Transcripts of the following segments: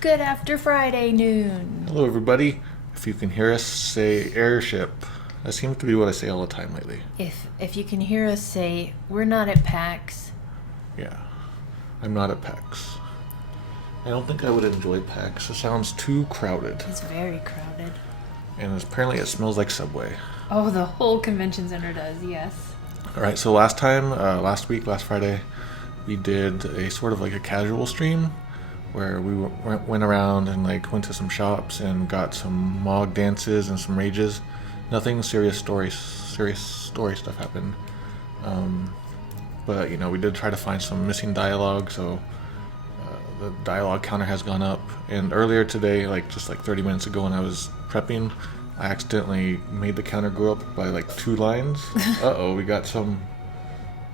Good after Friday noon. Hello, everybody. If you can hear us, say airship. That seems to be what I say all the time lately. If you can hear us say, we're not at PAX. Yeah, I'm not at PAX. I don't think I would enjoy PAX. It sounds too crowded. It's very crowded. And apparently it smells like Subway. Oh, the whole convention center does, yes. Alright, so last Friday, we did a sort of like a casual stream where we went around and like went to some shops and got some Mog dances and some rages. Nothing serious story stuff happened. But you know, we did try to find some missing dialogue, so the dialogue counter has gone up. And earlier today, just 30 minutes ago when I was prepping, I accidentally made the counter go up by like 2 lines. Uh-oh, we got some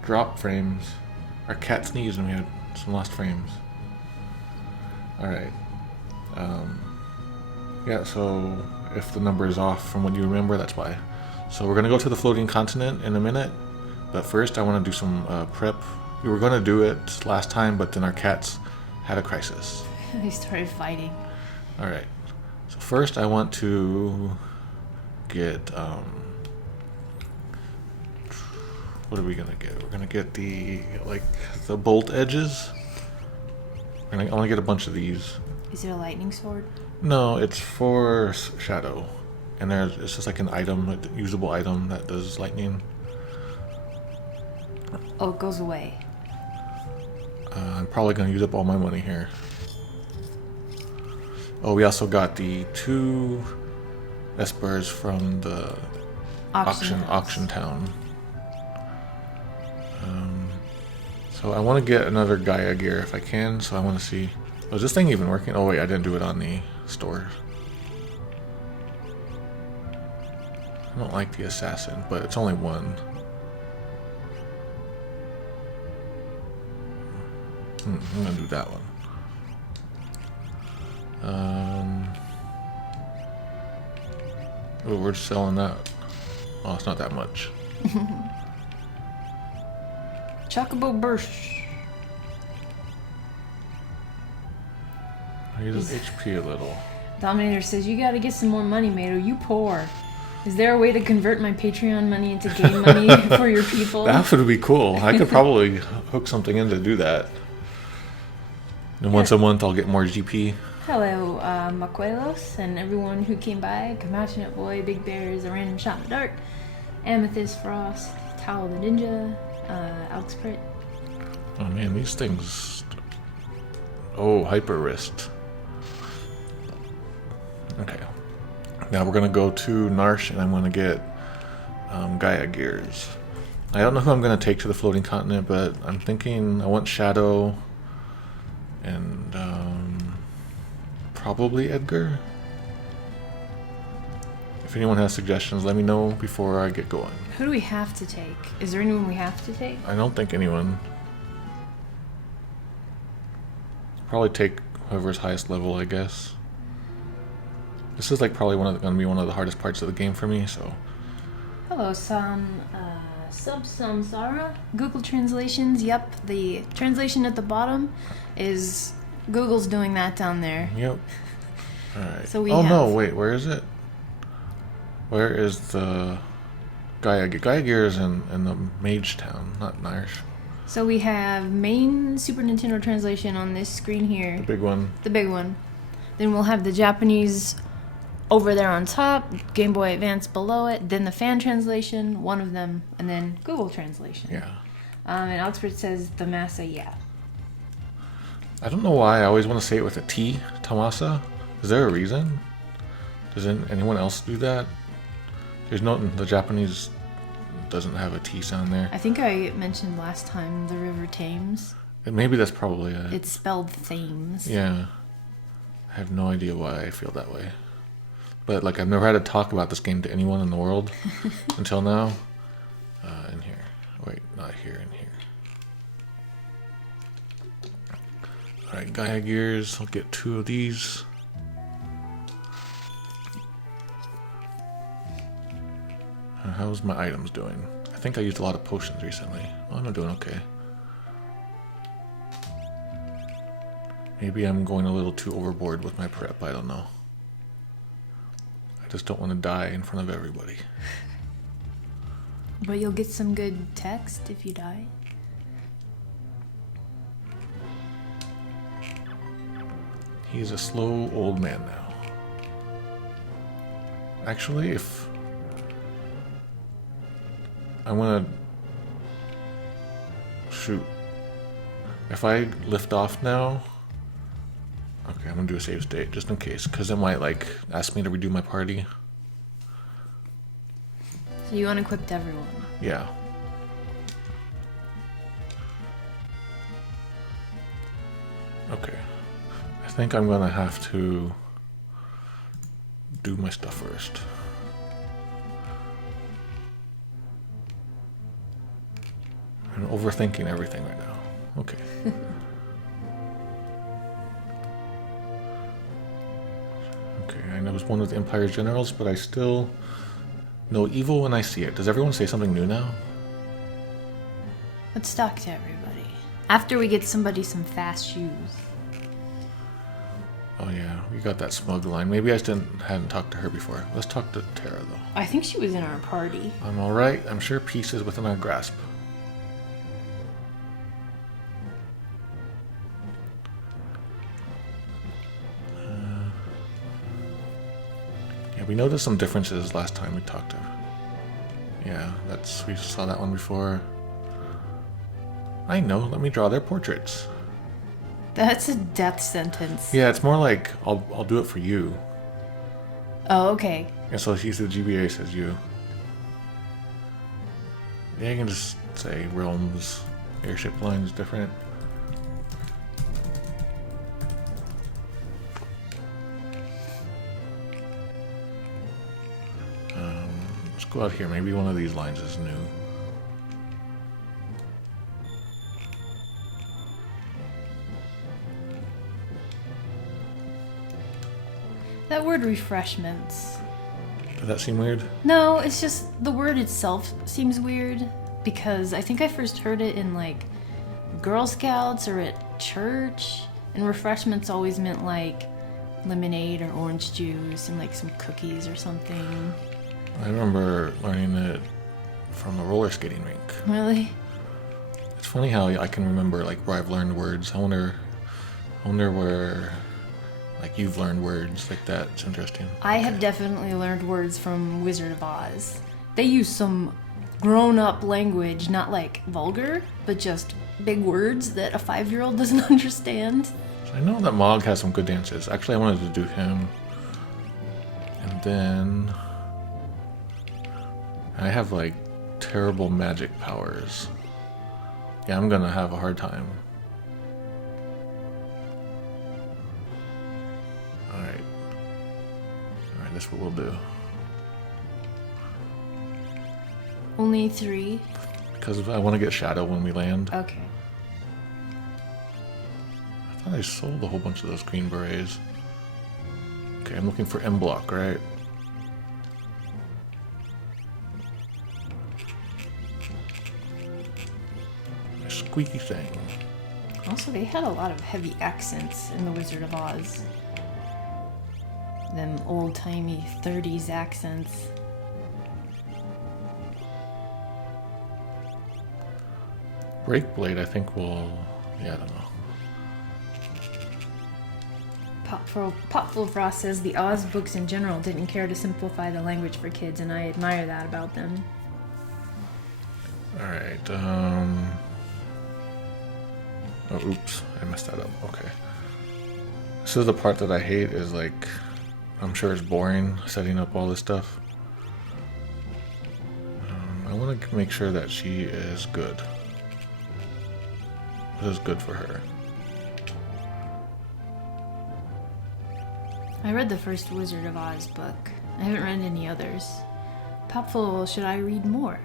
drop frames. Our cat sneezed and we had some lost frames. Alright. Yeah, so if the number is off from what you remember, that's why. So we're going to go to the floating continent in a minute. But first I want to do some prep. We were going to do it last time, but then our cats had a crisis. They started fighting. Alright. So first I want to get... what are we going to get? We're going to get the bolt edges. I want to get a bunch of these. Is it a lightning sword? No, it's for shadow. And it's just like an item, a usable item that does lightning. Oh, it goes away. I'm probably going to use up all my money here. Oh, we also got the 2 espers from the auction town. So I want to get another Gaia gear if I can, so I want to see... Oh, is this thing even working? Oh wait, I didn't do it on the store. I don't like the assassin, but it's only 1. I'm gonna do that one. Oh, we're selling that. Oh, it's not that much. Chocobo burst. I use HP a little. Dominator says, you gotta get some more money, Mato. You poor. Is there a way to convert my Patreon money into game money for your people? That would be cool. I could probably hook something in to do that. And once a month I'll get more GP. Hello, Macuelos, and everyone who came by. Compassionate Boy, Big Bears, A Random Shot in the Dark, Amethyst Frost, Towel the Ninja, Alex Pritt. Oh man, these things... Oh, Hyper Wrist. Okay. Now we're going to go to Narsh and I'm going to get Gaia gears. I don't know who I'm going to take to the floating continent, but I'm thinking I want Shadow and probably Edgar. If anyone has suggestions, let me know before I get going. Who do we have to take? Is there anyone we have to take? I don't think anyone. Probably take whoever's highest level, I guess. This is probably going to be one of the hardest parts of the game for me, so. Hello, Samsara. Google translations. Yep, the translation at the bottom is Google's doing that down there. Yep. All right. So no, wait, where is it? Where is the Gaia Gear? Gaia Gear is in the Mage Town, not Nirish. So we have main Super Nintendo translation on this screen here. The big one. The big one. Then we'll have the Japanese over there on top, Game Boy Advance below it, then the fan translation, one of them, and then Google translation. Yeah. And Oxford says the Massa, yeah. I don't know why I always want to say it with a T, Tamasa. Is there a reason? Does anyone else do that? There's no, the Japanese doesn't have a T sound there. I think I mentioned last time the River Thames. Maybe that's probably it. It's spelled Thames. Yeah. I have no idea why I feel that way. But I've never had to talk about this game to anyone in the world until now. In here. Wait, not here, in here. Alright, Gaia gears. I'll get 2 of these. How's my items doing? I think I used a lot of potions recently. Oh, I'm doing okay. Maybe I'm going a little too overboard with my prep, I don't know. I just don't want to die in front of everybody. But you'll get some good text if you die. He's a slow old man now. Actually, if I want to shoot, if I lift off now, okay, I'm gonna do a save state just in case, because it might like ask me to redo my party. So you unequipped everyone? Yeah. Okay. I think I'm gonna have to do my stuff first. I'm overthinking everything right now. Okay. Okay, I know it's one of the Empire's generals, but I still know evil when I see it. Does everyone say something new now? Let's talk to everybody. After we get somebody some fast shoes. Oh yeah, we got that smug line. Maybe I hadn't talked to her before. Let's talk to Tara though. I think she was in our party. I'm alright. I'm sure peace is within our grasp. Yeah, we noticed some differences last time we talked to her. Yeah, we saw that one before. I know, let me draw their portraits. That's a death sentence. Yeah, it's more like, I'll do it for you. Oh, okay. And so he's the GBA says you. Yeah, you can just say realms, airship lines different. Let's go out here. Maybe one of these lines is new. That word refreshments. Does that seem weird? No, it's just the word itself seems weird because I think I first heard it in like Girl Scouts or at church, and refreshments always meant like lemonade or orange juice and like some cookies or something. I remember learning it from a roller skating rink. Really? It's funny how I can remember like where I've learned words. I wonder where like you've learned words like that. It's interesting. I have definitely learned words from Wizard of Oz. They use some grown-up language, not like vulgar, but just big words that a 5-year-old doesn't understand. I know that Mog has some good dances. Actually, I wanted to do him. And then I have like terrible magic powers. Yeah, I'm gonna have a hard time. Alright, that's what we'll do. Only 3? Because I want to get Shadow when we land. Okay. I thought I sold a whole bunch of those green berets. Okay, I'm looking for M block, right? A squeaky thing. Also, they had a lot of heavy accents in The Wizard of Oz. Them old-timey 30s accents. Breakblade, I think will... yeah, I don't know. Popful Frost says the Oz books in general didn't care to simplify the language for kids, and I admire that about them. Alright, oh, oops, I messed that up. Okay. This is the part that I hate, is like... I'm sure it's boring, setting up all this stuff. I want to make sure that she is good. What is good for her? I read the first Wizard of Oz book. I haven't read any others. Popful, should I read more?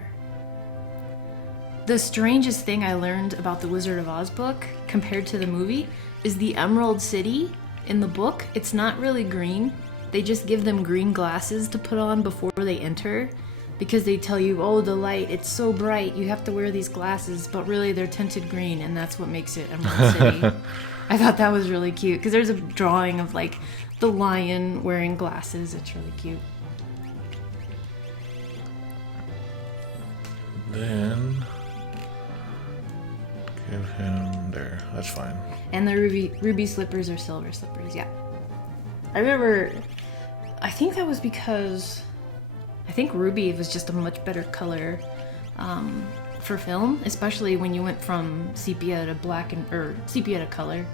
The strangest thing I learned about the Wizard of Oz book, compared to the movie, is the Emerald City in the book. It's not really green. They just give them green glasses to put on before they enter. because they tell you, oh, the light, it's so bright, you have to wear these glasses, but really they're tinted green, and that's what makes it Emerald City. I thought that was really cute, because there's a drawing of, like, the lion wearing glasses. It's really cute. Then give him there. That's fine. And the ruby slippers are silver slippers, yeah. I remember, I think that was because, I think ruby was just a much better color for film, especially when you went from sepia to black or sepia to color.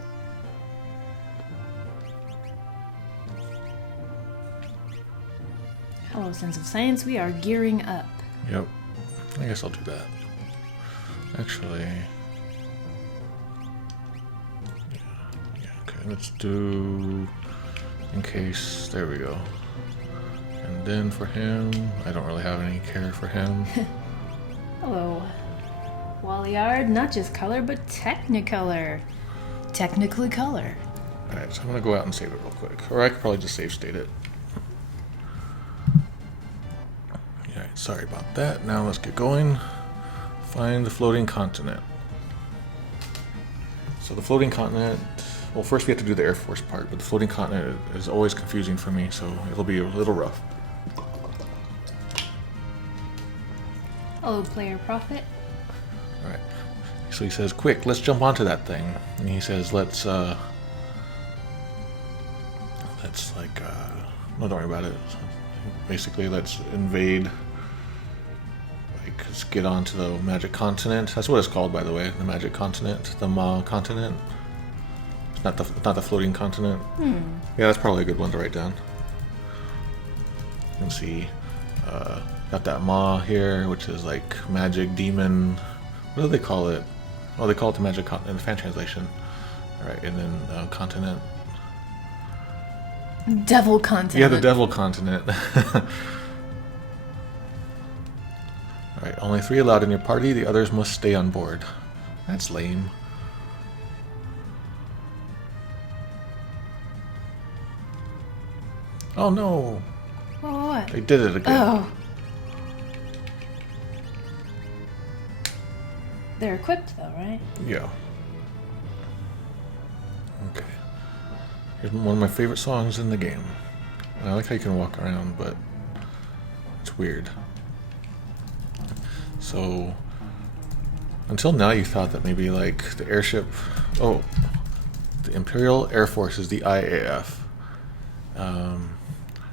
Hello, Sense of Science. We are gearing up. Yep. I guess I'll do that. Actually, yeah, okay, let's do, in case, there we go. And then for him, I don't really have any care for him. Hello. Walliard, not just color, but technicolor. Technically color. Alright, so I'm gonna go out and save it real quick. Or I could probably just save state it. Alright, sorry about that. Now let's get going. Find the floating continent. So the floating continent, well, first we have to do the Air Force part, but the floating continent is always confusing for me, so it'll be a little rough. Hello, player prophet. Alright. So he says, quick, let's jump onto that thing. And he says, let's no, don't worry about it. Basically, let's invade. Let's get onto the Magic Continent. That's what it's called, by the way. The Magic Continent, the Ma Continent. It's not the floating continent. Yeah, that's probably a good one to write down. You can see, got that Ma here, which is like magic demon. What do they call it? Oh, they call it the Magic Continent in the fan translation. All right, and then continent. Devil continent. Yeah, the Devil Continent. Alright, only 3 allowed in your party, the others must stay on board. That's lame. Oh no! Oh, what? They did it again. Oh. They're equipped though, right? Yeah. Okay. Here's one of my favorite songs in the game. And I like how you can walk around, but it's weird. So, until now you thought that maybe like the airship, oh, the Imperial Air Force is the IAF.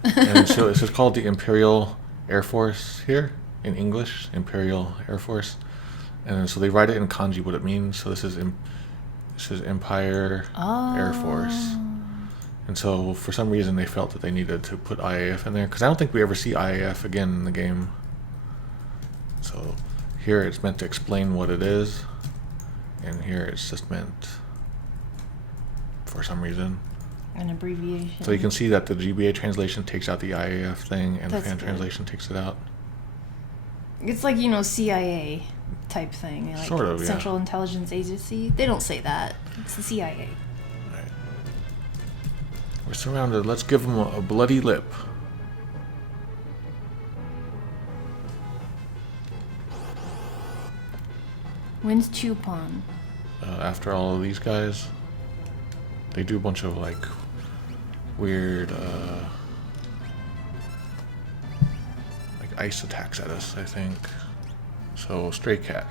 And so it's just called the Imperial Air Force here in English, Imperial Air Force. And so they write it in kanji what it means. So this is Empire Air Force. And so for some reason they felt that they needed to put IAF in there, because I don't think we ever see IAF again in the game. So here it's meant to explain what it is, and here it's just meant for some reason. An abbreviation. So you can see that the GBA translation takes out the IAF thing, and the fan translation takes it out. It's like, CIA type thing. Like sort of, yeah. Central Intelligence Agency. They don't say that. It's the CIA. Right. We're surrounded. Let's give them a bloody lip. When's Chupon? After all of these guys, they do a bunch of like weird like ice attacks at us, I think. So Stray Cat,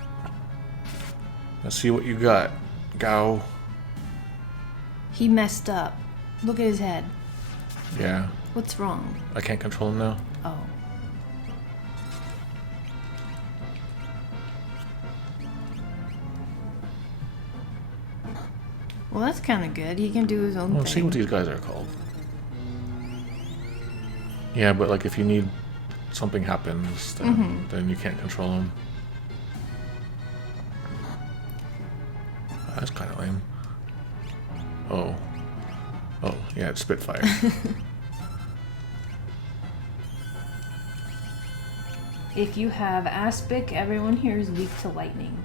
let's see what you got, Gao. He messed up. Look at his head. Yeah. What's wrong? I can't control him now. Oh. Well, that's kind of good. He can do his own thing. Let's see what these guys are called. Yeah, but like if you need something happens, then you can't control them. That's kind of lame. Oh, yeah, it's Spitfire. If you have aspic, everyone here is weak to lightning.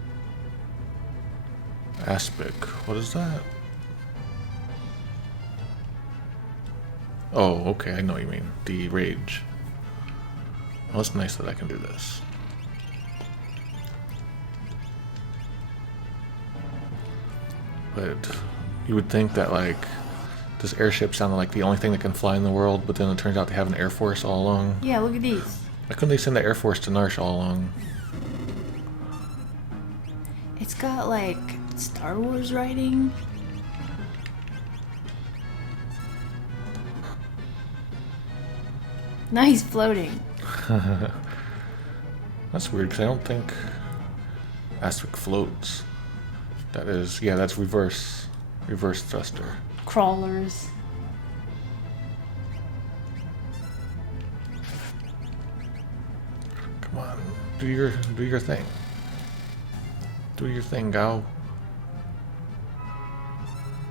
Aspic, what is that? Oh, okay, I know what you mean. The rage. Oh, it's nice that I can do this. But you would think that, like, this airship sounded like the only thing that can fly in the world, but then it turns out they have an Air Force all along. Yeah, look at these. Why couldn't they send the Air Force to Narsh all along? It's got, like, Star Wars writing. Now he's floating. That's weird, because I don't think Asterisk floats. That is, yeah, that's reverse thruster. Crawlers. Come on, do your thing. Do your thing, Gao.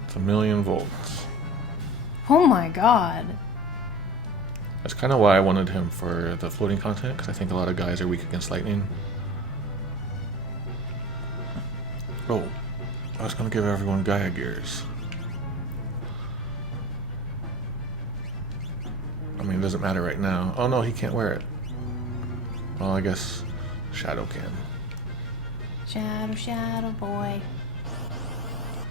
It's 1,000,000 volts. Oh my god. That's kind of why I wanted him for the floating content, because I think a lot of guys are weak against lightning. Oh, I was going to give everyone Gaia gears. I mean, it doesn't matter right now. Oh no, he can't wear it. Well, I guess Shadow can. Shadow, shadow boy.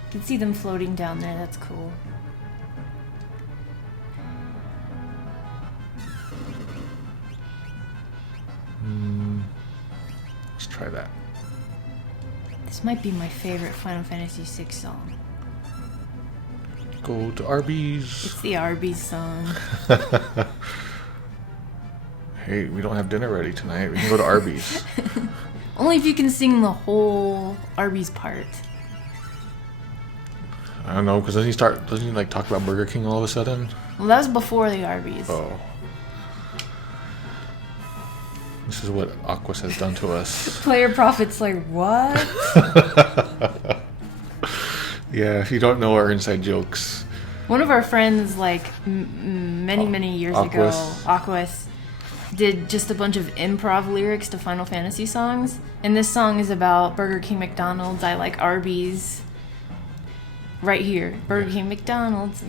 You can see them floating down there, that's cool. Let's try that. This might be my favorite Final Fantasy VI song. Go to Arby's. It's the Arby's song. Hey, we don't have dinner ready tonight. We can go to Arby's. Only if you can sing the whole Arby's part. I don't know, because doesn't he like talk about Burger King all of a sudden? Well, that was before the Arby's. Oh. This is what Aquas has done to us. Player Prophet's like, what? Yeah, if you don't know our inside jokes. One of our friends, like, many years ago, Aquas, did just a bunch of improv lyrics to Final Fantasy songs. And this song is about Burger King, McDonald's, I like Arby's. Right here. Burger King, McDonald's,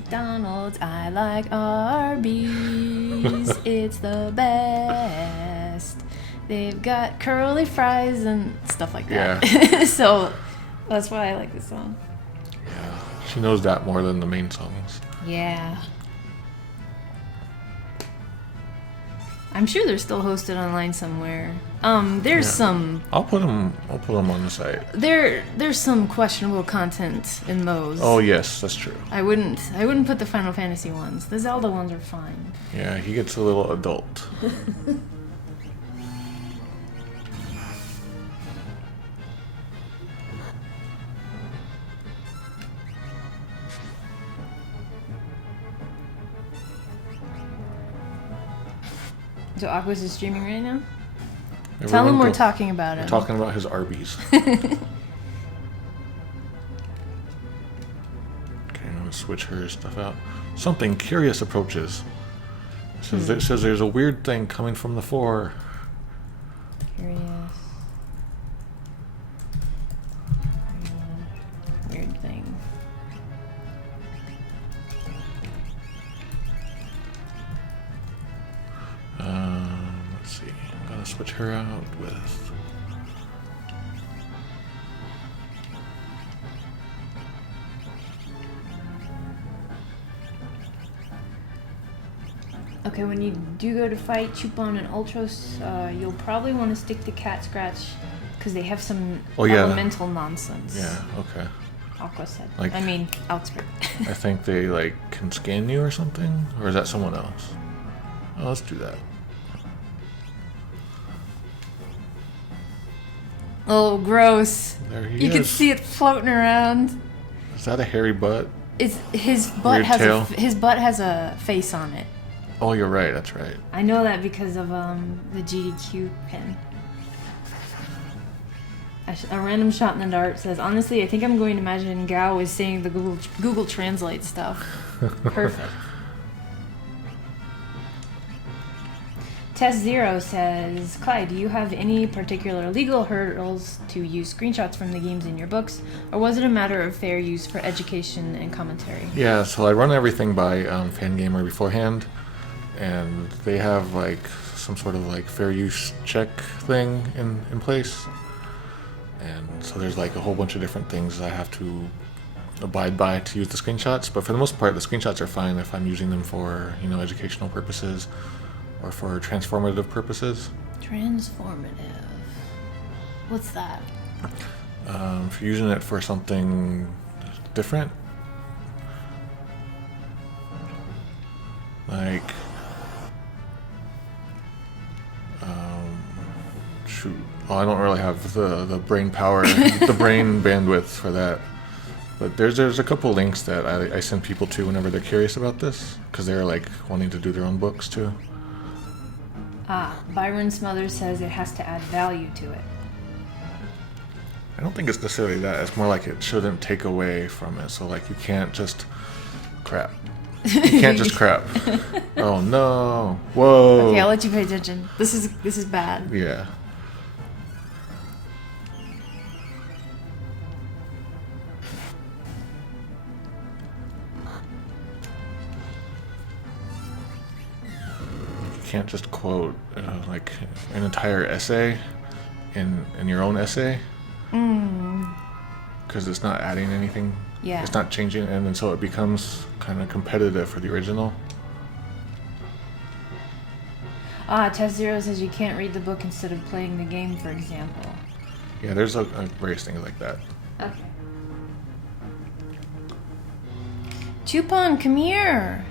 I like Arby's. It's the best. They've got curly fries and stuff like that. Yeah. So that's why I like this song. Yeah, she knows that more than the main songs. Yeah. I'm sure they're still hosted online somewhere. There's some. I'll put them on the site. There's some questionable content in those. Oh yes, that's true. I wouldn't put the Final Fantasy ones. The Zelda ones are fine. Yeah, he gets a little adult. So Aquas is streaming right now? Tell him we're talking about him. We're talking about his Arby's. Okay, I'm gonna switch her stuff out. Something curious approaches. It says there's a weird thing coming from the floor. Curious. Weird thing. Let's see. I'm gonna switch her out with. Okay, when you do go to fight Chupon and Ultros, you'll probably want to stick to Cat Scratch because they have some elemental nonsense. Yeah. Okay. Aqua said. Like, I mean, Outskirt. I think they like can scan you or something, or is that someone else? Oh, let's do that. Oh, gross. There he is. You can see it floating around. Is that a hairy butt? It's his butt Weird his butt has a face on it. Oh, you're right. That's right. I know that because of the GDQ pin. A random shot in the dark says, honestly, I think I'm going to imagine Gao is saying the Google Translate stuff. Perfect. Test Zero says, Clyde, do you have any particular legal hurdles to use screenshots from the games in your books, or was it a matter of fair use for education and commentary? Yeah, so I run everything by Fangamer beforehand, and they have like some sort of like fair use check thing in place. And so there's like a whole bunch of different things I have to abide by to use the screenshots. But for the most part, the screenshots are fine if I'm using them for, you know, educational purposes or for transformative purposes. Transformative. What's that? If you're using it for something different, like shoot, I don't really have the brain power, the brain bandwidth for that. But there's a couple links that I send people to whenever they're curious about this, because they're like wanting to do their own books too. Byron Smothers says it has to add value to it. I don't think it's necessarily that. It's more like it shouldn't take away from it. So like you can't just crap. You can't just crap. Oh no! Whoa! Okay, I'll let you pay attention. This is bad. Yeah. You can't just quote like an entire essay in your own essay. Because it's not adding anything. Yeah. It's not changing, and then so it becomes kind of competitive for the original. Test Zero says you can't read the book instead of playing the game, for example. Yeah, there's various things like that. Okay. Chupon, come here.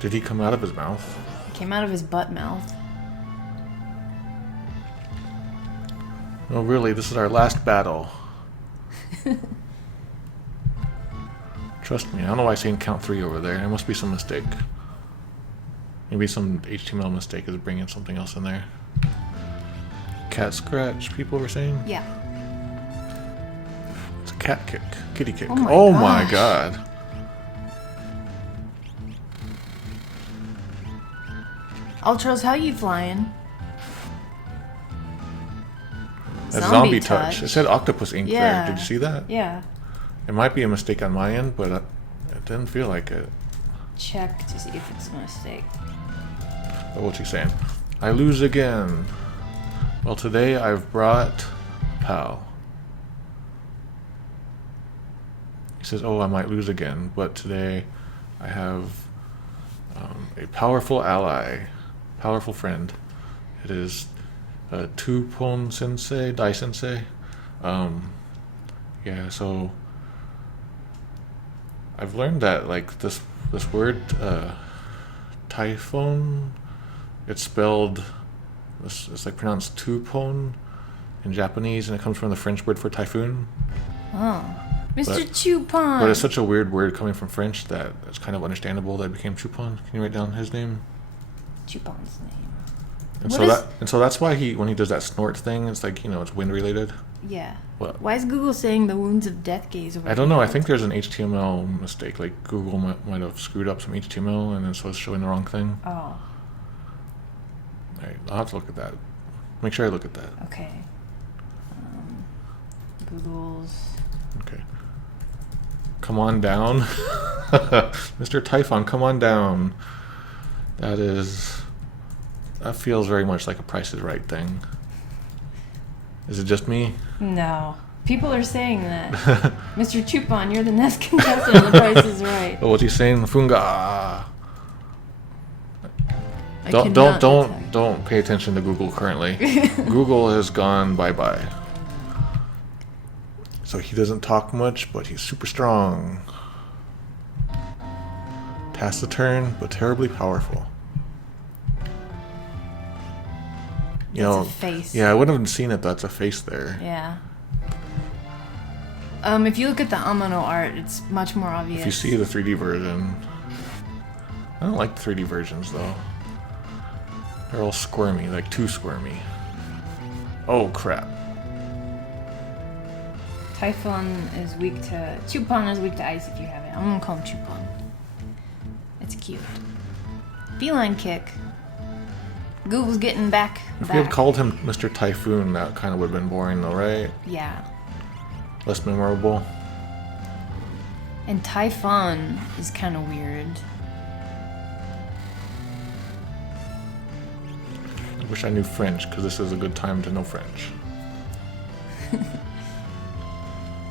Did he come out of his mouth? Came out of his butt mouth. No, really, this is our last battle. Trust me, I don't know why I'm saying count 3 over there. There must be some mistake. Maybe some HTML mistake is bringing something else in there. Cat scratch, people were saying? Yeah. It's a cat kick. Kitty kick. Oh my gosh. god. Ultros, how you flying? That's zombie touch. It said octopus ink Yeah. there. Did you see that? Yeah. It might be a mistake on my end, but it didn't feel like it. Check to see if it's a mistake. Oh, what's he saying? I lose again. Well, today I've brought Pal. He says, oh, I might lose again, but today I have a powerful ally, powerful friend. It is Tupon Sensei, Dai Sensei. Yeah, so I've learned that like this word typhoon, it's spelled, it's like pronounced Tupon in Japanese, and it comes from the French word for typhoon. Oh. Mr. Chupon. But it's such a weird word coming from French that it's kind of understandable that it became Chupon. Can you write down his name? Chupon's name. And so that's why when he does that snort thing, it's like, you know, it's wind related. Yeah. What? Why is Google saying the wounds of death gaze over I don't know. I think there's an HTML mistake. Like Google might have screwed up some HTML, and then so it's showing the wrong thing. Oh. All right, I'll have to look at that. Make sure I look at that. Okay. Google's. Okay. Come on down. Mr. Typhon, come on down. That feels very much like a Price is Right thing. Is it just me? No. People are saying that. Mr. Chupon, you're the next contestant on The Price is Right. Oh, what's he saying? Funga. I Don't pay attention to Google currently. Google has gone bye-bye. So he doesn't talk much, but he's super strong. Taciturn, but terribly powerful. You know, a face. Yeah, I wouldn't have seen it. That's a face there. Yeah. If you look at the Amano art, it's much more obvious. If you see the 3D version, I don't like the 3D versions though. They're all squirmy, like too squirmy. Oh crap! Typhon is weak to... Chupon is weak to ice if you have it. I'm gonna call him Chupon. It's cute. Feline kick. Google's getting back. If we had called him Mr. Typhoon, that kind of would have been boring though, right? Yeah. Less memorable. And Typhon is kind of weird. Wish I knew French, because this is a good time to know French.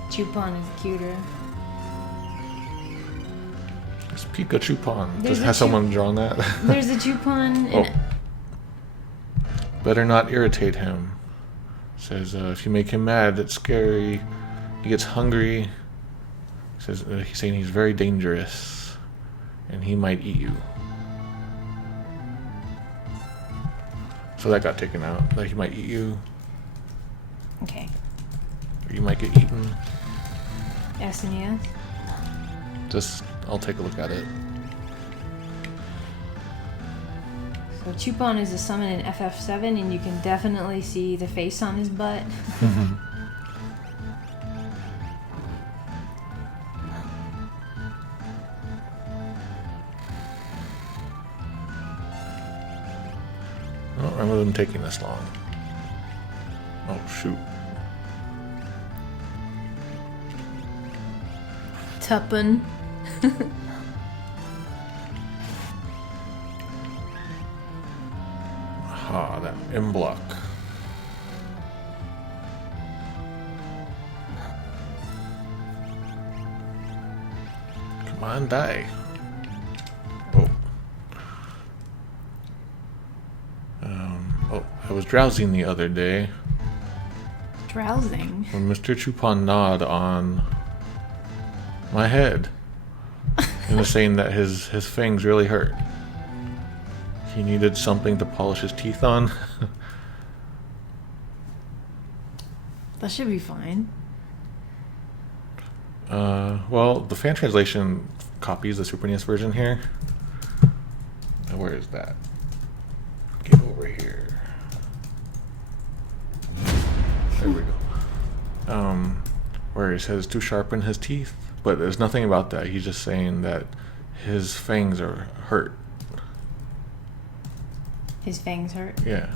Chupon is cuter. It's Pikachu Pon. There's Has a someone drawn that? There's a Chupon. Oh. Better not irritate him. Says if you make him mad, it's scary. He gets hungry. Says he's saying he's very dangerous, and he might eat you. So that got taken out. Like he might eat you, Okay. or you might get eaten. Yes and yes. Just, I'll take a look at it. So Chupon is a summon in FF7, and you can definitely see the face on his butt. I don't remember them taking this long. Oh shoot. Tuppen. Ah, that M block. Come on, die. Oh. Oh, I was drowsing the other day Drowsing. when Mr. Chupon gnawed on my head and was saying that his fangs really hurt. He needed something to polish his teeth on. That should be fine. Well, the fan translation copies the Super NES version here. Where is that? Get over here. There we go. Where he says to sharpen his teeth, but there's nothing about that. He's just saying that his fangs are hurt. His fangs hurt. Yeah.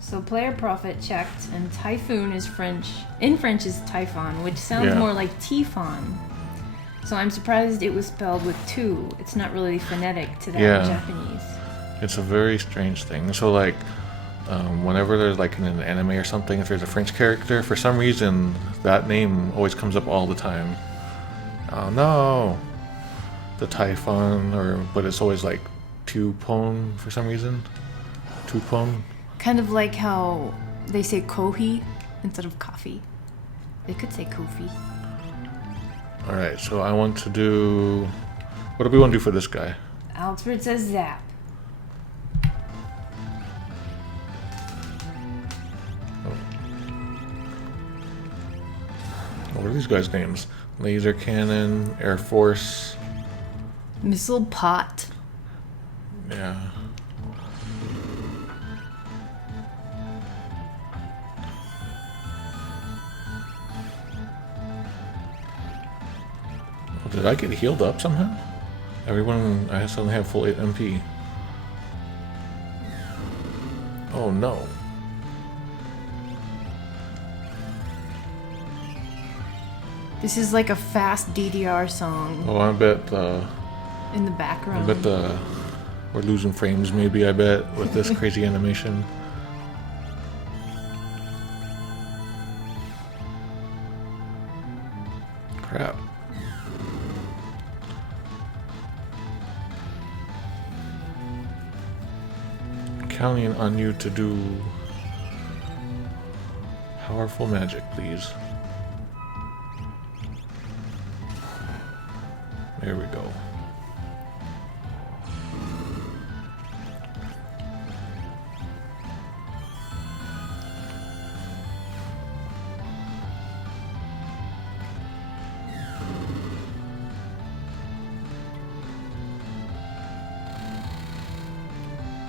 So player profit checked, and typhoon is French. In French is typhon, which sounds more like Typhon. So I'm surprised it was spelled with two. It's not really phonetic to that in Japanese. It's a very strange thing. So like, whenever there's like in an anime or something, if there's a French character, for some reason that name always comes up all the time. Oh no, the typhon, but it's always like Tupon for some reason. Tupon. Kind of like how they say kohi instead of coffee. They could say kofi. Alright, so I want to do... What do we want to do for this guy? Alfred says zap. What are these guys' names? Laser Cannon, Air Force. Missile pot. Yeah. Did I get healed up somehow? Everyone, I suddenly have full 8 MP. Oh no. This is like a fast DDR song. Oh, I bet in the background. I bet we're losing frames maybe, I bet, with this crazy animation. Crap. Counting on you to do powerful magic, please. There we go.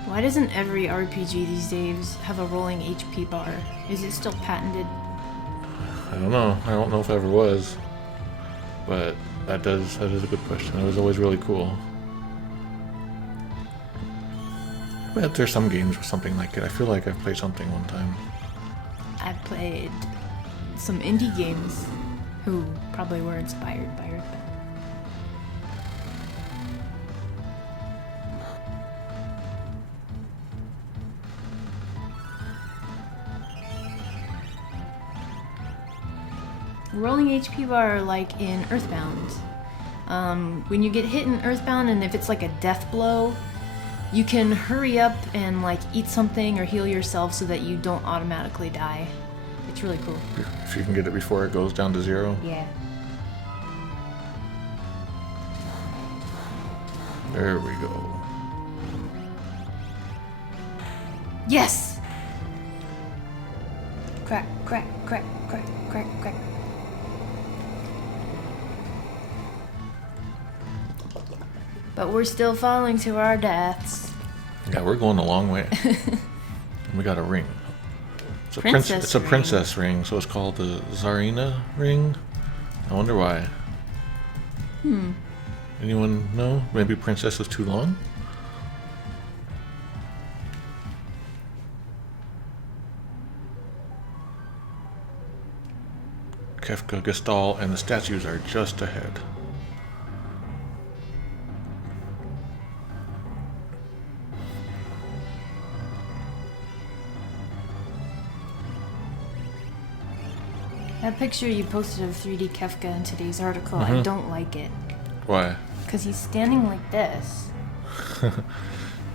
Why doesn't every RPG these days have a rolling HP bar? Is it still patented? I don't know. I don't know if it ever was. But that is a good question. It was always really cool. I bet there's some games with something like it. I feel like I've played something one time. I played some indie games who probably were inspired by Earthbound. Rolling HP bar like in Earthbound. When you get hit in Earthbound and if it's like a death blow, you can hurry up and like eat something or heal yourself so that you don't automatically die. It's really cool. If you can get it before it goes down to 0. Yeah. There we go. Yes! Crack, crack, crack, crack, crack, crack. But we're still falling to our deaths. Yeah, we're going a long way. We got a ring. It's a Princess ring. princess ring, so it's called the Tsarina ring. I wonder why. Anyone know? Maybe princess is too long? Kefka, Gestalt, and the statues are just ahead. That picture you posted of 3D Kefka in today's article, I don't like it. Why? Because he's standing like this.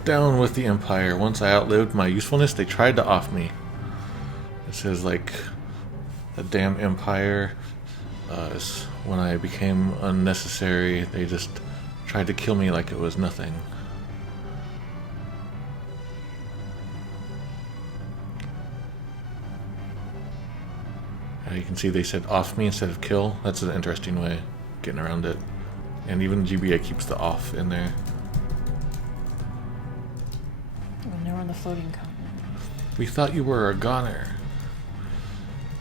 Down with the Empire. Once I outlived my usefulness, they tried to off me. It says, like, the damn Empire is when I became unnecessary. They just tried to kill me like it was nothing. You can see they said off me instead of kill. That's an interesting way of getting around it. And even GBA keeps the off in there. And they're on the floating continent. We thought you were a goner.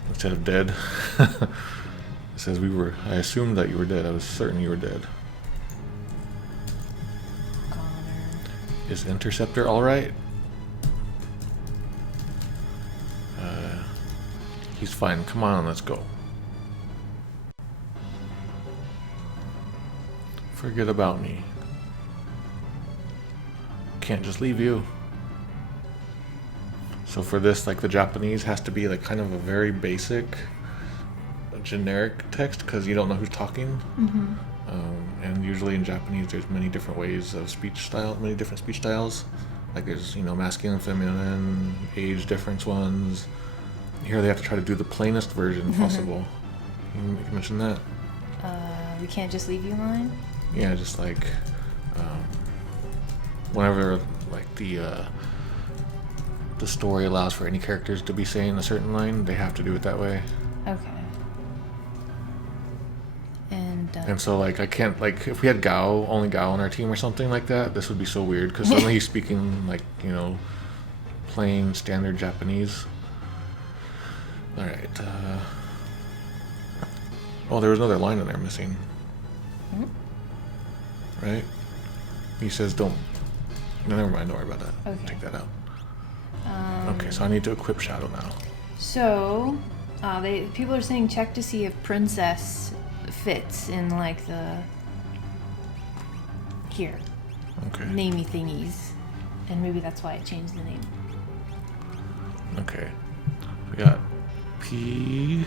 Instead of dead. It says we were. I assumed that you were dead. I was certain you were dead. Goner. Is Interceptor alright? He's fine. Come on, let's go. Forget about me. Can't just leave you. So for this, like, the Japanese has to be like kind of a very basic, generic text because you don't know who's talking. And usually in Japanese, there's many different ways of speech style, many different speech styles. Like there's, masculine, feminine, age difference ones. Here they have to try to do the plainest version possible. You mentioned that. We can't just leave you line? Yeah, just like whenever like the story allows for any characters to be saying a certain line, they have to do it that way. Okay. And so like I can't, like, if we had only Gao on our team or something like that, this would be so weird because suddenly he's speaking like, plain standard Japanese. Alright, oh, there was another line in there missing. Right? He says don't... No, never mind, don't worry about that. Okay. Take that out. Okay, so I need to equip Shadow now. So, people are saying check to see if Princess fits in, like, the... Here. Okay. Namey thingies. And maybe that's why I changed the name. Okay. We got PRINCESSRING.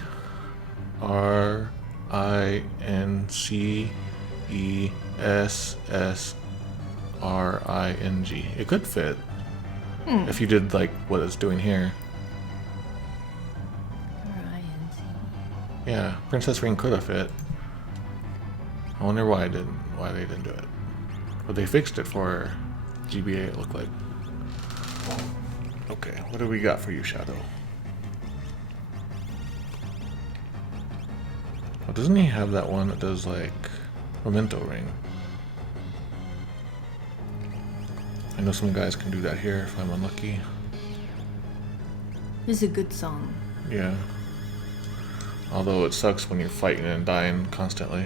It could fit. If you did like what it's doing here. R-I-N-C. Yeah, Princess Ring could have fit. I wonder why they didn't do it. But they fixed it for GBA, it looked like. Okay, what do we got for you, Shadow? Oh, doesn't he have that one that does like Memento Ring? I know some guys can do that here if I'm unlucky. This is a good song. Yeah. Although it sucks when you're fighting and dying constantly.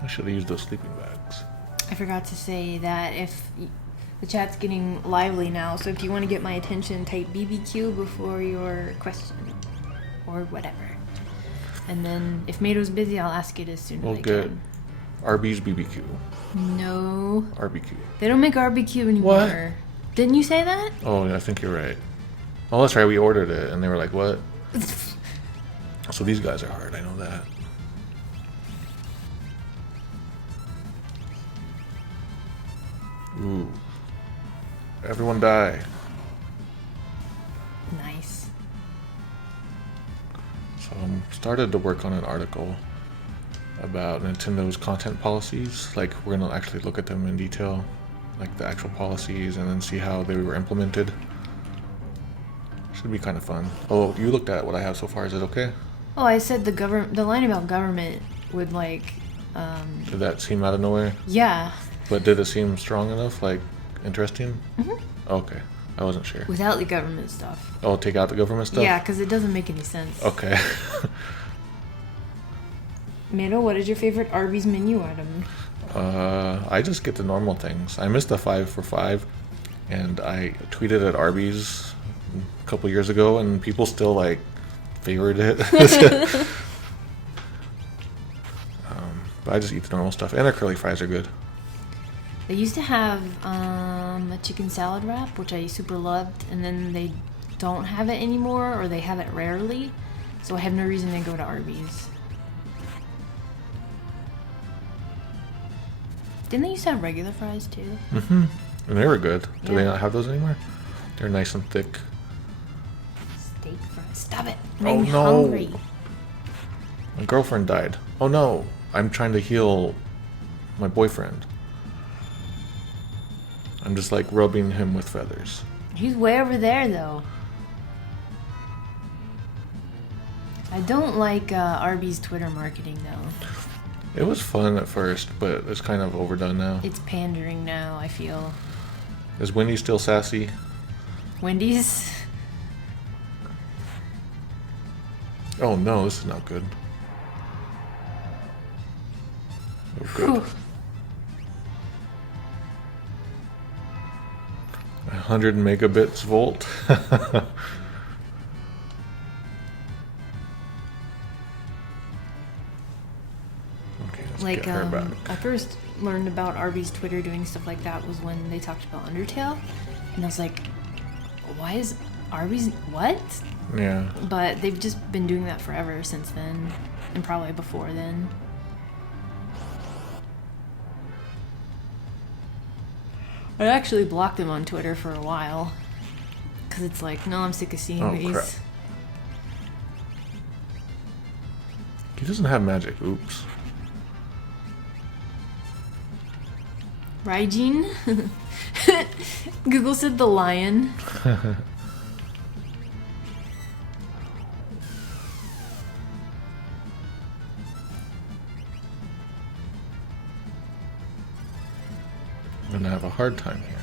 I should have used those sleeping bags. I forgot to say that The chat's getting lively now, so if you want to get my attention, type BBQ before your question. Or whatever. And then, if Mato's busy, I'll ask it as soon as I get can. Arby's BBQ. No. RBQ. They don't make RBQ anymore. What? Didn't you say that? Oh, yeah, I think you're right. Oh, that's right. We ordered it, and they were like, what? So these guys are hard. I know that. Ooh. Everyone die. Nice. So I started to work on an article about Nintendo's content policies. Like, we're going to actually look at them in detail, like the actual policies, and then see how they were implemented. Should be kind of fun. Oh, you looked at what I have so far. Is it okay? Oh, I said the line about government would like, Did that seem out of nowhere? yeah. But did it seem strong enough? Like, interesting? Mm-hmm. Okay. I wasn't sure. Without the government stuff. Oh, take out the government stuff? Yeah, because it doesn't make any sense. Okay. Mato, what is your favorite Arby's menu item? I just get the normal things. I missed the 5 for 5, and I tweeted at Arby's a couple years ago, and people still like favored it. But I just eat the normal stuff, and their curly fries are good. They used to have a chicken salad wrap, which I super loved, and then they don't have it anymore, or they have it rarely, so I have no reason to go to Arby's. Didn't they used to have regular fries too? Mm-hmm. And they were good. Do they Yeah. not have those anymore? They're nice and thick. Steak fries. Stop it. Oh, Made me no. hungry. My girlfriend died. Oh no, I'm trying to heal my boyfriend. I'm just like rubbing him with feathers. He's way over there though. I don't like Arby's Twitter marketing though. It was fun at first, but it's kind of overdone now. It's pandering now, I feel. Is Wendy still sassy? Wendy's? Oh no, this is not good. Oh, good. Whew. 100 megabits volt. Okay, let's Like, get her back. I first learned about Arby's Twitter doing stuff like that was when they talked about Undertale. And I was like, why is Arby's, what? Yeah. But they've just been doing that forever since then. And probably before then. I actually blocked them on Twitter for a while. Because it's like, no, I'm sick of seeing Oh, these. crap. He doesn't have magic. Oops. Raijin? Google said the lion. I'm gonna have a hard time here.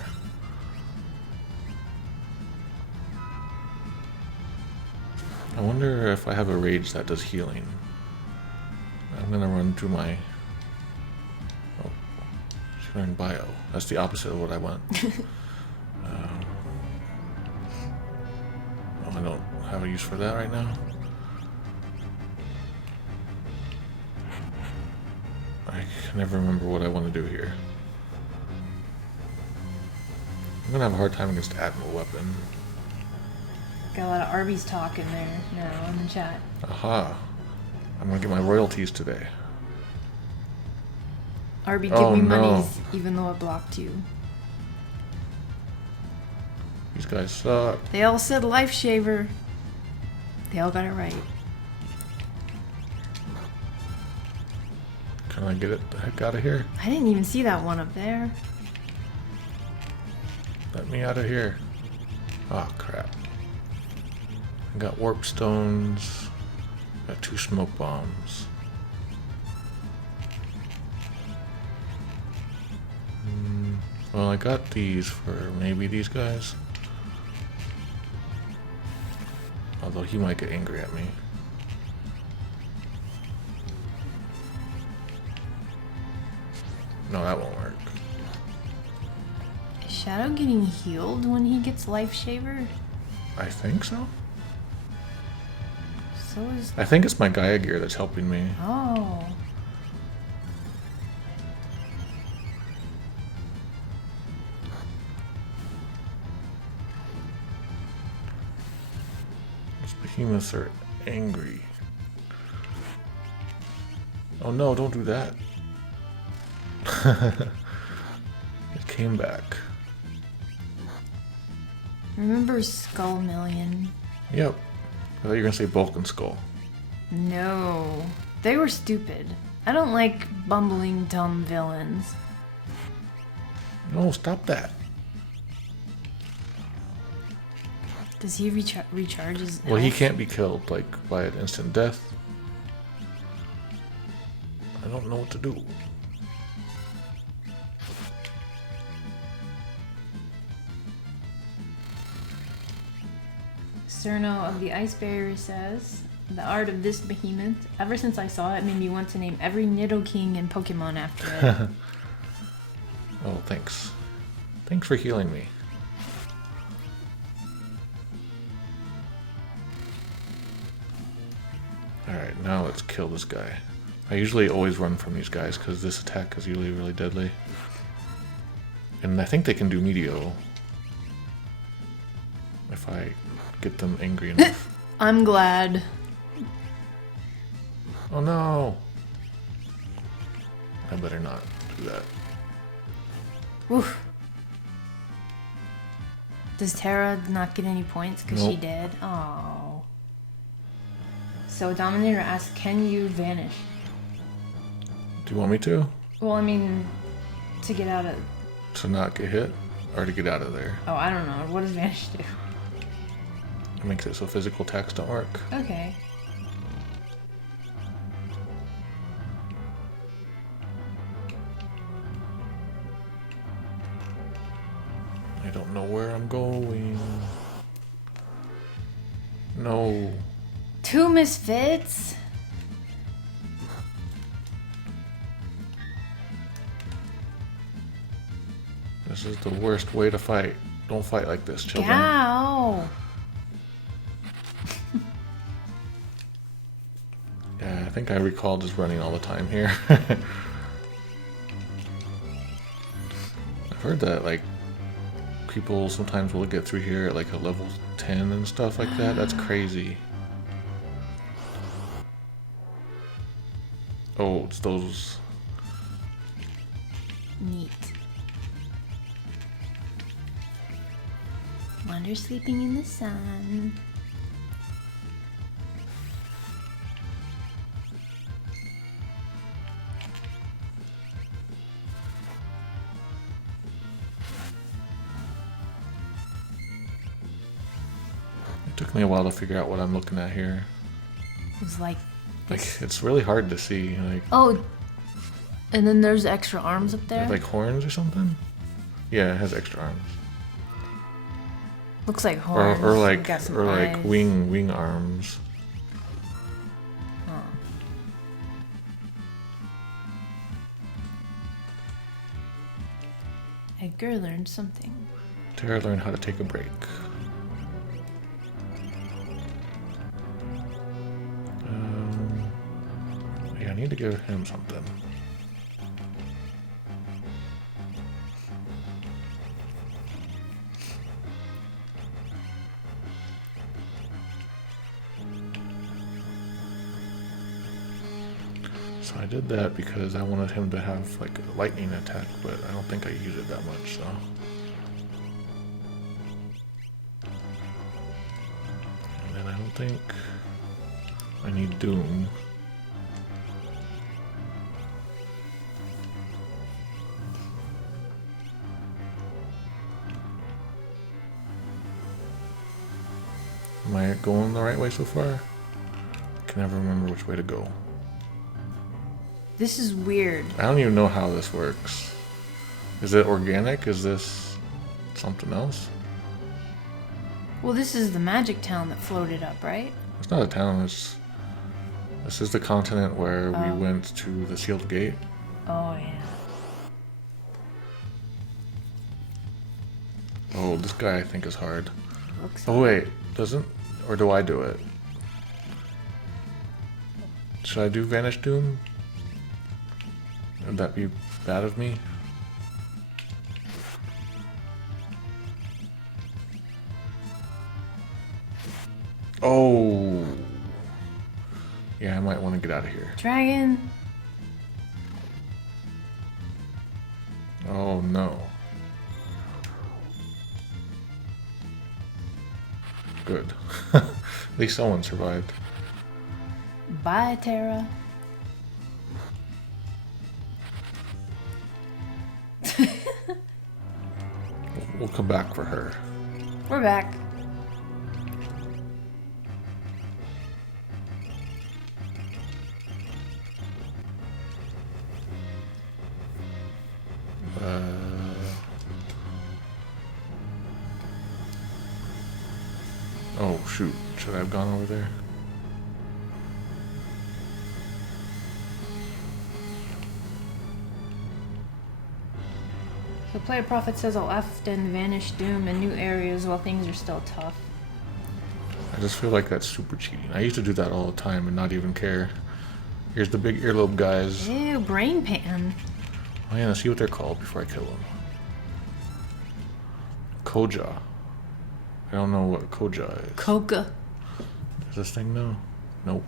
I wonder if I have a rage that does healing. I'm gonna run through my... Oh, she's wearing bio. That's the opposite of what I want. Oh, I don't have a use for that right now. I can never remember what I want to do here. I'm gonna have a hard time against Admiral Weapon. Got a lot of Arby's talk in there now in the chat. Aha. I'm gonna get my royalties today. Arby, give Oh, me no. monies, even though I blocked you. These guys suck. They all said life shaver. They all got it right. Can I get it the heck out of here? I didn't even see that one up there. Let me out of here. Oh crap. I got warp stones. Got 2 smoke bombs. Well, I got these for maybe these guys. Although he might get angry at me. No, that won't work. It should. Shadow getting healed when he gets life shaver? I think so. So is. I think it's my Gaia gear that's helping me. Oh. These behemoths are angry. Oh no, don't do that. It came back. Remember Skull Million? Yep. I thought you were gonna say Vulcan Skull. No. They were stupid. I don't like bumbling, dumb villains. No, stop that. Does he recharge his Well, he health? can't be killed, like, by an instant death. I don't know what to do. Cerno of the Ice Barrier says, the art of this behemoth, ever since I saw it, made me want to name every Nidoking and Pokemon after it. Oh, thanks. Thanks for healing me. Alright, now let's kill this guy. I usually always run from these guys because this attack is usually really deadly. And I think they can do Meteor. If I get them angry enough. I'm glad. Oh no! I better not do that. Oof. Does Terra not get any points because she Nope. did? Oh. So Dominator asks, can you vanish? Do you want me to? Well, I mean, to get out of... To not get hit? Or to get out of there? Oh, I don't know. What does vanish do? It makes it so physical attacks don't work. Okay. I don't know where I'm going. No. 2 misfits? This is the worst way to fight. Don't fight like this, children. Ow! Yeah, I think I recall just running all the time here. I've heard that, like, people sometimes will get through here at, like, a level 10 and stuff like that. That's crazy. Oh, it's those... Neat. Wonder sleeping in the sun. It took me a while to figure out what I'm looking at here. It was like Like, this. it's really hard to see. Like, Oh, and then there's extra arms up there. like horns or something? Yeah, it has extra arms. Looks like horns. Or We've got some like eyes. wing arms. Oh. Edgar learned something. Terra learned how to take a break. Yeah, I need to give him something. So I did that because I wanted him to have like a lightning attack, but I don't think I use it that much, so. And then I don't think I need Doom. Am I going the right way so far? I can never remember which way to go. This is weird. I don't even know how this works. Is it organic? Is this something else? Well, this is the magic town that floated up, right? It's not a town, this is the continent where we Oh. went to the sealed gate. Oh, yeah. Oh, this guy I think is hard. Looks Oh wait, doesn't? Or do I do it? Should I do Vanish Doom? Would that be bad of me? Oh. Yeah, I might want to get out of here. Dragon. Oh no. Good. At least someone survived. Bye, Tara. We'll come back for her. We're back. Oh shoot, should I have gone over there? The player prophet says I'll often vanish doom in new areas while things are still tough. I just feel like that's super cheating. I used to do that all the time and not even care. Here's the big earlobe guys. Ew, brain pan. Oh yeah, let's see what they're called before I kill them. Koja. I don't know what Koja is. Coca. Does this thing know? Nope.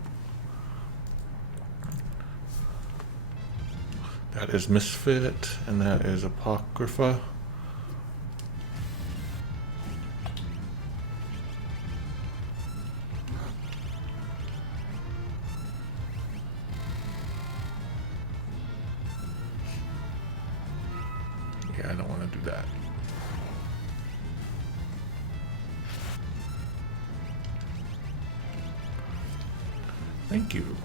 That is Misfit, and that is Apocrypha. Yeah, I don't want to do that. Thank you.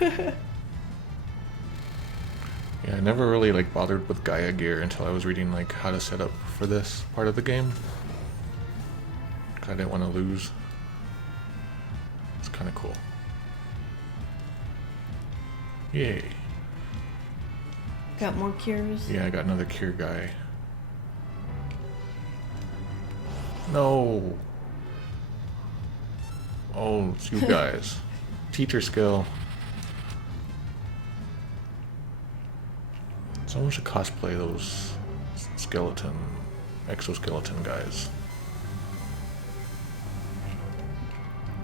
Yeah, I never really like bothered with Gaia gear until I was reading like how to set up for this part of the game. 'Cause I didn't want to lose. It's kind of cool. Yay. Got more cures? Yeah, I got another cure guy. No. Oh, it's you guys. Teacher skill. Someone should cosplay those exoskeleton guys.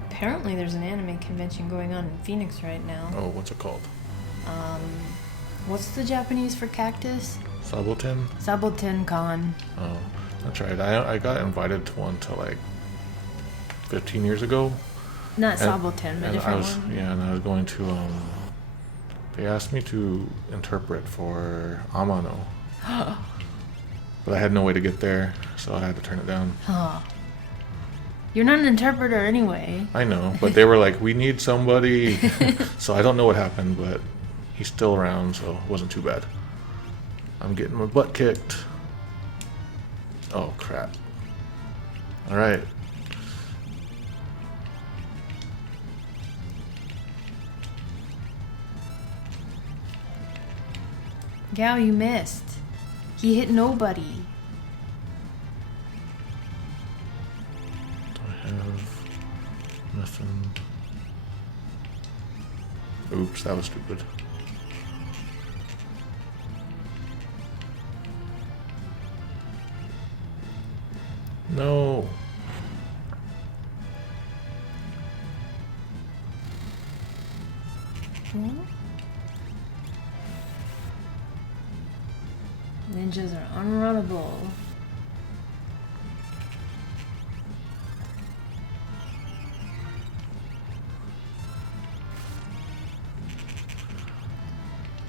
Apparently there's an anime convention going on in Phoenix right now. Oh, what's it called? What's the Japanese for cactus? Saboten? Saboten Con. Oh, that's right. I got invited to one to like 15 years ago. Not And- Saboten, the and different I was, one. yeah, and I was going to, they asked me to interpret for Amano. But I had no way to get there, so I had to turn it down. Huh. You're not an interpreter anyway. I know, but they were like, we need somebody. So I don't know what happened, but he's still around, so it wasn't too bad. I'm getting my butt kicked. Oh, crap. Alright. Gao, you missed. He hit nobody. Do I have nothing? Oops, that was stupid. No. Ninjas are unrunnable.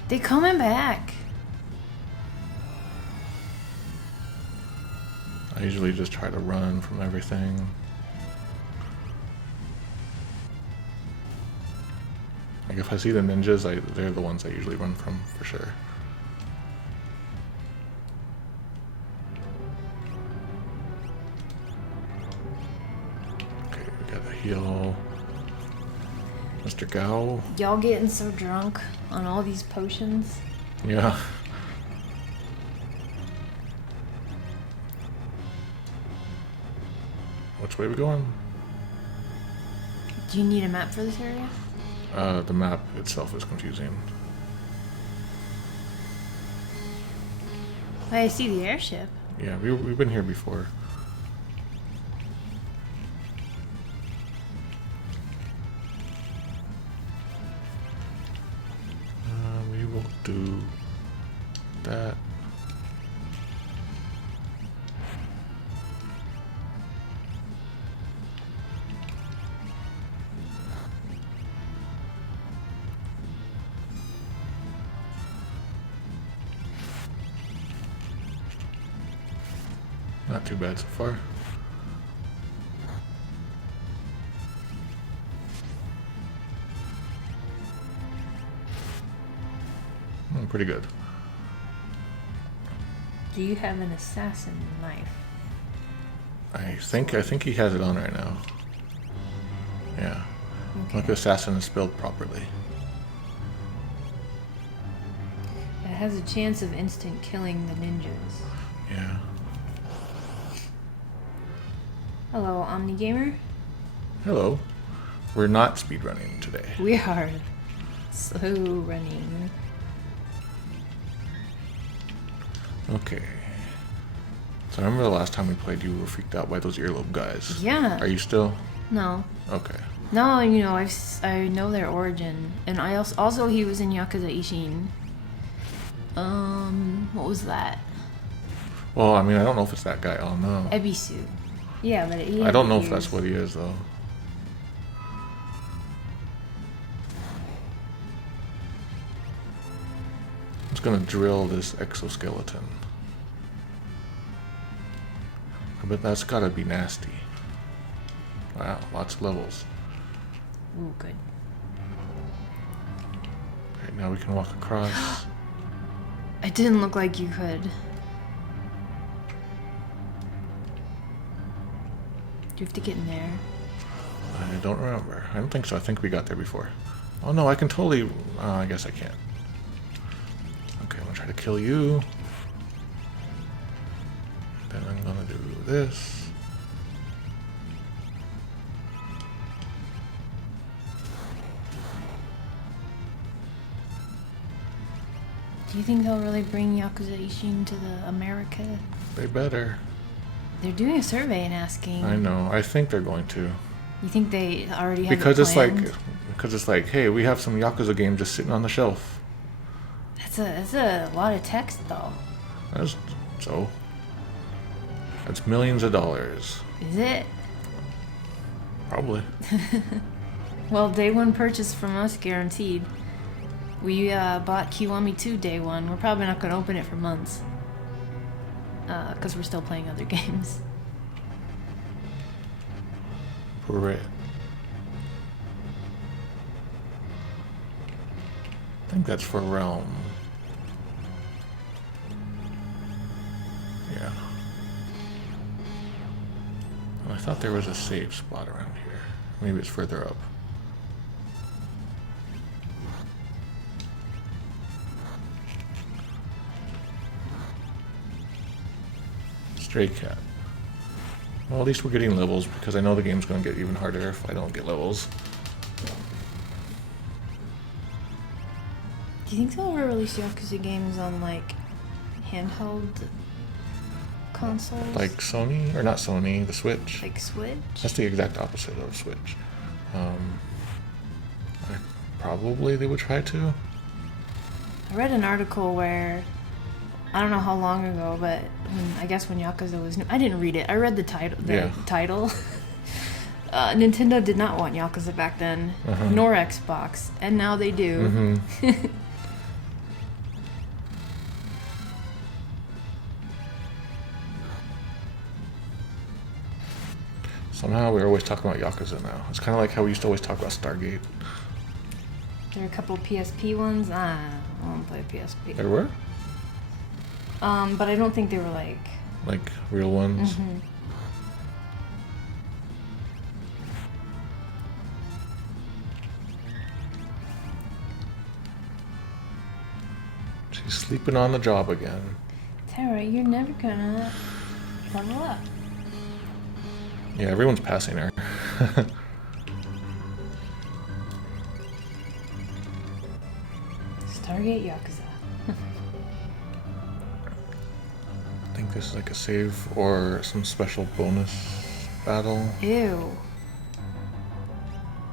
They coming back. I usually just try to run from everything. Like if I see the ninjas, they're the ones I usually run from for sure. Okay, we gotta heal Mr. Gao. Y'all getting so drunk on all these potions. Yeah. which way are we going? Do you need a map for this area? The map itself is confusing. I see the airship. Yeah, we've been here before. We will do that. Not too bad so far. Pretty good. Do you have an assassin knife? I think he has it on right now. Yeah. Okay. Look, assassin is spelled properly. It has a chance of instant killing the ninjas. Yeah. Hello, Omnigamer. Hello. We're not speedrunning today. We are slow running. Okay. So I remember the last time we played, you were freaked out by those earlobe guys. Yeah. Are you still? No. Okay. No, you know, I know their origin, and I also he was in Yakuza Ishin. What was that? Well, I mean, I don't know if it's that guy. Oh no. Ebisu. Yeah, but he I don't know if that's what he is though. I'm just gonna drill this exoskeleton. But that's gotta be nasty. Wow, lots of levels. Ooh, good. Okay, now we can walk across. It didn't look like you could. Do you have to get in there? I don't remember. I don't think so. I think we got there before. Oh no, I can totally... I guess I can't. Okay, I'm gonna try to kill you. Then I'm gonna do this. Do you think they'll really bring Yakuza Ishin to the America? They better. They're doing a survey and asking. I know. I think they're going to. You think they already have Because it it's like... planned? Because it's like, hey, we have some Yakuza game just sitting on the shelf. That's a lot of text, though. That's... So... That's millions of dollars. Is it? Probably. Well, day one purchase from us guaranteed. We bought Kiwami 2 day one. We're probably not going to open it for months. Because we're still playing other games. Right. I think that's for Realm. Yeah. I thought there was a save spot around here. Maybe it's further up. Stray cat. Well, at least we're getting levels, because I know the game's going to get even harder if I don't get levels. Do you think they'll ever release Yakuza games on, like, handheld consoles? Like Sony? Or not Sony, the Switch. Like Switch? That's the exact opposite of Switch. Probably they would try to. I read an article where, I don't know how long ago, but I guess when Yakuza was new, I didn't read it. I read the title. Nintendo did not want Yakuza back then, nor Xbox, and now they do. Somehow we're always talking about Yakuza now. It's kind of like how we used to always talk about Stargate. There are a couple PSP ones. I don't play PSP. There were? But I don't think they were like... Like real ones? She's sleeping on the job again. Tara, you're never gonna level up. Yeah, everyone's passing her. Stargate Yakuza. I think this is like a save or some special bonus battle. Ew.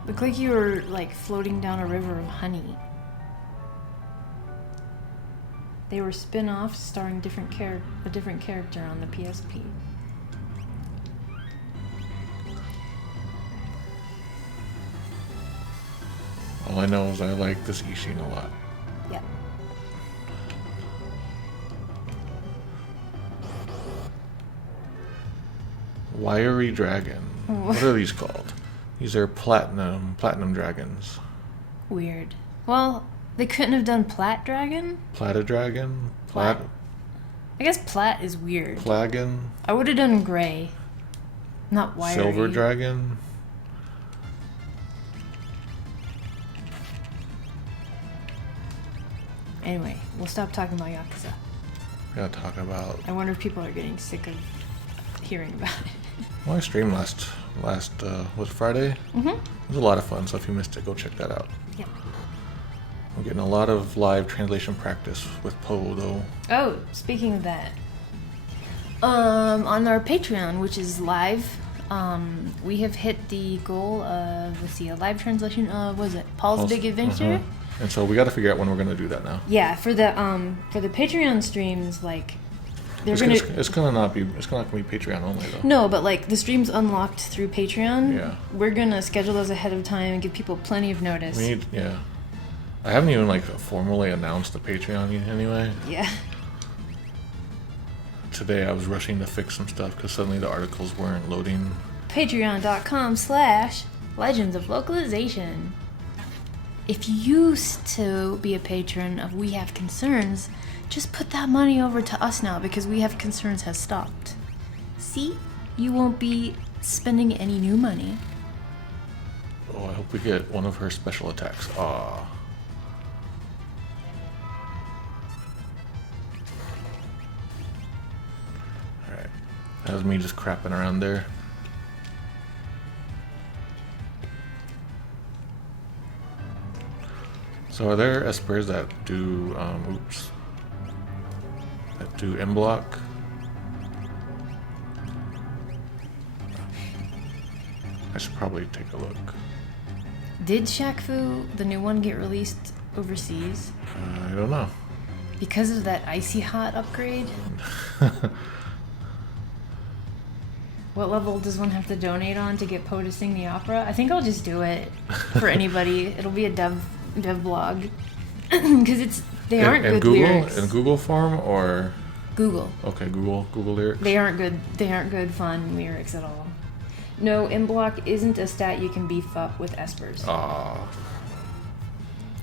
Looked like you were like floating down a river of honey. They were spin-offs starring a different character on the PSP. All I know is I like this Ishin a lot. Yeah. Wiry dragon. What are these called? These are platinum dragons. Weird. Well, they couldn't have done Plat Dragon? Plata dragon? Plat. I guess Plat is weird. Plagan? I would have done gray. Not wiry. Silver dragon? Anyway, we'll stop talking about Yakuza. We gotta talk about... I wonder if people are getting sick of hearing about it. Well, I streamed last was it Friday? Mm-hmm. It was a lot of fun, so if you missed it, go check that out. Yeah. I'm getting a lot of live translation practice with Poe, though. Oh, speaking of that, on our Patreon, which is live, we have hit the goal of, let's see, a live translation of, what is it, Paul's Big Adventure? And so we got to figure out when we're gonna do that now. Yeah, for the Patreon streams, like, It's not gonna be Patreon only though. No, but like the streams unlocked through Patreon. Yeah. We're gonna schedule those ahead of time and give people plenty of notice. Yeah. I haven't even like formally announced the Patreon anyway. Yeah. Today I was rushing to fix some stuff because suddenly the articles weren't loading. Patreon.com/Legends of Localization. If you used to be a patron of We Have Concerns, just put that money over to us now because We Have Concerns has stopped. See? You won't be spending any new money. Oh, I hope we get one of her special attacks. Ah. Alright. That was me just crapping around there. So are there espers that do, that do M block? I should probably take a look. Did Shaq Fu, the new one, get released overseas? I don't know. Because of that Icy Hot upgrade? What level does one have to donate on to get Poe to sing the opera? I think I'll just do it for anybody. It'll be a dev blog. Because they aren't good Google, lyrics. in Google form or Google. Okay, Google lyrics. They aren't good fun lyrics at all. No, M-Block isn't a stat you can beef up with espers. I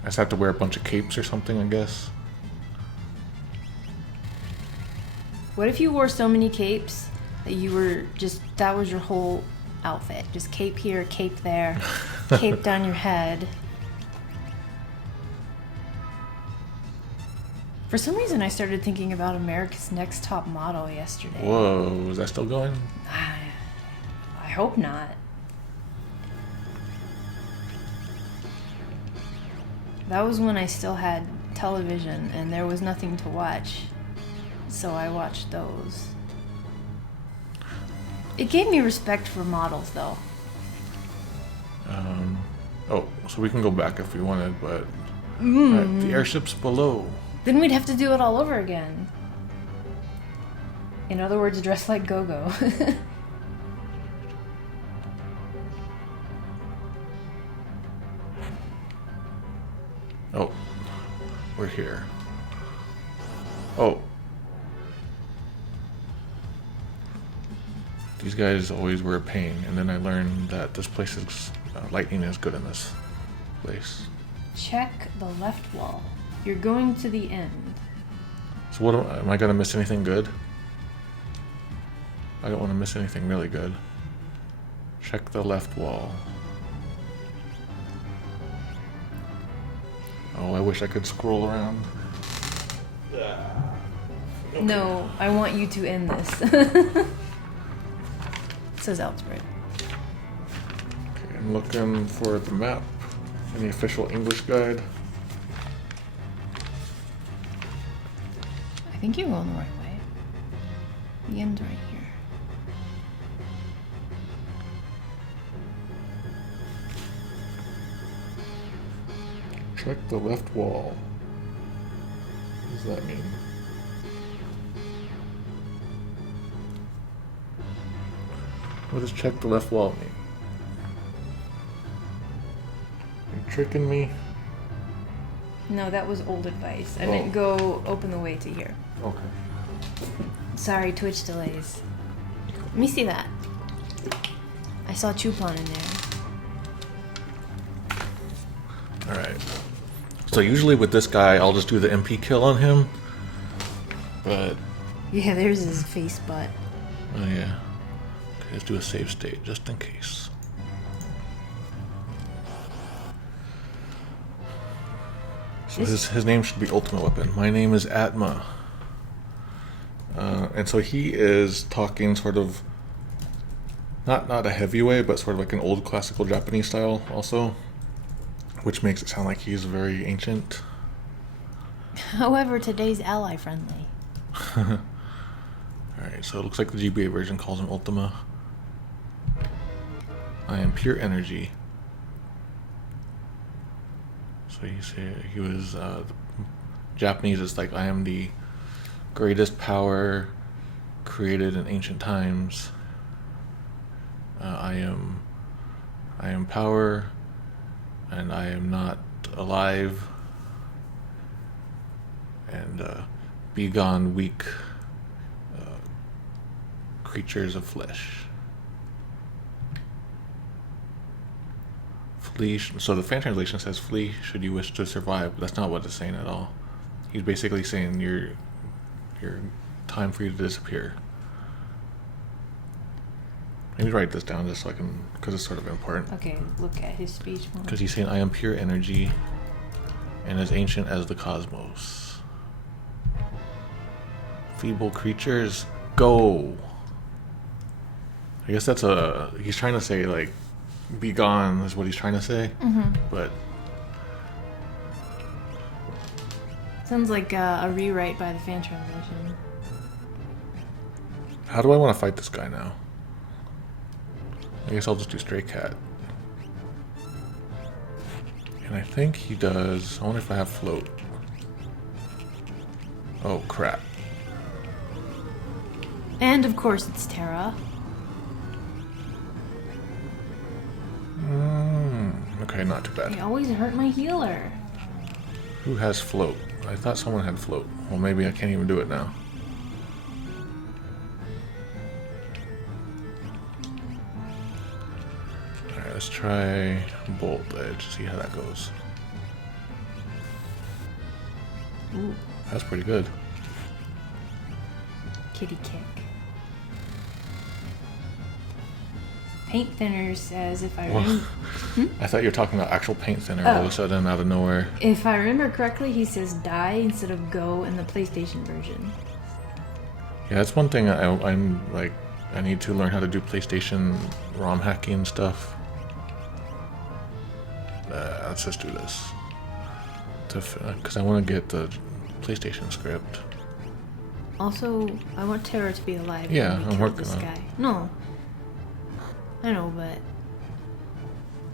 just have to wear a bunch of capes or something, I guess. What if you wore so many capes that that was your whole outfit? Just cape here, cape there, cape down your head. For some reason, I started thinking about America's Next Top Model yesterday. Whoa, is that still going? I hope not. That was when I still had television and there was nothing to watch. So I watched those. It gave me respect for models, though. Oh, so we can go back if we wanted, but alright, the airship's below. Then we'd have to do it all over again. In other words, dress like Go-Go. Oh, we're here. Oh. These guys always were a pain, and then I learned that this place is, lightning is good in this place. Check the left wall. You're going to the end. So what am I gonna miss anything good? I don't want to miss anything really good. Check the left wall. Oh, I wish I could scroll around. No, I want you to end this. It says outspread. Okay, I'm looking for the map. Any official English guide? I think you're going the right way. The end's right here. Check the left wall. What does that mean? What does check the left wall mean? You tricking me? No, that was old advice. I Oh. meant go open the way to here. Okay. Sorry, Twitch delays. Let me see that. I saw Chupon in there. Alright. So usually with this guy, I'll just do the MP kill on him. But, Yeah, there's his face butt. oh yeah. Okay, let's do a save state, just in case. So his name should be Ultimate Weapon. My name is Atma. And so he is talking sort of, not a heavy way, but sort of like an old classical Japanese style also. Which makes it sound like he's very ancient. However, today's ally friendly. Alright, so it looks like the GBA version calls him Ultima. I am pure energy. So he was Japanese. It's like I am the greatest power created in ancient times. I am power, and I am not alive. And be gone, weak creatures of flesh. Flee. So the fan translation says, "Flee should you wish to survive." But that's not what it's saying at all. He's basically saying your time for you to disappear. Maybe write this down just so I can, because it's sort of important. Okay, look at his speech. Because he's saying, "I am pure energy, and as ancient as the cosmos. Feeble creatures, go." I guess he's trying to say like, "Be gone" is what he's trying to say. Mm-hmm. But Sounds like a rewrite by the fan translation. how do I want to fight this guy now? I guess I'll just do Stray Cat. And I think he does. I wonder if I have float. Oh crap. And of course it's Terra. Okay, not too They bad. always hurt my healer. Who has float? I thought someone had float. Well, maybe I can't even do it now. Alright, let's try Bolt Edge, see how that goes. Ooh, That's pretty good. kitty kick. Paint Thinner says if I remember, I thought you were talking about actual paint thinner all of Oh. a sudden out of nowhere. if I remember correctly, he says die instead of go in the PlayStation version. Yeah, that's one thing I'm like, I need to learn how to do PlayStation ROM hacking stuff. Let's just do this. Because I want to get the PlayStation script. Also, I want Terra to be alive. Yeah, when we I'm kill working this on it. guy. No, I know, but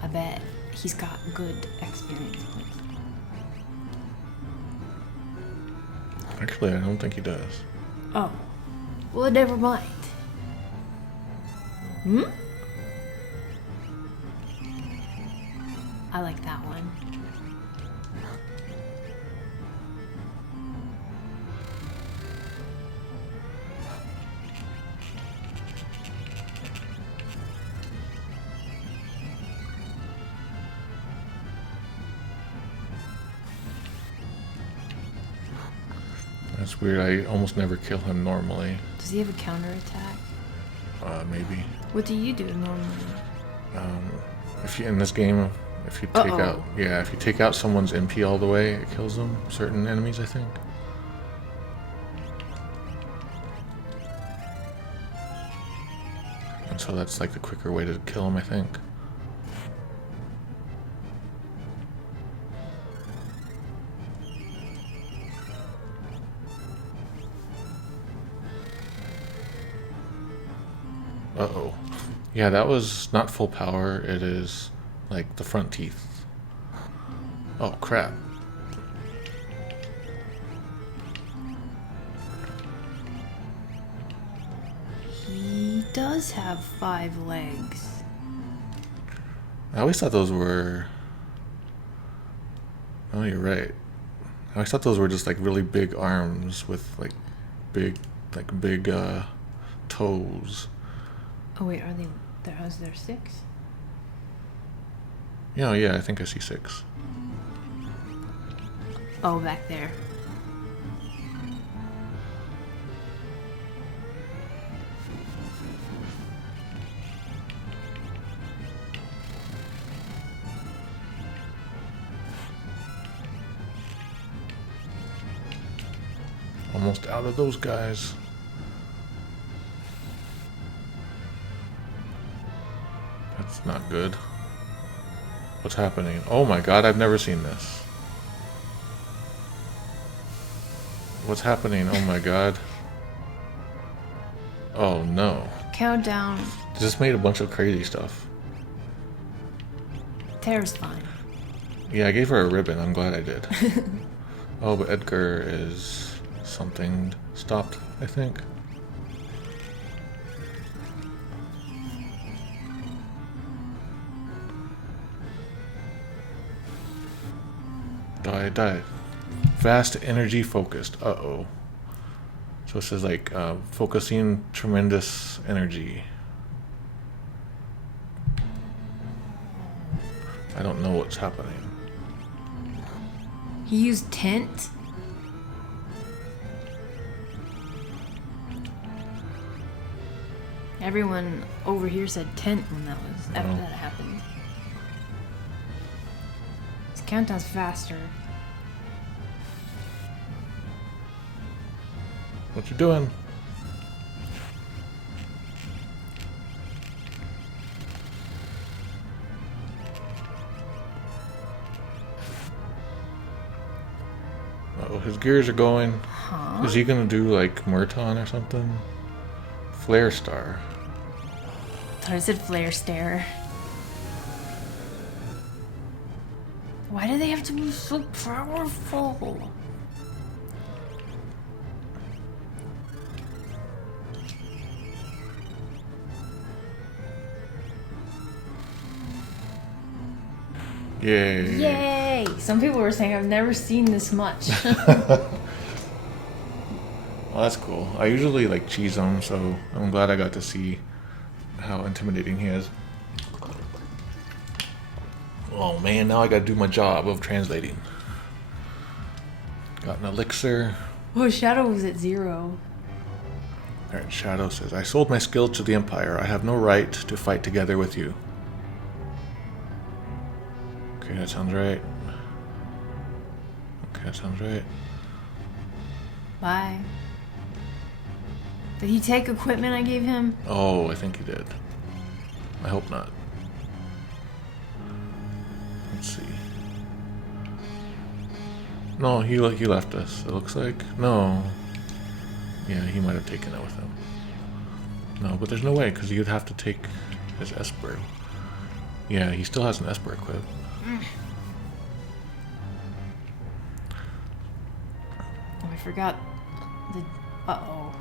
I bet he's got good experience points. Actually, I don't think he does. Oh, well, never mind. Hmm? I like that one. That's weird. I almost never kill him normally. Does he have a counterattack? Maybe. What do you do normally? If you in this game, if you take Uh-oh. if you take out someone's MP all the way, it kills them. Certain enemies, I think. And so that's like the quicker way to kill him, I think. Uh-oh. Yeah, that was not full power. It is like the front teeth. Oh, crap. He does have 5 legs. I always thought those were... Oh, you're right. I always thought those were just like really big arms with like big toes. Oh wait, are they? Is there 6? Yeah, I think I see 6. Oh, back there. Almost out of those guys. That's not good. What's happening? Oh my god, I've never seen this. What's happening? Oh my god. Oh no. Countdown. Just made a bunch of crazy stuff. Tara's fine. Yeah, I gave her a ribbon. I'm glad I did. Oh, but Edgar is something stopped, I think. Die. Fast energy focused. Uh-oh. So it says like focusing tremendous energy. I don't know what's happening. He used tent? Everyone over here said tent when after that happened. His countdown's faster. What you doing? Uh-oh, his gears are going. Huh? Is he gonna do like Murton or something? Flare Star. I thought I said flare stare. Why do they have to be so powerful? Yay. Yay! Some people were saying I've never seen this much. Well, that's cool. I usually like cheese him, so I'm glad I got to see how intimidating he is. Oh man, now I gotta do my job of translating. Got an elixir. Oh, Shadow was at 0. Alright, Shadow says, I sold my skills to the Empire. I have no right to fight together with you. Okay, that sounds right. Bye. Did he take equipment I gave him? Oh, I think he did. I hope not. Let's see. No, he left us, it looks like. No. Yeah, he might have taken it with him. No, but there's no way, because you'd have to take his Esper. Yeah, he still has an Esper equipped. Oh, I forgot the... Uh-oh.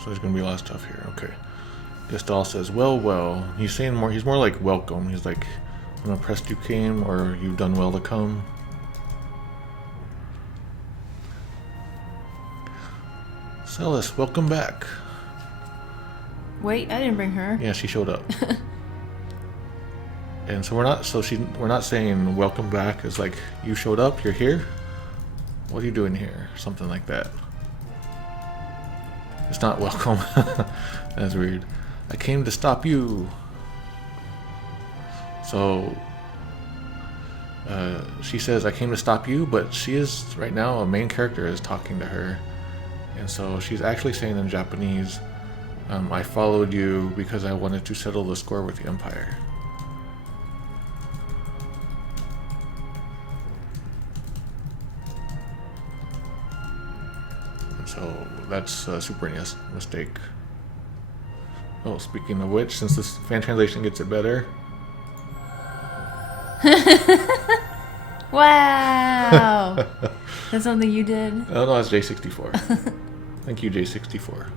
So there's gonna be a lot of stuff here. Okay. Gestal says, well. He's saying more. He's more like welcome. He's like, I'm impressed you came, or you've done well to come. Celes, welcome back. Wait, I didn't bring her. Yeah, she showed up. And so we're not saying welcome back. It's like, you showed up, you're here. What are you doing here? Something like that. It's not welcome. That's weird. I came to stop you. So she says, I came to stop you, but she is right now, a main character is talking to her, And so she's actually saying in Japanese, I followed you because I wanted to settle the score with the Empire. And so that's a Super NES mistake. Oh, speaking of which, since this fan translation gets it better. Wow! That's something you did? Oh no, it's J64. Thank you, J64.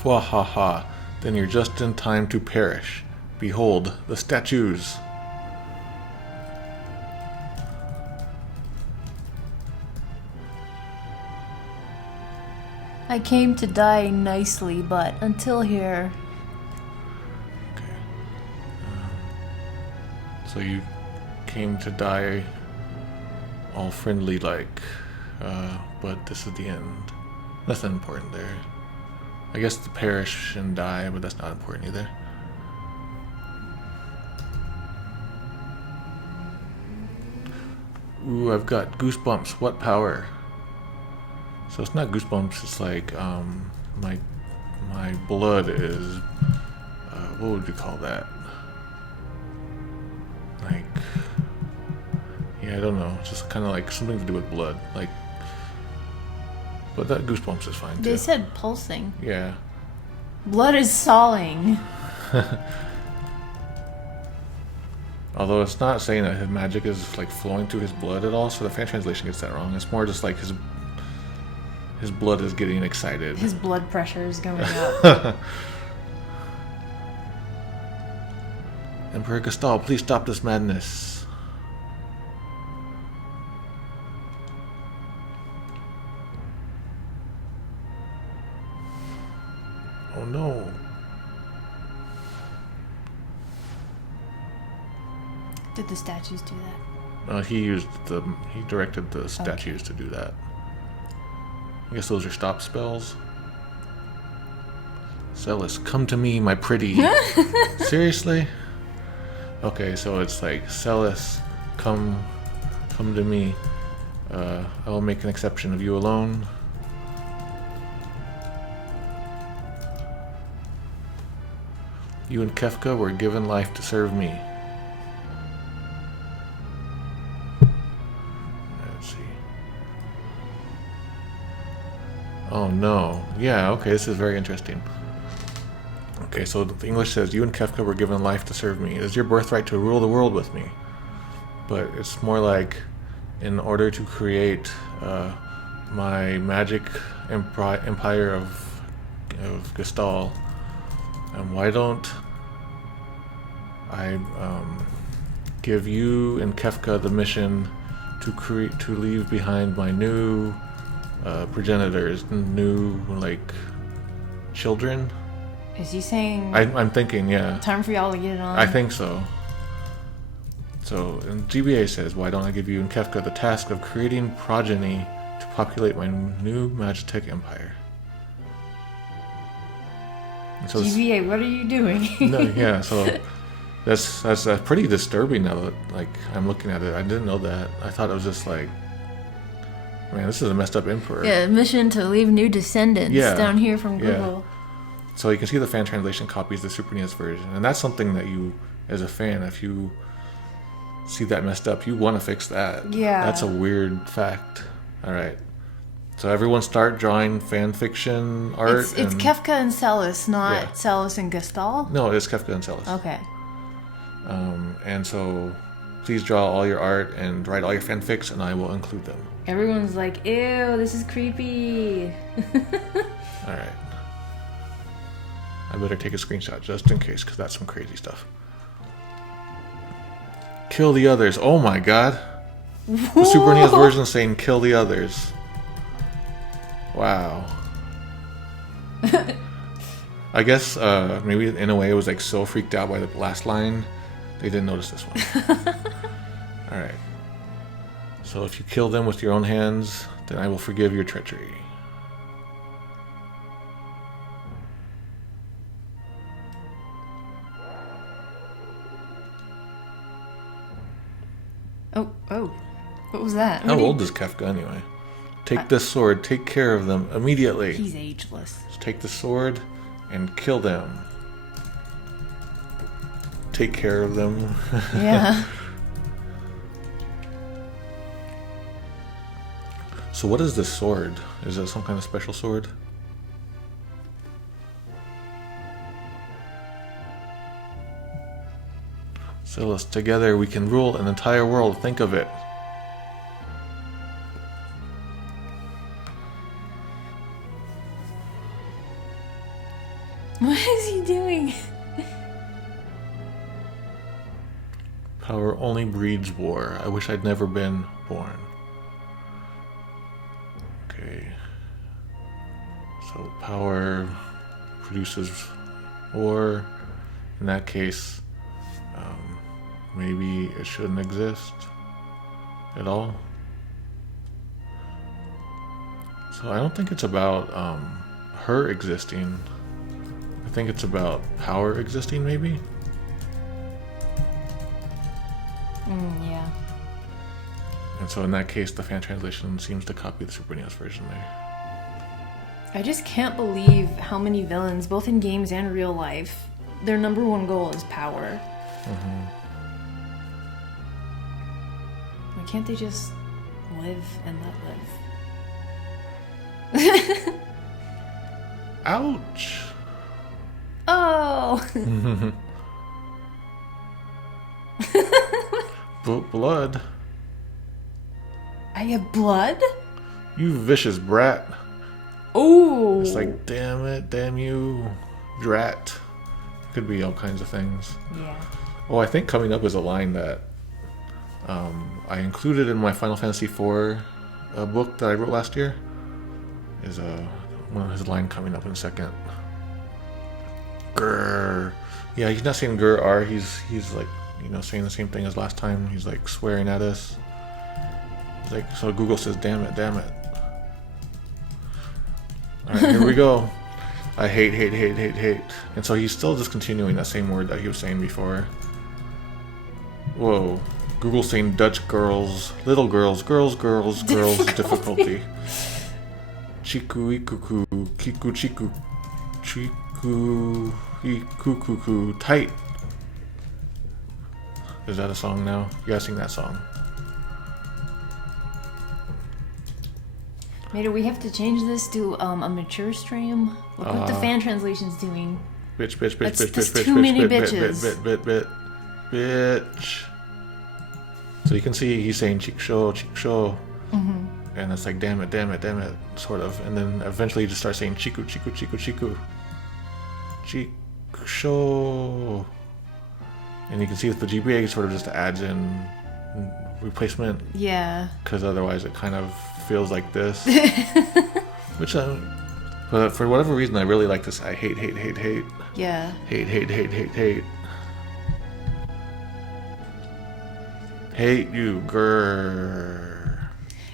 Fwahaha, then you're just in time to perish. Behold, the statues. I came to die nicely, but until here. Okay. So you came to die all friendly like, but this is the end. Nothing important there. I guess to perish and die, but that's not important either. Ooh, I've got goosebumps. What power? So it's not goosebumps. It's like my blood is. What would you call that? Like, yeah, I don't know. It's just kind of like something to do with blood. Like, but that goosebumps is fine too. They said pulsing. Yeah. Blood is sawing. Although it's not saying that his magic is like flowing through his blood at all, so the fan translation gets that wrong. It's more just like his blood is getting excited. His blood pressure is going up. Emperor Gastal, please stop this madness. Oh no. Did the statues do that? He directed the statues to do that. I guess those are stop spells. Celes, come to me, my pretty. Seriously? Okay, so it's like, Celes, come to me. I will make an exception of you alone. You and Kefka were given life to serve me. Let's see. Oh no. Yeah, okay, this is very interesting. Okay, so the English says, you and Kefka were given life to serve me. It is your birthright to rule the world with me. But it's more like, in order to create my magic empire of Gestal, why don't I give you and Kefka the mission to leave behind my new progenitors, new like children? Is he saying I'm thinking, yeah. time for y'all to get it on? I think so. So, and GBA says, why don't I give you and Kefka the task of creating progeny to populate my new Magitech empire? And so GBA, what are you doing? no, yeah, so that's pretty disturbing now that like I'm looking at it. I didn't know that. I thought it was just like, man, this is a messed up emperor. Yeah, mission to leave new descendants down here from Yeah. Google. So you can see the fan translation copies the Super NES version, and that's something that you, as a fan, if you see that messed up, you want to fix that. Yeah. That's a weird fact. All right. So everyone start drawing fan fiction art. It's Kefka and Celes, not Yeah. Celes and Gestal? No, it's Kefka and Celes. Okay. And so please draw all your art and write all your fanfics, and I will include them. Everyone's like, ew, this is creepy. All right. I better take a screenshot just in case, because that's some crazy stuff. Kill the others. Oh my god. The Super NES version saying kill the others. Wow. I guess maybe in a way it was like so freaked out by the last line, they didn't notice this one. Alright. So if you kill them with your own hands, then I will forgive your treachery. Oh. What was that? How old is Kefka anyway? Take this sword, take care of them immediately. He's ageless. Just take the sword and kill them. Take care of them. Yeah. So what is this sword? Is it some kind of special sword? Celes, together we can rule an entire world. Think of it. What is he doing? Power only breeds war. I wish I'd never been born. Okay. So power produces war. In that case, maybe it shouldn't exist at all. So I don't think it's about her existing. I think it's about power existing, maybe? Yeah. And so in that case, the fan translation seems to copy the Super NES version there. I just can't believe how many villains, both in games and real life, their number one goal is power. Mm-hmm. Why can't they just live and let live? Ouch! Oh! Blood. I have blood? You vicious brat. Oh! It's like, damn it, damn you, drat. Could be all kinds of things. Yeah. Oh, I think coming up is a line that I included in my Final Fantasy IV book that I wrote last year. Is one of his line coming up in a second. Grr. Yeah, he's not saying grr r. He's like, you know, saying the same thing as last time. He's like swearing at us. He's like, so Google says, damn it, damn it. All right, here we go. I hate. And so he's still just continuing that same word that he was saying before. Whoa. Google's saying Dutch girls, little girls, girls, difficulty. Chiku ikuku, kiku chiku, chiku ikukuku, tight. Is that a song now? You gotta sing that song. Maybe we have to change this to a mature stream. Look what the fan translation's doing. Bitch. That's too many bitches. Bitch. So you can see he's saying chiksho. Mm-hmm. And it's like, damn it, sort of. And then eventually you just start saying chiku. Chiksho. And you can see that the GBA sort of just adds in replacement. Yeah. Because otherwise it kind of feels like this. Which but for whatever reason I really like this. I hate. Yeah. Hate. Hate you, grrr.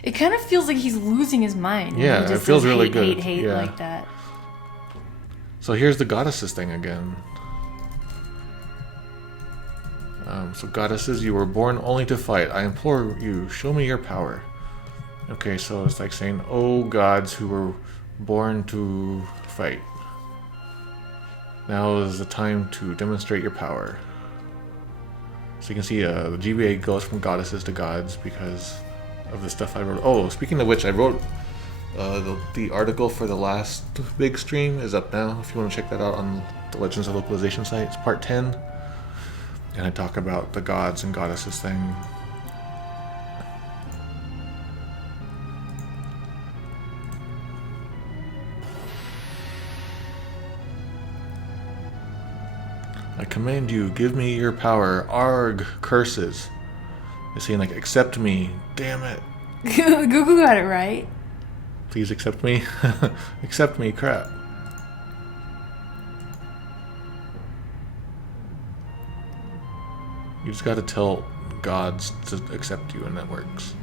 It kind of feels like he's losing his mind. Yeah, he just it feels says really good. Hate Yeah. like that. So here's the goddesses thing again. So goddesses, you were born only to fight. I implore you, show me your power. Okay, so it's like saying, oh gods who were born to fight. Now is the time to demonstrate your power. So you can see the GBA goes from goddesses to gods because of the stuff I wrote. Oh, speaking of which, I wrote the article for the last big stream is up now. If you want to check that out on the Legends of Localization site, it's part 10. And I talk about the gods and goddesses thing. I command you, give me your power. Arg, curses. They're saying like, accept me. Damn it. Google got it right. Please accept me. Accept me, crap. You just gotta tell gods to accept you and that works.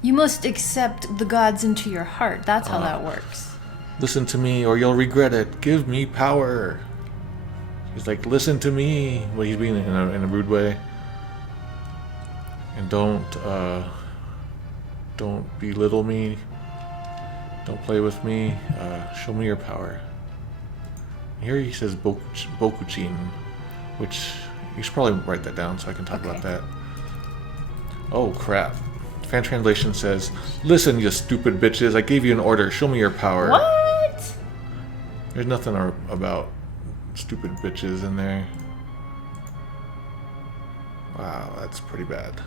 You must accept the gods into your heart. That's how that works. Listen to me or you'll regret it. Give me power. He's like, listen to me. Well, he's being in a rude way. And don't Don't belittle me. Don't play with me. Show me your power. Here he says Bokuchin, which you should probably write that down so I can talk about that. Oh crap. Fan translation says, "Listen, you stupid bitches, I gave you an order. Show me your power." What? There's nothing about stupid bitches in there. Wow, that's pretty bad.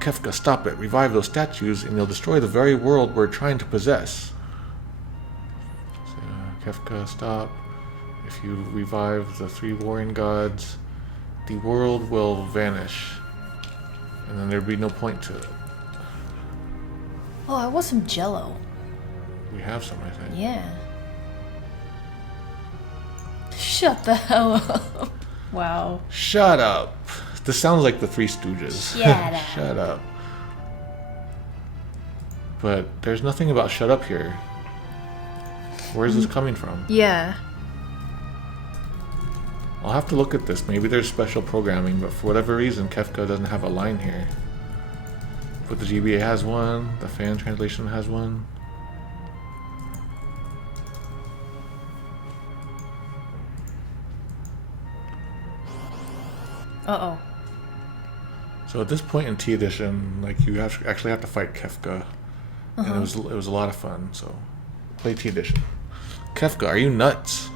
Kefka, stop it. Revive those statues and you'll destroy the very world we're trying to possess. So, Kefka, stop. If you revive the 3 warring gods, the world will vanish. And then there'd be no point to it. Oh, I want some Jello. We have some, I think. Yeah. Shut the hell up. Wow. Shut up. This sounds like the Three Stooges. Shut up. Shut up. But there's nothing about shut up here. Where's this coming from? Yeah. I'll have to look at this. Maybe there's special programming, but for whatever reason, Kefka doesn't have a line here. But the GBA has one. The fan translation has one. Uh-oh. So at this point in T Edition, like you actually have to fight Kefka, and it was a lot of fun. So play T Edition. Kefka, are you nuts?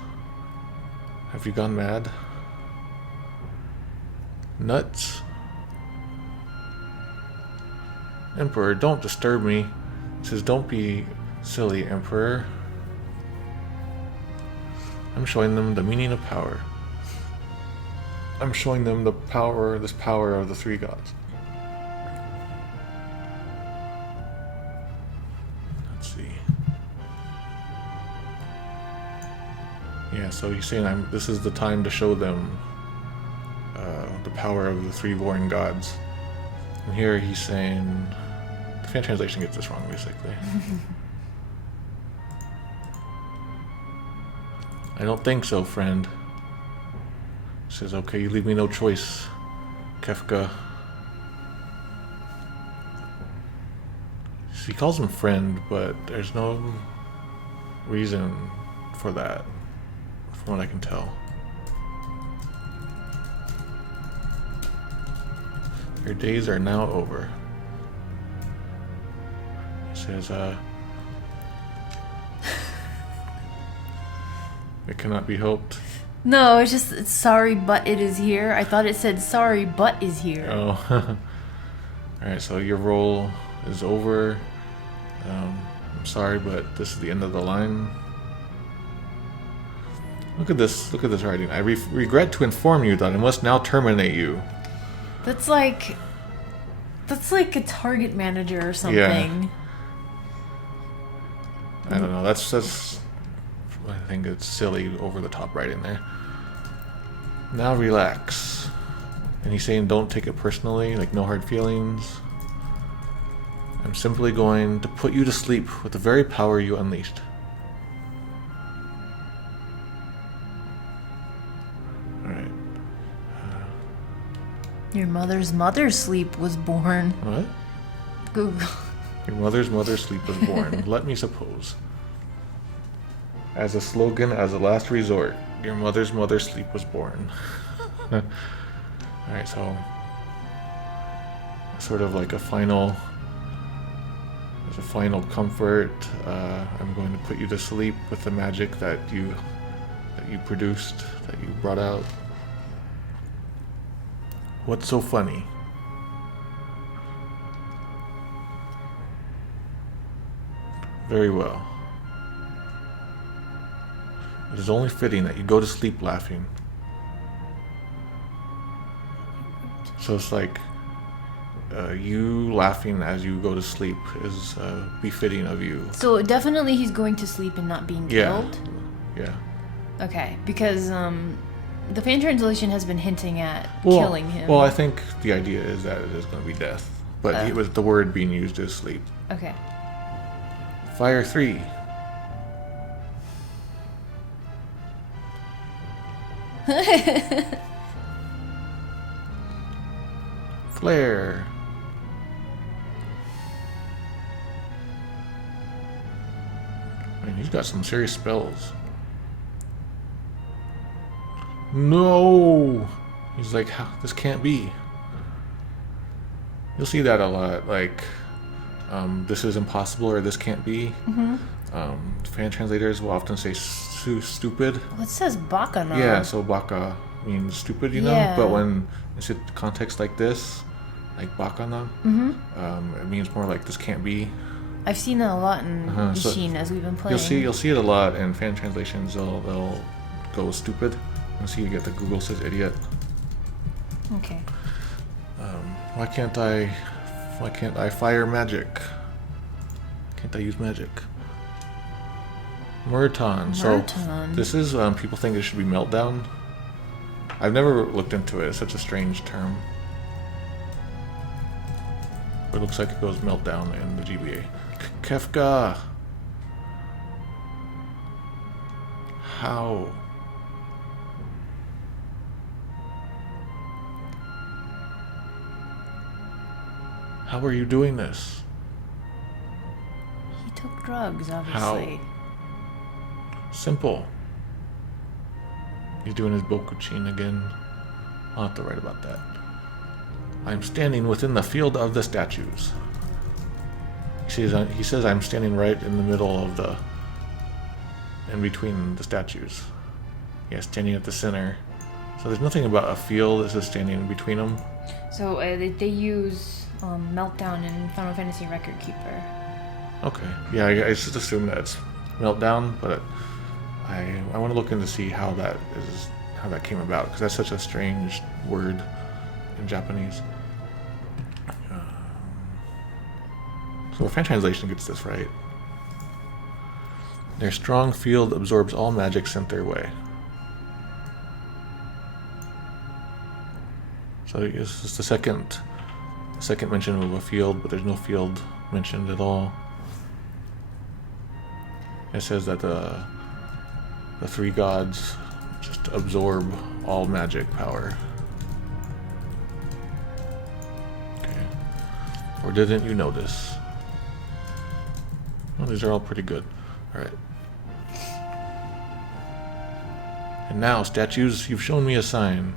Have you gone mad? Nuts? Emperor, don't disturb me. It says, don't be silly, Emperor. I'm showing them the meaning of power. I'm showing them the power, this power of the 3 gods. Let's see. Yeah, so he's saying this is the time to show them the power of the 3 warring gods. And here he's saying, the fan translation gets this wrong, basically. I don't think so, friend. He says, okay, you leave me no choice, Kefka. He calls him friend, but there's no reason for that, from what I can tell. Your days are now over. He says, it cannot be hoped. No, it's sorry, but it is here. I thought it said sorry, but is here. Oh. Alright, so your role is over. I'm sorry, but this is the end of the line. Look at this writing. I regret to inform you that I must now terminate you. That's like a target manager or something. Yeah. I don't know. That's I think it's silly, over the top writing there. Now relax. And he's saying don't take it personally, like no hard feelings. I'm simply going to put you to sleep with the very power you unleashed. Alright. Your mother's sleep was born. What? Google. Your mother's sleep was born. Let me suppose. As a slogan, as a last resort, your mother's sleep was born. Alright, so sort of like a final comfort. I'm going to put you to sleep with the magic that you produced, that you brought out. What's so funny? Very well. It is only fitting that you go to sleep laughing. So it's like you laughing as you go to sleep is befitting of you. So definitely he's going to sleep and not being killed? Yeah. Okay, because the fan translation has been hinting at killing him. Well, I think the idea is that it is going to be death. But with the word being used is sleep. Okay. Fire 3. Flare. He's got some serious spells. No! He's like, this can't be. You'll see that a lot, like, this is impossible or this can't be. Fan translators will often say stupid. Well, it says baka now. Yeah, so baka means stupid, you know? Yeah. But when it's a context like this, like baka na, it means more like this can't be. I've seen that a lot in Ishin as we've been playing. You'll see it a lot in fan translations. They'll go stupid. You'll see you get the Google says idiot. Okay. Why can't I fire magic? Can't I use magic? Murton. So this is people think it should be meltdown. I've never looked into it. It's such a strange term. But it looks like it goes meltdown in the GBA. Kefka. How? How are you doing this? He took drugs, obviously. How? Simple. He's doing his Bokuchin again. I'll have to write about that. I'm standing within the field of the statues. He says I'm standing right in the middle of in between the statues. Yeah, standing at the center. So there's nothing about a field, it's just standing in between them. So they use Meltdown in Final Fantasy Record Keeper. Okay. Yeah, I just assume that it's Meltdown, but I want to look into see how that came about, because that's such a strange word in Japanese. So the fan translation gets this right. Their strong field absorbs all magic sent their way. So this is the second mention of a field, but there's no field mentioned at all. It says that the three gods just absorb all magic power. Okay. Or didn't you notice? Well, these are all pretty good. Alright. And now, statues, you've shown me a sign.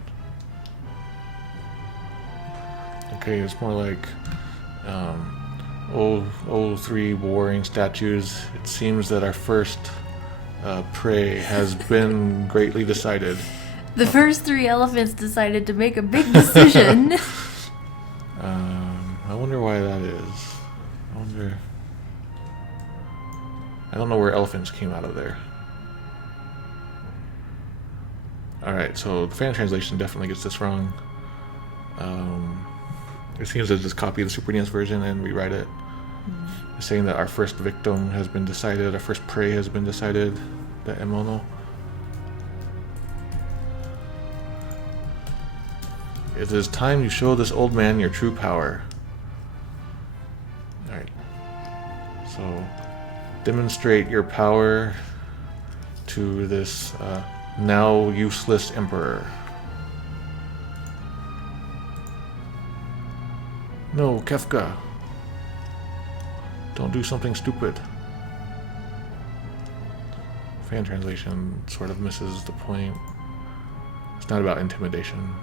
Okay, it's more like, three warring statues. It seems that our first prey has been greatly decided. The first three elephants decided to make a big decision. I wonder why that is. I don't know where elephants came out of there. Alright, so the fan translation definitely gets this wrong. It seems to just copy the Super NES version and rewrite it. It's saying that our first victim has been decided, our first prey has been decided, the Emono. It is time you show this old man your true power. Alright. So, demonstrate your power to this now useless emperor. No, Kefka. Don't do something stupid. Fan translation sort of misses the point. It's not about intimidation.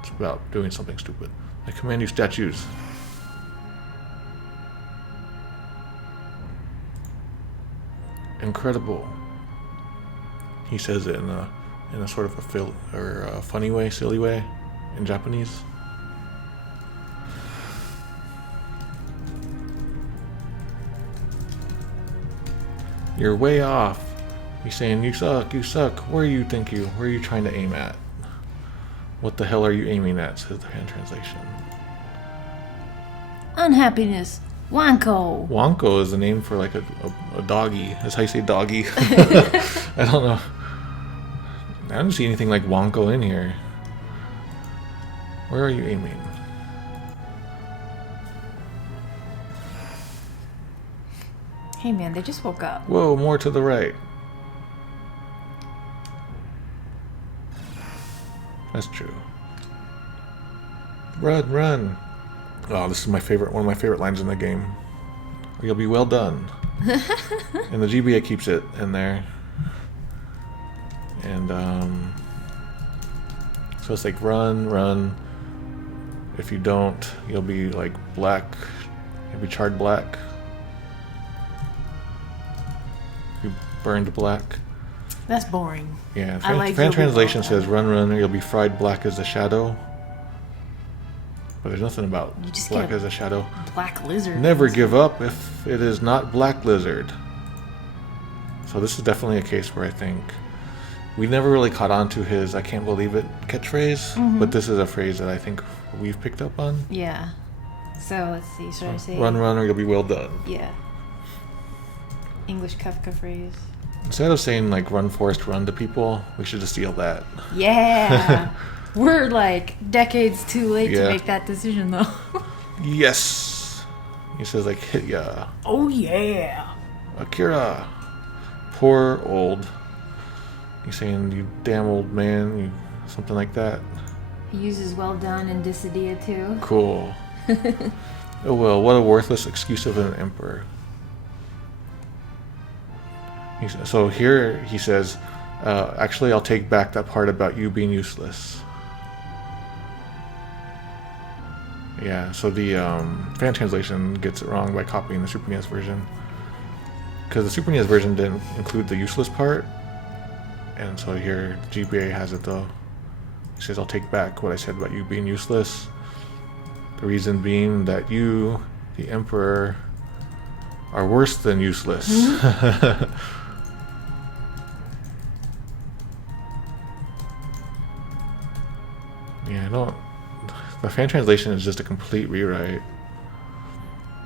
It's about doing something stupid. I command you, statues. Incredible. He says it in a sort of a funny way, silly way, in Japanese. You're way off. He's saying, you suck. Where are you trying to aim at? What the hell are you aiming at, says the hand translation. Unhappiness. Wanko. Wanko is the name for like a doggy. That's how you say doggy. I don't know. I don't see anything like Wanko in here. Where are you aiming? Hey man, they just woke up. Whoa, more to the right. That's true. Run. Oh, this is one of my favorite lines in the game. Or you'll be well done. And the GBA keeps it in there. And so it's like run, run. If you don't, you'll be like black. You'll be charred black. You burned black. That's boring. Yeah, I like fan you'll be translation black. says run, run, or you'll be fried black as a shadow. But there's nothing about You just black get as a shadow. Black lizard. Never give up if it is not black lizard. So this is definitely a case where I think we never really caught on to his "I can't believe it" catchphrase, but this is a phrase that I think we've picked up on. Yeah. So let's see. Should I say? Run, run, or you'll be well done. Yeah. English Kefka phrase. Instead of saying like "run, Forrest, run" to people, we should just steal that. Yeah. We're like decades too late Yeah. to make that decision, though. Yes. He says like "hit ya, Oh yeah. Akira." Poor old. He's saying "you damn old man," something like that. He uses "well done" and "Dissidia" too. Cool. Oh well, what a worthless excuse of an emperor. So here he says, actually I'll take back that part about you being useless. Yeah, so the fan translation gets it wrong by copying the Super NES version. Because the Super NES version didn't include the useless part. And so here, GBA has it though. He says, I'll take back what I said about you being useless. The reason being that you, the Emperor, are worse than useless. Yeah, I don't... The fan translation is just a complete rewrite.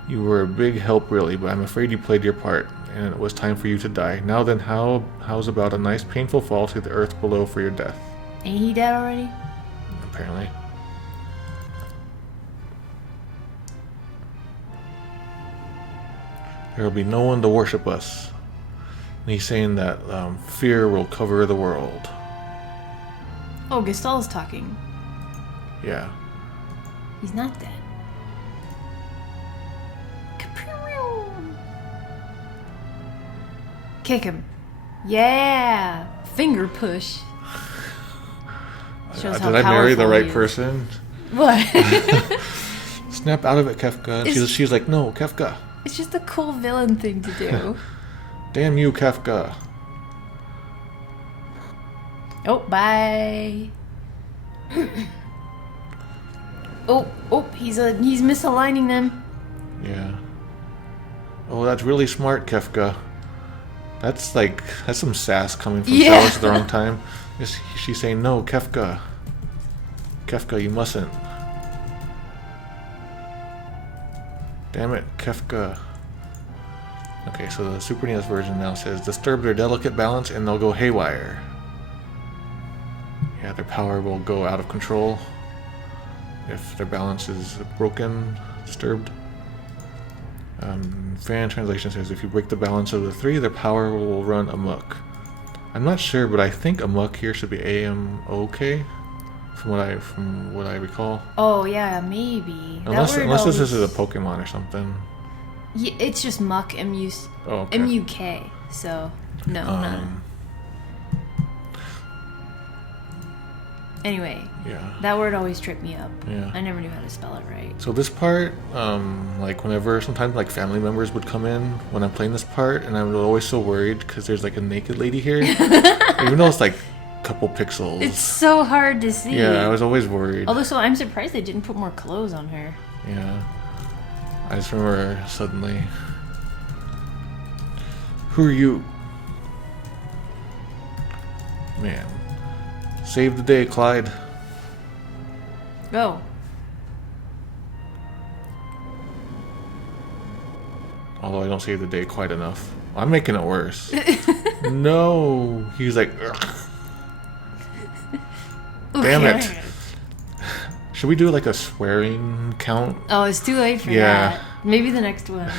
You were a big help really, but I'm afraid you played your part, and it was time for you to die. Now then, how's about a nice painful fall to the earth below for your death? Ain't he dead already? Apparently. There will be no one to worship us. And he's saying that fear will cover the world. Oh, Gestal's talking. Yeah. He's not dead. Kick him. Yeah. Finger push. Shows how Did I marry the powerful right he is. person? What? Snap out of it, Kefka. And she's like, no, Kefka. It's just a cool villain thing to do. Damn you, Kefka. Oh, bye. oh, he's misaligning them. Yeah. Oh, that's really smart, Kefka. That's some sass coming from Yeah. Celes at the wrong time. She's saying, no, Kefka. Kefka, you mustn't. Damn it, Kefka. Okay, so the Super NES version now says, disturb their delicate balance and they'll go haywire. Yeah, their power will go out of control if their balance is broken, disturbed. Fan translation says, if you break the balance of the three, their power will run amok. I'm not sure, but I think amok here should be A-M-O-K, from what I recall. Oh yeah, maybe. Unless this is a Pokemon or something. Yeah, it's just muck. Oh, okay. M-U-K. So no, not. Anyway, Yeah. that word always tripped me up. Yeah. I never knew how to spell it right. So this part, like whenever sometimes like family members would come in when I'm playing this part, and I was always so worried because there's like a naked lady here, even though it's like a couple pixels. It's so hard to see. Yeah, I was always worried. Although, so I'm surprised they didn't put more clothes on her. Yeah, I just remember suddenly. Who are you? Man, save the day, Clyde. Go. Although I don't save the day quite enough. I'm making it worse. No, he's like, ugh. Damn it. Should we do like a swearing count? Oh, it's too late for Yeah. that. Maybe the next one.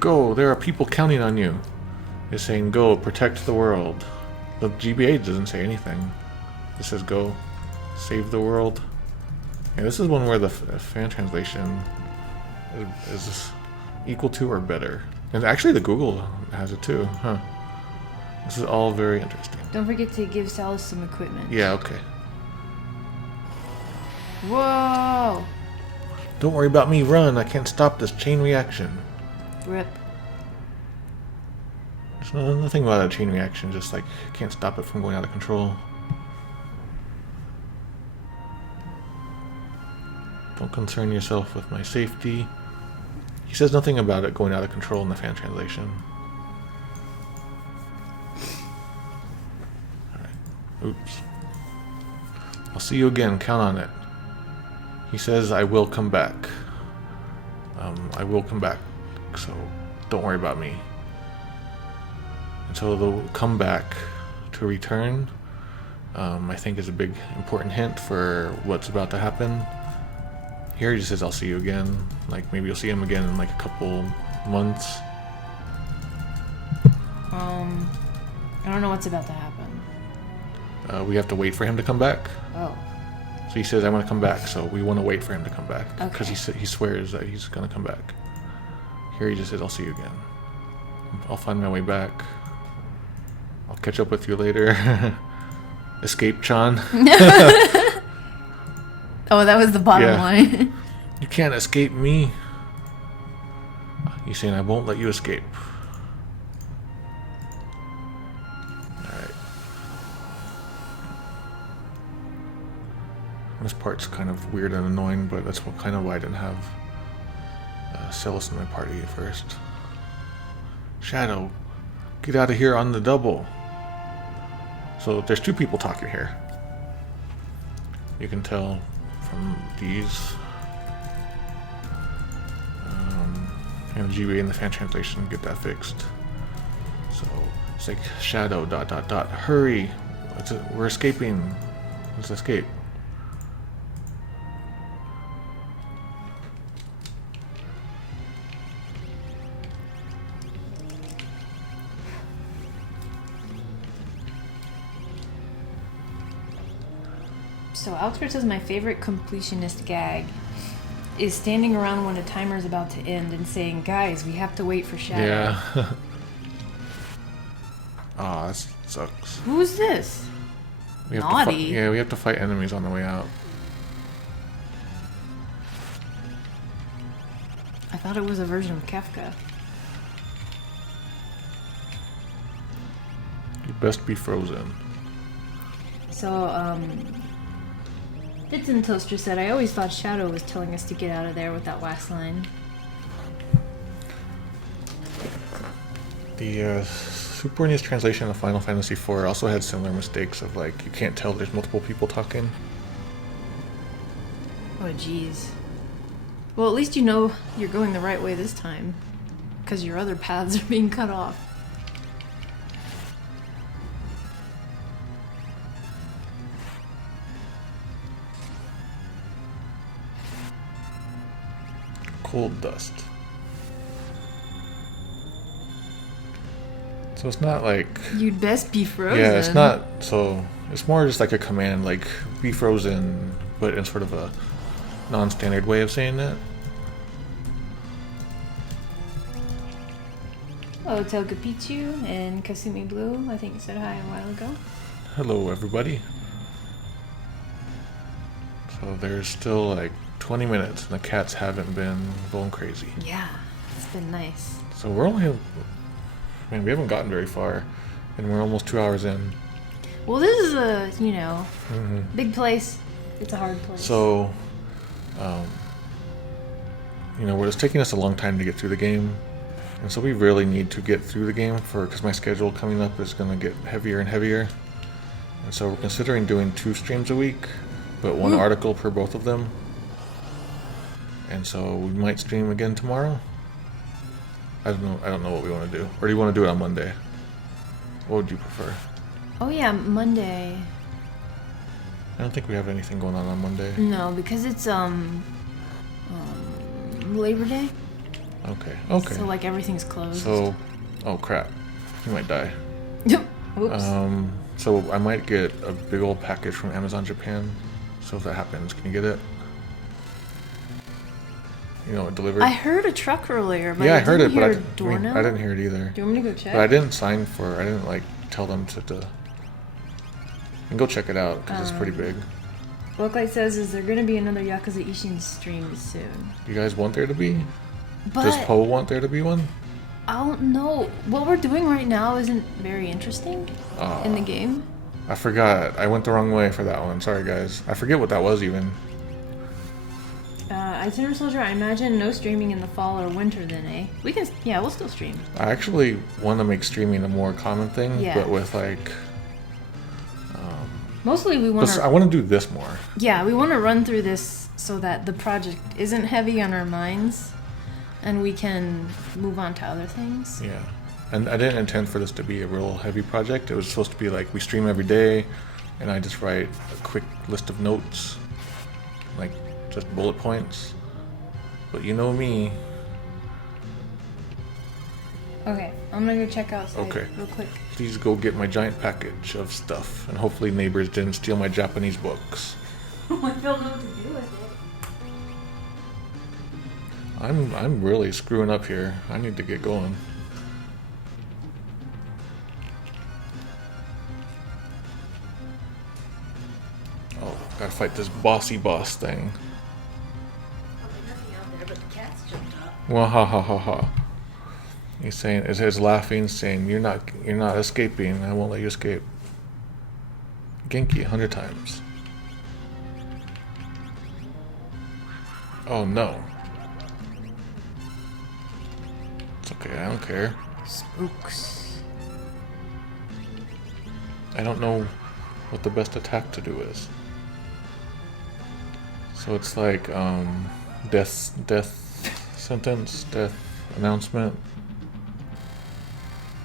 Go, there are people counting on you. It's saying go, protect the world. The GBA doesn't say anything. It says go, save the world. Yeah, this is one where the fan translation is equal to or better. And actually the Google has it too, huh? This is all very interesting. Don't forget to give Celes some equipment. Yeah, okay. Whoa! Don't worry about me, run. I can't stop this chain reaction. Rip. There's nothing about a chain reaction, just like, can't stop it from going out of control. Don't concern yourself with my safety. He says nothing about it going out of control in the fan translation. Alright. Oops. I'll see you again, count on it. He says I will come back. I will come back, so don't worry about me. And so the come back to return, I think is a big important hint for what's about to happen. Here he just says I'll see you again. Like maybe you'll see him again in like a couple months. I don't know what's about to happen. We have to wait for him to come back. Oh. So he says I want to come back, so we want to wait for him to come back. Okay. Because he swears that he's going to come back. Here he just says I'll see you again. I'll find my way back. I'll catch up with you later. Escape, Chan. Oh, that was the bottom line. You can't escape me. He's saying I won't let you escape. Alright. This part's kind of weird and annoying, but that's kind of why I didn't have Celes in my party at first. Shadow, get out of here on the double. So there's two people talking here. You can tell from these. And the GBA and the fan translation, get that fixed. So it's like Shadow ... Hurry! We're escaping. Let's escape. So Alex says my favorite completionist gag is standing around when a timer's about to end and saying, "Guys, we have to wait for Shadow." Yeah. Aw, that sucks. Who's this? We have Naughty. To we have to fight enemies on the way out. I thought it was a version of Kefka. You best be frozen. So, Bits and Toaster said, I always thought Shadow was telling us to get out of there with that last line. The Super NES translation of Final Fantasy IV also had similar mistakes of like, you can't tell there's multiple people talking. Oh, jeez. Well, at least you know you're going the right way this time, because your other paths are being cut off. Cold dust. So it's not like... You'd best be frozen. Yeah, it's not... So it's more just like a command, like, be frozen, but in sort of a non-standard way of saying that. Hello, Toga Pichu and Kasumi Blue. I think you said hi a while ago. Hello, everybody. So there's still like 20 minutes and the cats haven't been going crazy. Yeah, it's been nice. So we're only... Man, we haven't gotten very far, and we're almost 2 hours in. Well, this is a, big place. It's a hard place. So, it's taking us a long time to get through the game. And so we really need to get through the game because my schedule coming up is going to get heavier and heavier. And so we're considering doing 2 streams a week, but 1 article per both of them. And so we might stream again tomorrow. I don't know what we want to do. Or do you want to do it on Monday? What would you prefer? Oh yeah, Monday. I don't think we have anything going on Monday. No, because it's Labor Day. Okay. So like everything's closed. So, oh crap, you might die. Oops. So I might get a big old package from Amazon Japan. So if that happens, can you get it? delivered. I heard a truck earlier, but Yeah, I I heard it, didn't but hear a doorbell. I didn't hear it either. Do you want me to go check? But I didn't sign for. I didn't tell them to. You can go check it out because it's pretty big. Localight says, is there going to be another Yakuza Ishin stream soon? You guys want there to be? But Does Poe want there to be one? I don't know. What we're doing right now isn't very interesting in the game. I forgot. I went the wrong way for that one. Sorry, guys. I forget what that was even. Itinerary Soldier, I imagine no streaming in the fall or winter then, eh? We'll still stream. I actually want to make streaming a more common thing, but with Mostly we want I want to do this more. Yeah, we want to run through this so that the project isn't heavy on our minds and we can move on to other things. Yeah. And I didn't intend for this to be a real heavy project. It was supposed to be we stream every day and I just write a quick list of notes, just bullet points. But you know me. Okay, I'm gonna go check outside Okay. real quick. Please go get my giant package of stuff, and hopefully neighbors didn't steal my Japanese books. I don't know what to do with it. I'm really screwing up here. I need to get going. Oh, gotta fight this bossy boss thing. Nothing out there, but the cats jumped up. Well, ha ha ha ha. He's saying, is laughing, saying, "You're not escaping. I won't let you escape." Genki 100 times. Oh no. It's okay. I don't care. Spooks. I don't know what the best attack to do is. So it's death sentence, death announcement.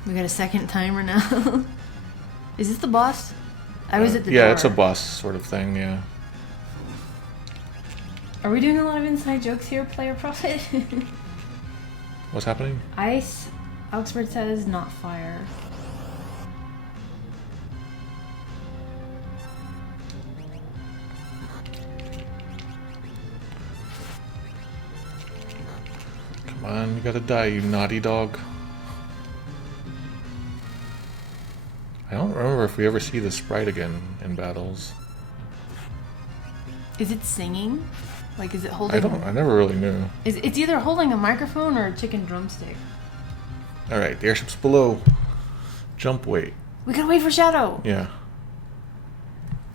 We got a second timer now. Is this the boss? I was at the door. Yeah, it's a boss sort of thing, yeah. Are we doing a lot of inside jokes here, Player Prophet? What's happening? Ice, Oxford says, not fire. Come on, you gotta die, you naughty dog. I don't remember if we ever see the sprite again in battles. Is it singing? Is it holding? I never really knew. It's either holding a microphone or a chicken drumstick. Alright, the airship's below. Jump wait. We gotta wait for Shadow. Yeah.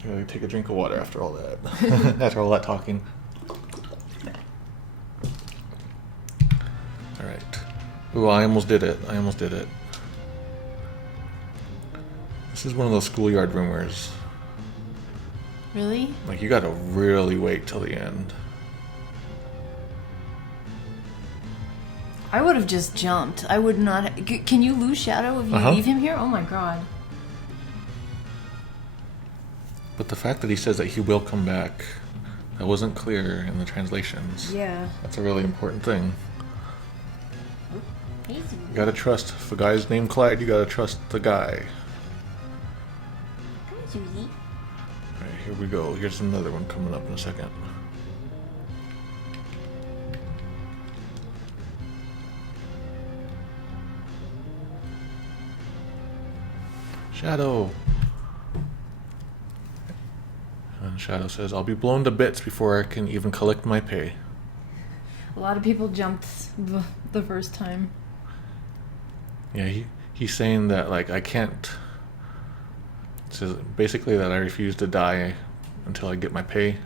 Gotta take a drink of water after all that. After all that talking. Alright. Ooh, I almost did it. This is one of those schoolyard rumors. Really? You gotta really wait till the end. I would have just jumped. I would not. Can you lose Shadow if you leave him here? Oh my god. But the fact that he says that he will come back, that wasn't clear in the translations. Yeah. That's a really important thing. Easy. You gotta trust. If a guy's named Clyde, you gotta trust the guy. Come on, Susie. Alright, here we go. Here's another one coming up in a second. Shadow. And Shadow says, "I'll be blown to bits before I can even collect my pay." A lot of people jumped the first time. Yeah, he's saying that I can't. It says basically that I refuse to die until I get my pay.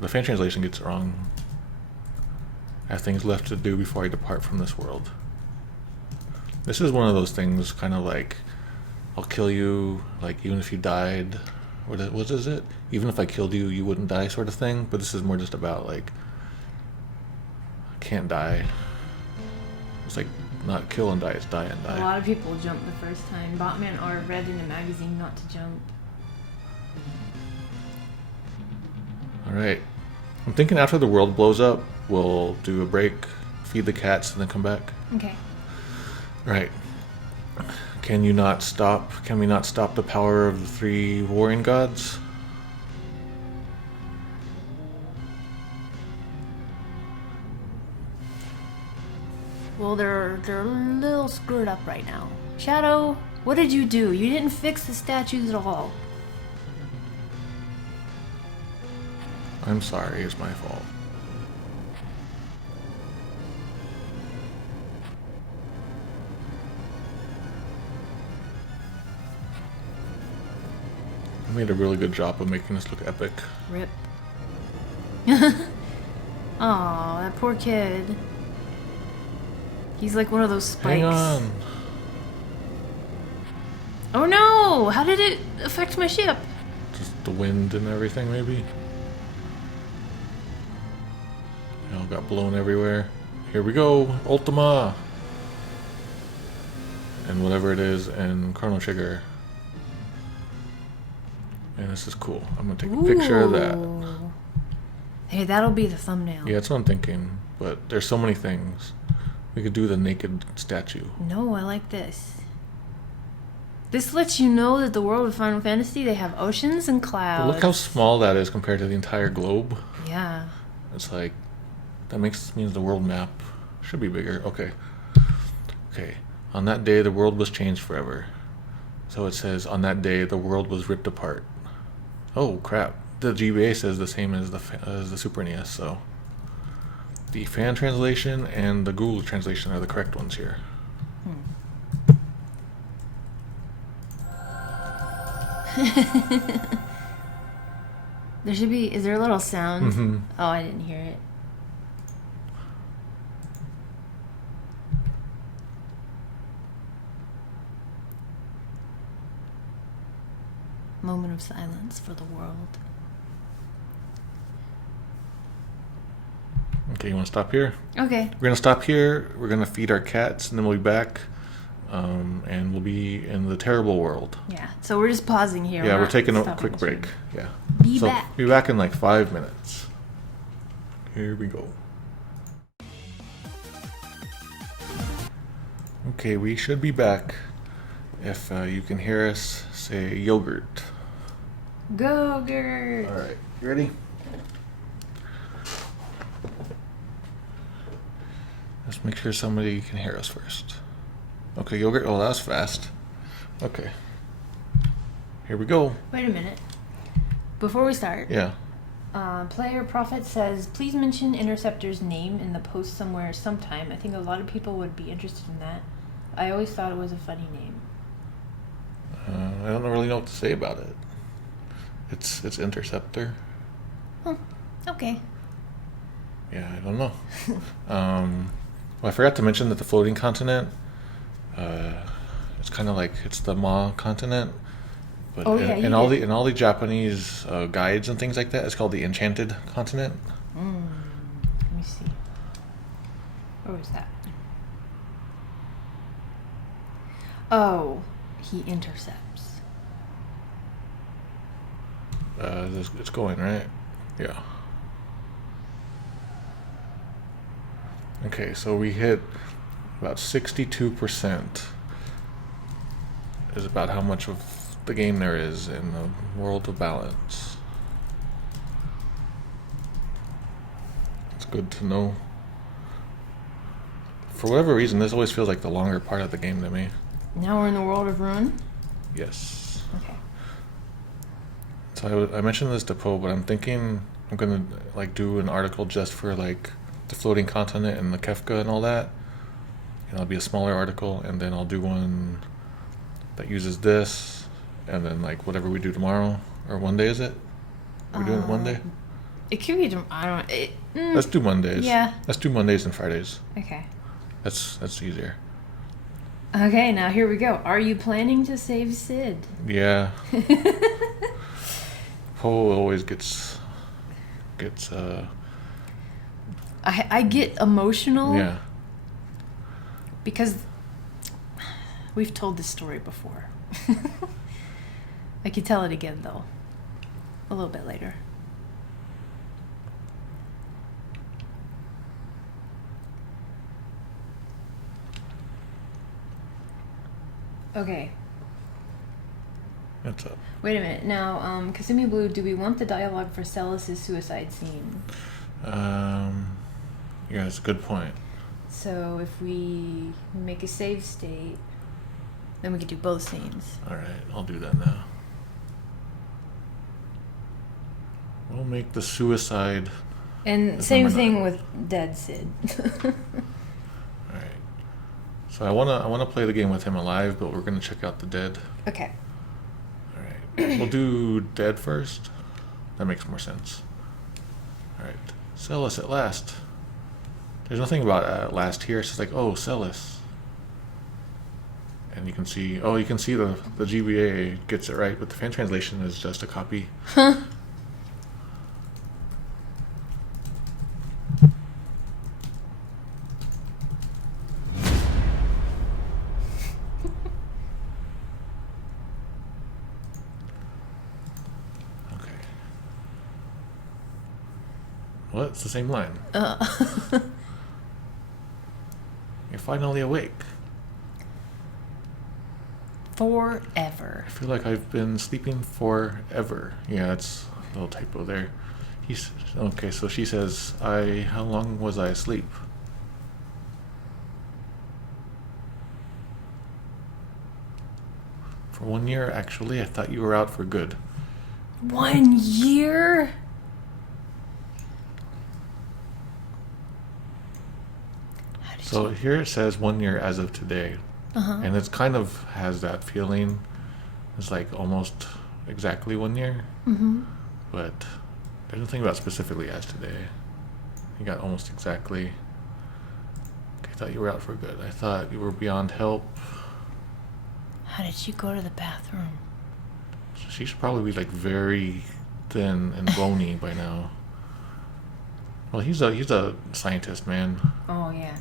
The fan translation gets it wrong. I have things left to do before I depart from this world. This is one of those things, kind of I'll kill you, even if you died. What is it? Even if I killed you, you wouldn't die, sort of thing. But this is more just about I can't die. It's not kill and die, it's die and die. A lot of people jumped the first time. Botman or read in a magazine not to jump. Alright. I'm thinking after the world blows up, we'll do a break, feed the cats, and then come back. Okay. Right. Can we not stop the power of the three warring gods? Well, they're a little screwed up right now. Shadow, what did you do? You didn't fix the statues at all. I'm sorry, it's my fault. I made a really good job of making this look epic. Rip. Aw, that poor kid. He's like one of those spikes. Hang on. Oh no! How did it affect my ship? Just the wind and everything, maybe? It all got blown everywhere. Here we go, Ultima! And whatever it is, and Chrono Trigger. And this is cool. I'm gonna take a picture of that. Hey, that'll be the thumbnail. Yeah, that's what I'm thinking. But there's so many things. We could do the naked statue. No, I like this. This lets you know that the world of Final Fantasy, they have oceans and clouds. But look how small that is compared to the entire globe. Yeah. It's like, that means the world map should be bigger. Okay. Okay. On that day, the world was changed forever. So it says, on that day, the world was ripped apart. Oh, crap. The GBA says the same as the Super NES, so... The fan translation and the Google translation are the correct ones here. There should be... Is there a little sound? Mm-hmm. Oh, I didn't hear it. Moment of silence for the world. Okay, you want to stop here? Okay. We're going to stop here. We're going to feed our cats, and then we'll be back. And we'll be in the terrible world. Yeah, so we're just pausing here. Yeah, we're not taking a stopping quick the break. stream. Yeah. Be So back. be back in like 5 minutes. Here we go. Okay, we should be back. If you can hear us, say yogurt. Go-gurt. All right, you ready? Let's make sure somebody can hear us first. Okay, yogurt. Oh, that was fast. Okay. Here we go. Wait a minute. Before we start, Yeah. Player Prophet says, please mention Interceptor's name in the post somewhere sometime. I think a lot of people would be interested in that. I always thought it was a funny name. I don't really know what to say about it. It's Interceptor. Oh, okay. Yeah, I don't know. Well, I forgot to mention that the floating continent, it's kind of like it's the Ma continent, but in all the Japanese guides and things like that, it's called the Enchanted Continent. Let me see. Where was that? Oh, he intercepts. It's going right. Yeah. Okay, so we hit about 62% is about how much of the game there is in the world of balance. It's good to know. For whatever reason, this always feels like the longer part of the game to me. Now we're in the world of Ruin? Yes. Okay. So I mentioned this to Poe, but I'm thinking I'm gonna like do an article just for like the floating continent and the Kefka and all that. And it'll be a smaller article, and then I'll do one that uses this, and then like whatever we do tomorrow or one day, is it? Are we doing it one day? It could be, I don't know. Let's do Mondays. Yeah. Let's do Mondays and Fridays. Okay. That's easier. Okay, now here we go. Are you planning to save Sid? Yeah. Poe always gets I get emotional. yeah. Because we've told this story before. I could tell it again, though. A little bit later. Okay. What's up? Wait a minute. Now, Kasumi Blue, do we want the dialogue for Celes' suicide scene? Yeah, that's a good point. So if we make a save state, then we could do both scenes. Alright, I'll do that now. We'll make the suicide. And same thing with Dead Sid. Alright. So I wanna play the game with him alive, but we're gonna check out the dead. Okay. Alright. We'll do dead first. That makes more sense. Alright. Celes at last. There's nothing about at last here. It's just like, oh, Celes. And you can see the GBA gets it right, but the fan translation is just a copy. Huh. Okay. What? It's the same line. You're finally awake. Forever. I feel like I've been sleeping forever. Yeah, it's a little typo there. Okay, so she says, how long was I asleep? For 1 year, actually. I thought you were out for good. 1 year? So here it says 1 year as of today. And it kind of has that feeling. It's like almost exactly 1 year. But there's nothing about specifically as today. You got almost exactly. Okay, I thought you were out for good. I thought you were beyond help. How did you go to the bathroom? She should probably be like very thin and bony by now. Well, he's a scientist, man. Oh, yeah.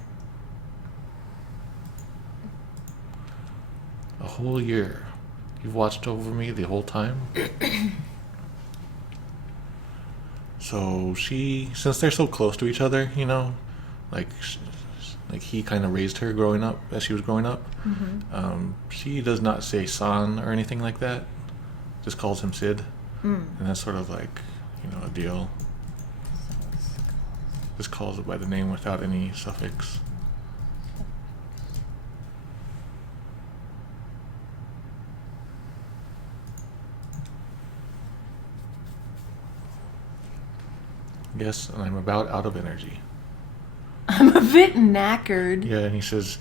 A whole year. You've watched over me the whole time? So since they're so close to each other, you know, like he kind of raised her growing up, as she was growing up. She does not say San or anything like that. Just calls him Sid. And that's sort of like, you know, a deal. Just calls it by the name without any suffix. Yes, and I'm about out of energy. I'm a bit knackered. Yeah, and he says,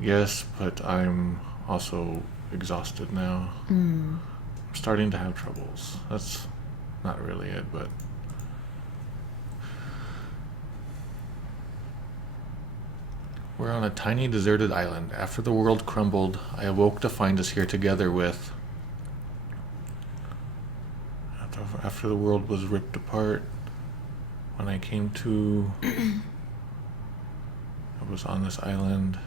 yes, but I'm also exhausted now. I'm starting to have troubles. That's not really it, but... We're on a tiny deserted island. After the world crumbled, I awoke to find us here together with... After the world was ripped apart, when I came to... I was on this island.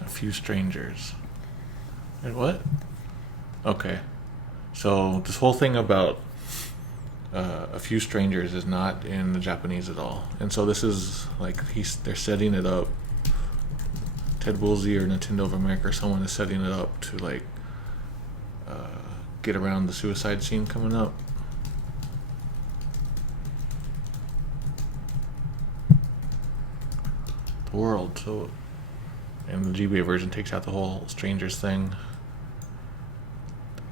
A few strangers. Wait, what? Okay. So this whole thing about a few strangers is not in the Japanese at all. And so this is like they're setting it up. Ted Woolsey or Nintendo of America or someone is setting it up to like get around the suicide scene coming up. The world, so and the GBA version takes out the whole strangers thing.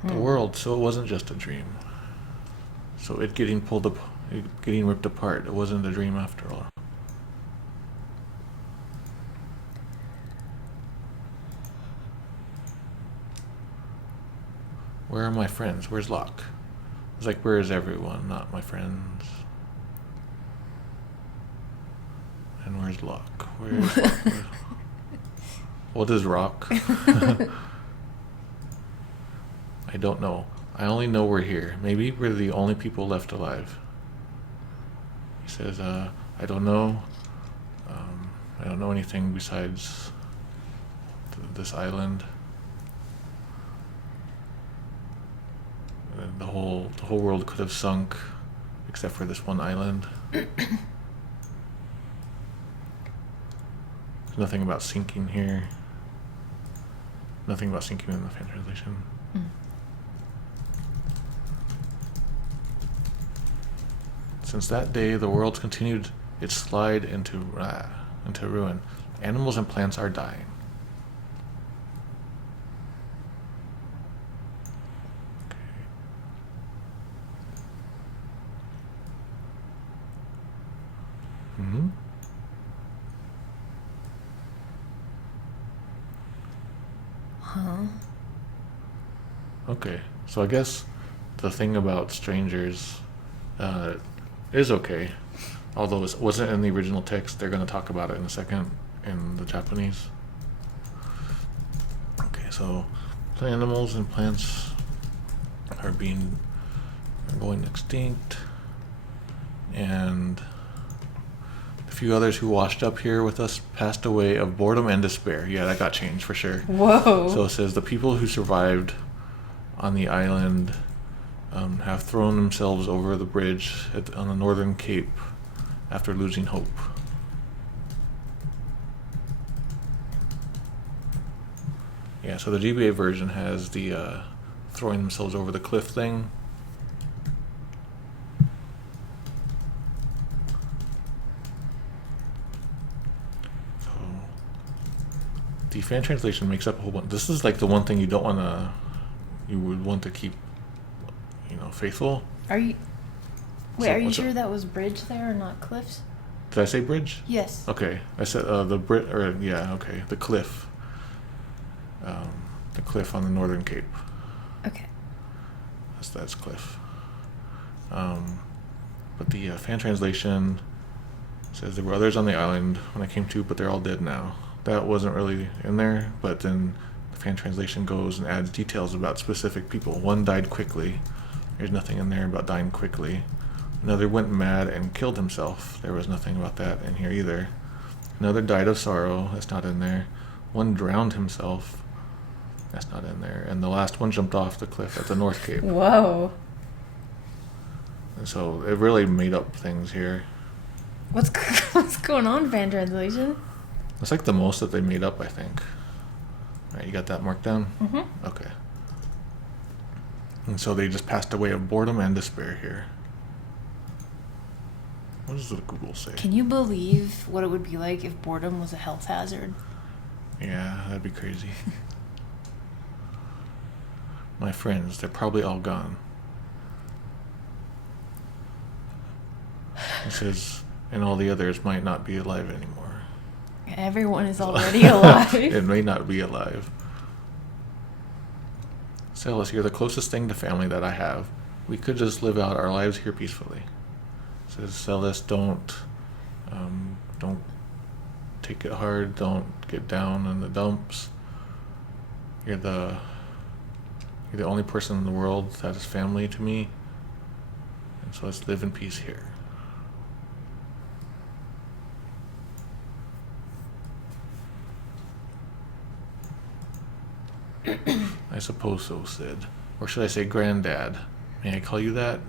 The world, so it wasn't just a dream. So it getting getting ripped apart, it wasn't a dream after all. Where are my friends? Where's Locke? It's like, where is everyone? Not my friends. And where's Locke? Where's Locke? What is rock? I don't know. I only know we're here. Maybe we're the only people left alive. He says, I don't know. I don't know anything besides this island. And the whole world could have sunk except for this one island. There's nothing about sinking here. Nothing about sinking in the fan translation. Since that day, the world continued its slide into ruin. Animals and plants are dying. Mm-hmm. Huh? Okay, so I guess the thing about strangers is okay, although it wasn't in the original text. They're going to talk about it in a second in the Japanese. Okay, so animals and plants are going extinct, and a few others who washed up here with us passed away of boredom and despair. Yeah, that got changed for sure. Whoa. So it says the people who survived on the island have thrown themselves over the bridge on the northern cape after losing hope. Yeah, so the GBA version has the throwing themselves over the cliff thing. So the fan translation makes up a whole bunch. This is like the one thing you would want to keep, faithful. Are you What's sure up? that was bridge there and not cliffs? Did I say bridge? Yes. Okay, I said the cliff. The cliff on the northern cape. Okay. That's cliff. But the fan translation says there were others on the island when I came to, but they're all dead now. That wasn't really in there, but then the fan translation goes and adds details about specific people. One died quickly. There's nothing in there about dying quickly. Another went mad and killed himself. There was nothing about that in here either. Another died of sorrow. That's not in there. One drowned himself. That's not in there. And the last one jumped off the cliff at the North Cape. Whoa. And so it really made up things here. What's going on, fan translation? It's like the most that they made up, I think. All right, you got that marked down? Mm-hmm. Okay. And so they just passed away of boredom and despair here. What does the Google say? Can you believe what it would be like if boredom was a health hazard? Yeah, that'd be crazy. My friends, they're probably all gone. It says, and all the others might not be alive anymore. Everyone is already alive. It may not be alive. Celes, you're the closest thing to family that I have. We could just live out our lives here peacefully. It says, Celes, don't take it hard. Don't get down in the dumps. You're the only person in the world that is family to me. And so let's live in peace here. I suppose so, Sid. Or should I say Granddad? May I call you that?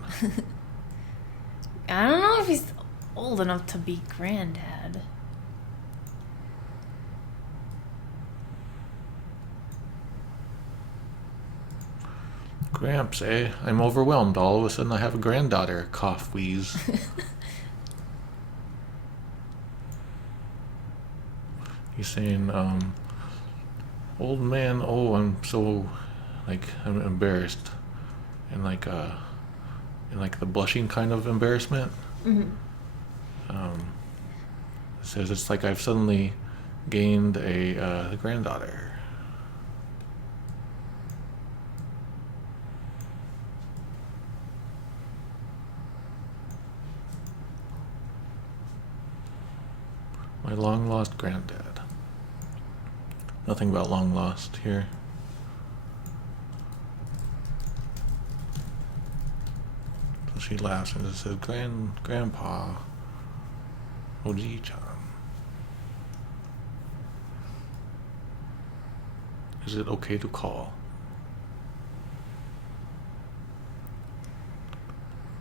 I don't know if he's old enough to be granddad. Gramps, eh? I'm overwhelmed. All of a sudden I have a granddaughter. Cough, wheeze. He's saying, old man, oh, I'm so, I'm embarrassed. And the blushing kind of embarrassment. Mm-hmm. It says it's like I've suddenly gained a granddaughter. My long-lost granddad. Nothing about long lost here. So she laughs and just says, Grandpa, Oji-chan. Is it okay to call?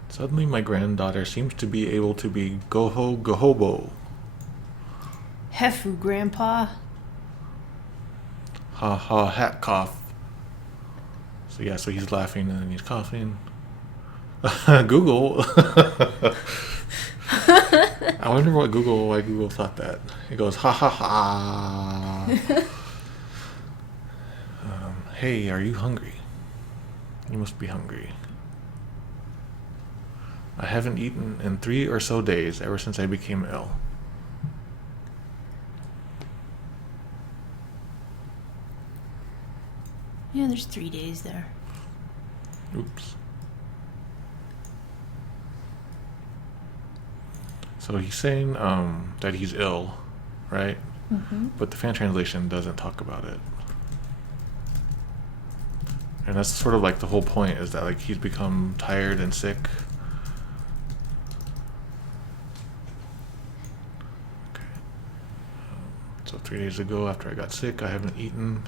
Suddenly my granddaughter seems to be able to be goho-gohobo. Hefu, Grandpa. Ha ha hat cough. So yeah, so he's laughing and then he's coughing. Google. I wonder why Google thought that. It goes ha ha ha. Hey, are you hungry? You must be hungry. I haven't eaten in 3 or so days ever since I became ill. Yeah, there's 3 days there. Oops. So he's saying that he's ill, right? Mm-hmm. But the fan translation doesn't talk about it. And that's sort of like the whole point, is that like he's become tired and sick. Okay. So 3 days ago, after I got sick, I haven't eaten.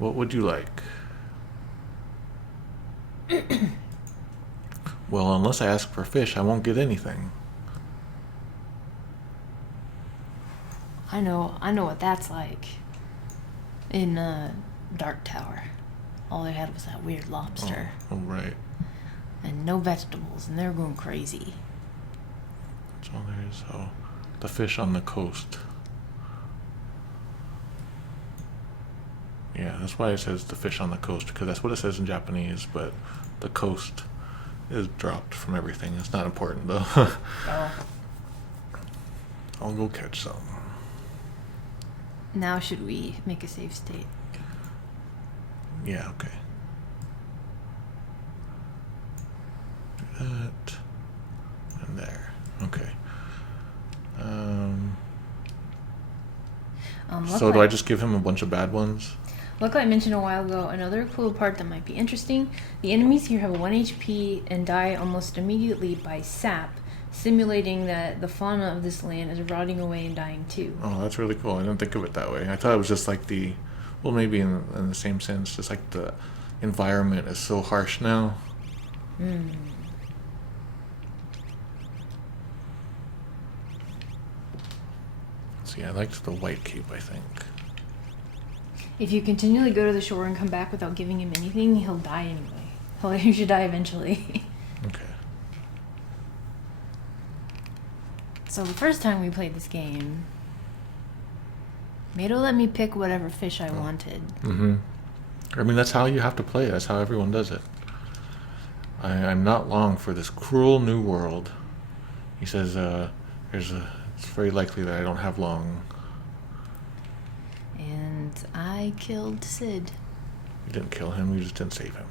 What would you like? Well, unless I ask for fish, I won't get anything. I know what that's like. In Dark Tower, all they had was that weird lobster. Oh, right. And no vegetables, and they're going crazy. That's all there is. Oh, the fish on the coast. Yeah, that's why it says the fish on the coast, because that's what it says in Japanese, but the coast is dropped from everything. It's not important, though. Oh. I'll go catch some. Now should we make a save state? Yeah, okay. Do that. And there. Okay. So do I just give him a bunch of bad ones? Like I mentioned a while ago, another cool part that might be interesting, the enemies here have 1 HP and die almost immediately by sap, simulating that the fauna of this land is rotting away and dying too. Oh, that's really cool. I didn't think of it that way. I thought it was just like well, maybe in the same sense, just like the environment is so harsh now. See, I liked the white cape, I think. If you continually go to the shore and come back without giving him anything, he'll die anyway. He should die eventually. Okay. So the first time we played this game, Mado let me pick whatever fish I wanted. Mm-hmm. I mean, that's how you have to play it. That's how everyone does it. I'm not long for this cruel new world. He says, it's very likely that I don't have long. And I killed Sid. You didn't kill him, you just didn't save him.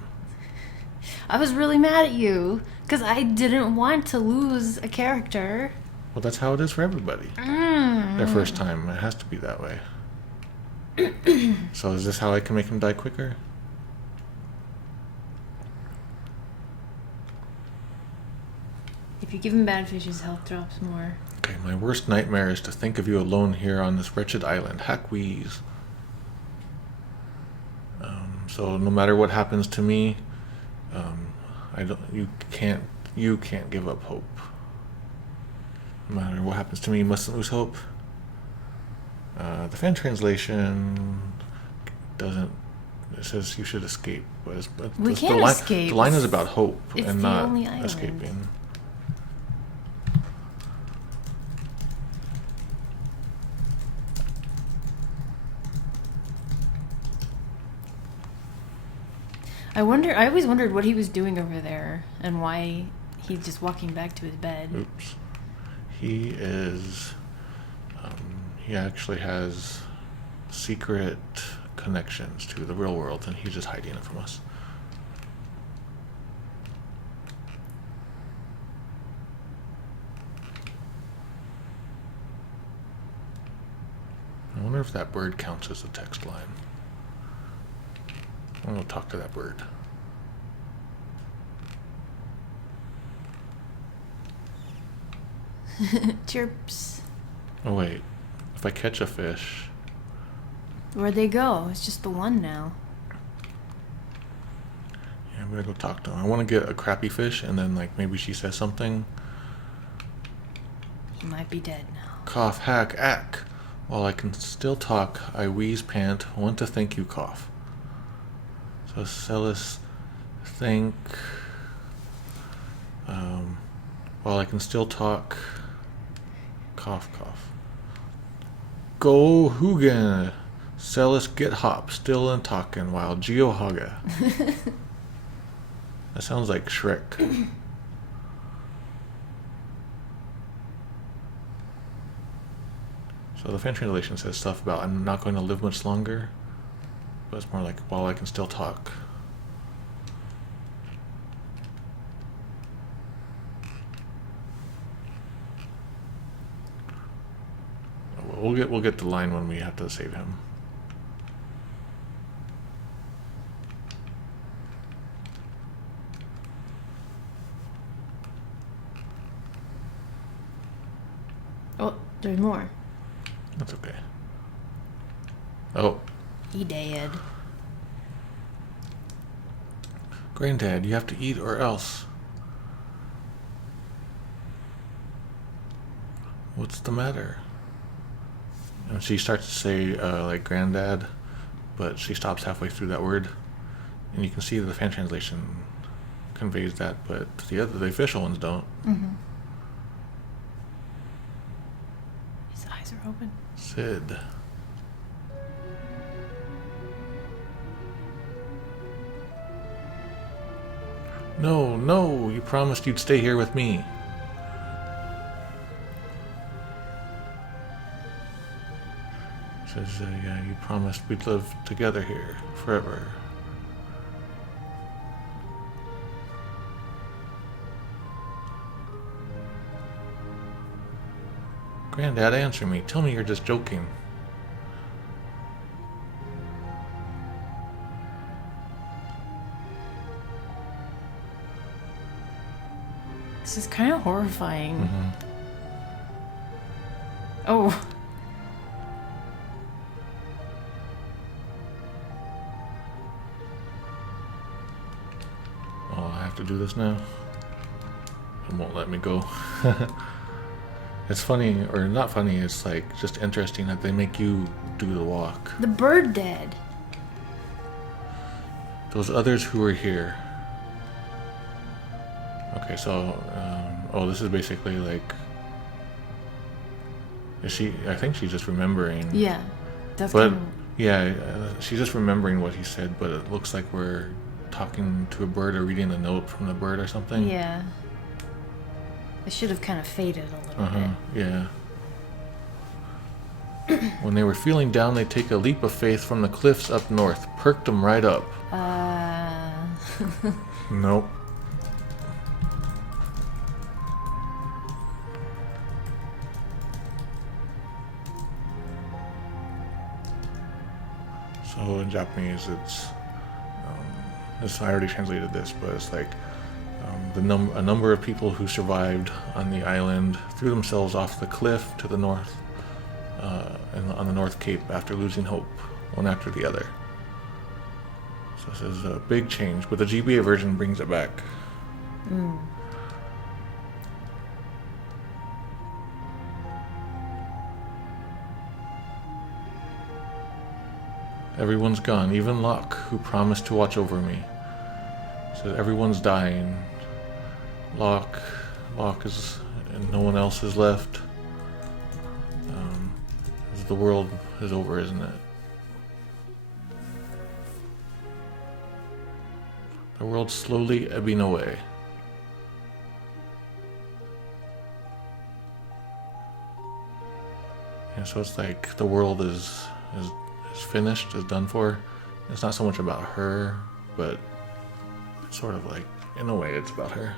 I was really mad at you, because I didn't want to lose a character. Well, that's how it is for everybody. Their first time. It has to be that way. So is this how I can make him die quicker? If you give him bad fish, his health drops more. Okay, my worst nightmare is to think of you alone here on this wretched island. Hackwheeze. So no matter what happens to me, you can't give up hope. No matter what happens to me, you mustn't lose hope. The fan translation doesn't. It says you should escape, but we can't escape. The line is about hope and not only island. Escaping. I always wondered what he was doing over there and why he's just walking back to his bed. Oops. He actually has secret connections to the real world, and he's just hiding it from us. I wonder if that bird counts as a text line. I'm going to talk to that bird. Chirps. Oh, wait. If I catch a fish... Where'd they go? It's just the one now. Yeah, I'm going to go talk to him. I want to get a crappy fish, and then, like, maybe she says something. He might be dead now. Cough, hack, ack. While I can still talk, I wheeze, pant, want to thank you, cough. So Celes, thank. While I can still talk, cough, cough. Go Hoogan! Celes get hop, still and talkin' while Geo Haga. That sounds like Shrek. So the fan translation says stuff about I'm not going to live much longer, but it's more like while I can still talk. We'll get the line when we have to save him. Oh, there's more. That's okay. Oh. He dead. Granddad, you have to eat or else. What's the matter? And she starts to say, like, granddad, but she stops halfway through that word. And you can see that the fan translation conveys that, but the official ones don't. Mm-hmm. His eyes are open. Sid. No, no, you promised you'd stay here with me. Says, yeah, you promised we'd live together here forever. Granddad, answer me. Tell me you're just joking. This is kind of horrifying. Mm-hmm. Oh. Oh, I have to do this now? It won't let me go. It's funny, or not funny, it's like just interesting that they make you do the walk. The bird dead. Those others who were here. Okay, so, oh, this is basically like, I think she's just remembering. Yeah. That's But, kind of... yeah, she's just remembering what he said, but it looks like we're talking to a bird or reading a note from the bird or something. Yeah. It should have kind of faded a little Yeah. When they were feeling down, they take a leap of faith from the cliffs up north. Perked them right up. Nope. So in Japanese, it's I already translated this, but it's like a number of people who survived on the island threw themselves off the cliff to the north, on the North Cape after losing hope, one after the other. So this is a big change, but the GBA version brings it back. Everyone's gone, even Locke, who promised to watch over me. Says everyone's dying. Locke is, and no one else is left. The world is over, isn't it? The world's slowly ebbing away. And so it's like the world is finished, is done for. It's not so much about her, but it's sort of like, in a way, it's about her.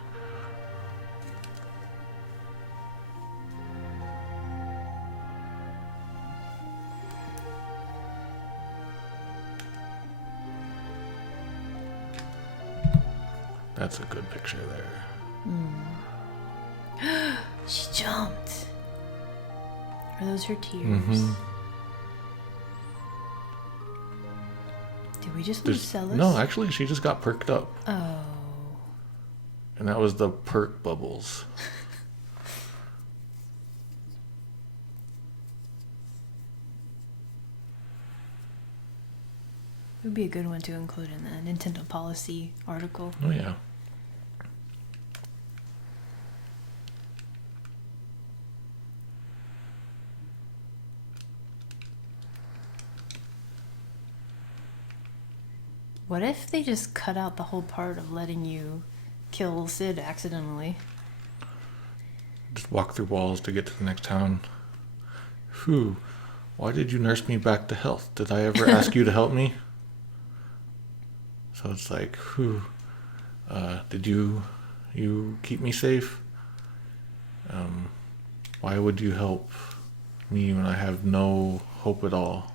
That's a good picture there. She jumped. Are those her tears? Mm-hmm. Did we just lose Celes? No, actually, she just got perked up. Oh. And that was the perk bubbles. It would be a good one to include in the Nintendo policy article. Oh, yeah. What if they just cut out the whole part of letting you kill Sid accidentally? Just walk through walls to get to the next town. Whew. Why did you nurse me back to health? Did I ever ask you to help me? So it's like, whew. Did you keep me safe? Why would you help me when I have no hope at all?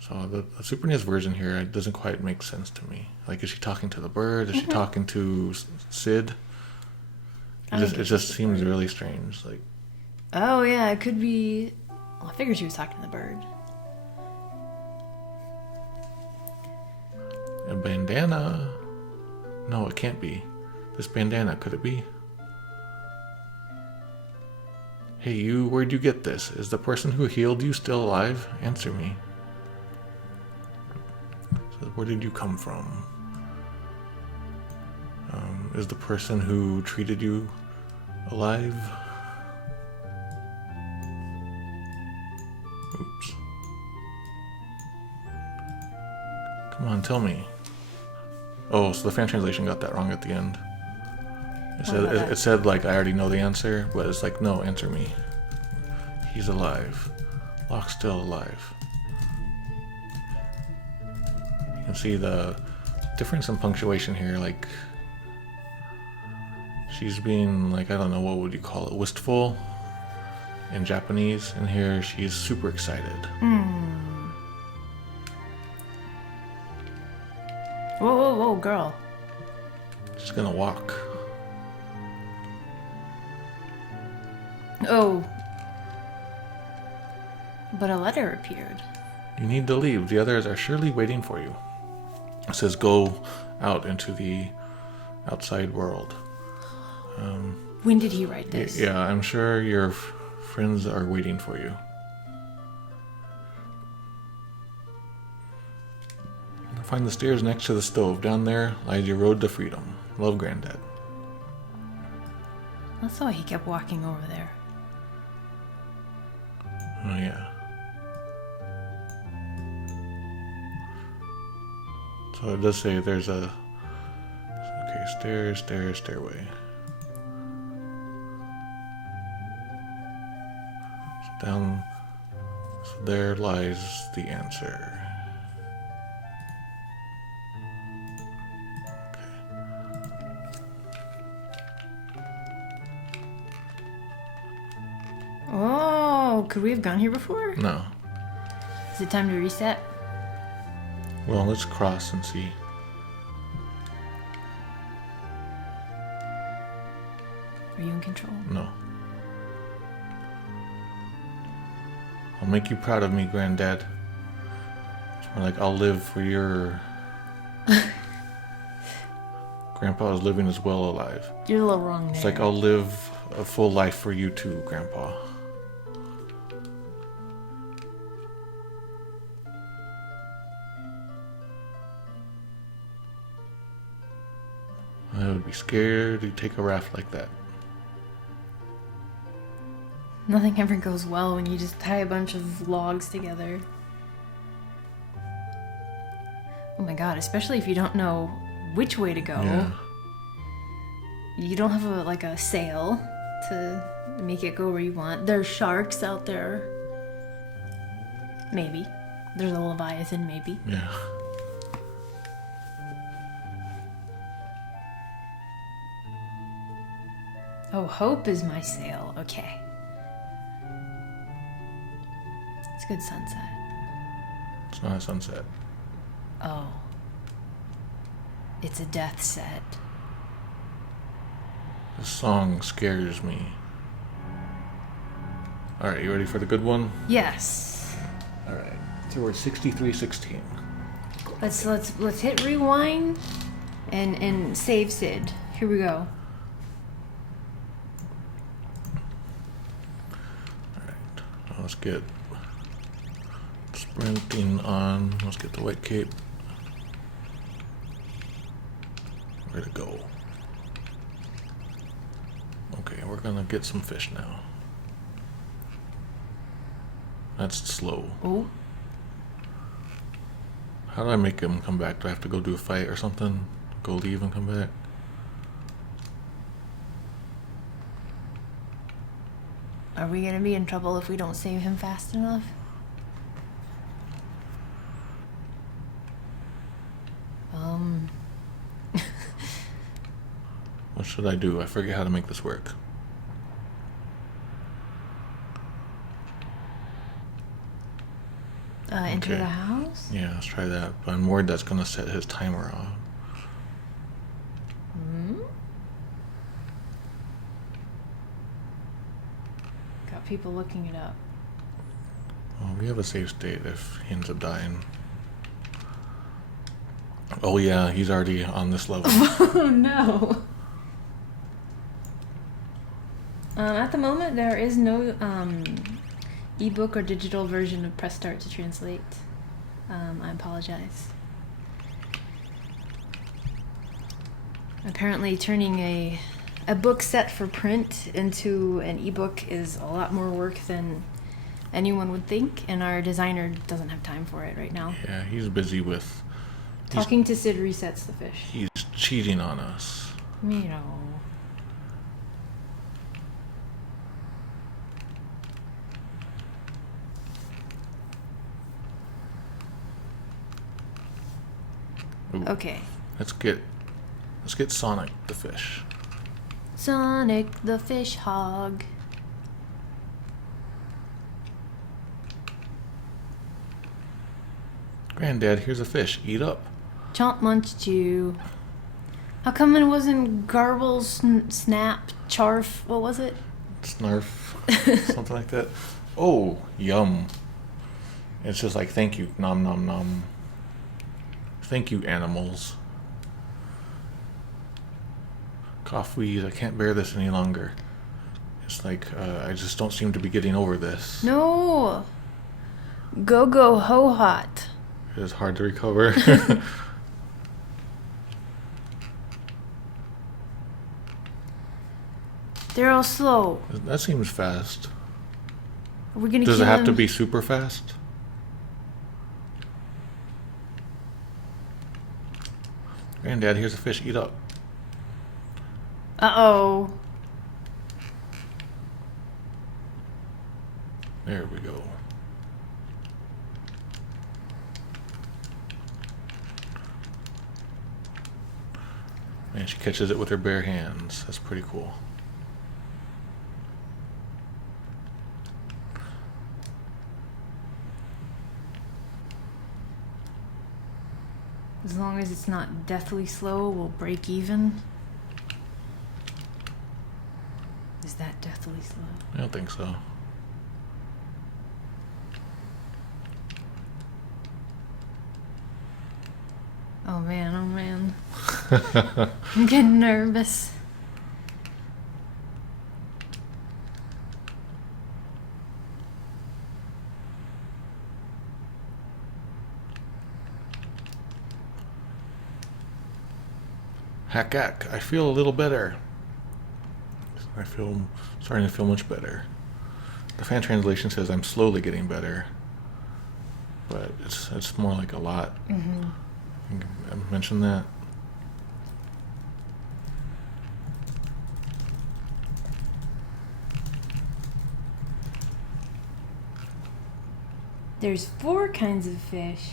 So the Super NES version here doesn't quite make sense to me. Like, is she talking to the bird? Is she talking to Sid? It just seems really strange. Like, oh yeah, it could be. Well, I figured she was talking to the bird. a bandana. No, it can't be. This bandana, could it be? Hey, you, where'd you get this? Is the person who healed you still alive? Answer me. So where did you come from? Is the person who treated you alive? Oops. Come on, tell me. Oh, so the fan translation got that wrong at the end. It said like, I already know the answer, but it's like, no, answer me. He's alive. Locke's still alive. You can see the difference in punctuation here, like, she's being, like, I don't know, what would you call it, wistful in Japanese, and here she's super excited. Whoa, whoa, whoa, girl. She's gonna walk. Oh. But a letter appeared. You need to leave. The others are surely waiting for you. It says go out into the outside world. When did he write this? Yeah, I'm sure your friends are waiting for you. Find the stairs next to the stove. Down there lies your road to freedom. Love, Granddad. That's why he kept walking over there. Oh, yeah. So it does say there's a... Okay, stairs, stairway. So down... So there lies the answer. Oh, could we have gone here before? No. Is it time to reset? Well, let's cross and see. Are you in control? No. I'll make you proud of me, Granddad. It's more like I'll live for your... Grandpa is living as well alive. You're a little wrong there. It's like I'll live a full life for you too, Grandpa. I would be scared to take a raft like that. Nothing ever goes well when you just tie a bunch of logs together. Oh my god, especially if you don't know which way to go. Yeah. You don't have a sail to make it go where you want. There's sharks out there. Maybe. There's a leviathan, maybe. Yeah. Oh, hope is my sail. Okay. It's a good sunset. It's not a sunset. Oh. It's a death set. This song scares me. Alright, you ready for the good one? Yes. Alright. So we're 6316. Let's hit rewind and save Sid. Here we go. get sprinting on. Let's get the white cape. Where to go? Okay, we're gonna get some fish now. That's slow. Oh. How do I make him come back? Do I have to go do a fight or something? Go leave and come back? Are we gonna be in trouble if we don't save him fast enough? What should I do? I forget how to make this work. Enter Okay. the house? Yeah, let's try that. But I'm worried that's gonna set his timer off. Got people looking it up. Well, we have a safe state if he ends up dying. Oh yeah, he's already on this level. Oh no. At the moment, there is no ebook or digital version of Press Start to translate. I apologize. Apparently, turning a book set for print into an ebook is a lot more work than anyone would think, and our designer doesn't have time for it right now. Yeah, he's busy with... Talking to Sid resets the fish. He's cheating on us. You know. Ooh. Okay. Let's get Sonic the fish. Sonic the fish hog. Granddad, here's a fish. Eat up. Chomp munch chew. How come it wasn't garble, snap, charf? What was it? Snarf. Something like that. Oh, yum. It's just like, thank you. Nom nom nom. Thank you, animals. Cough wheeze. I can't bear this any longer. It's like, I just don't seem to be getting over this. No. Go go ho hot. It is hard to recover. They're all slow. That seems fast. Are we gonna Does kill it have to him? be super fast? Granddad, here's a fish. Eat up. Uh-oh. There we go. And she catches it with her bare hands. That's pretty cool. As long as it's not deathly slow, we'll break even. Is that deathly slow? I don't think so. Oh man, oh man. I'm getting nervous. Hack, I feel a little better. Starting to feel much better. The fan translation says I'm slowly getting better, but it's more like a lot. Mm-hmm. I mentioned that. There's 4 kinds of fish.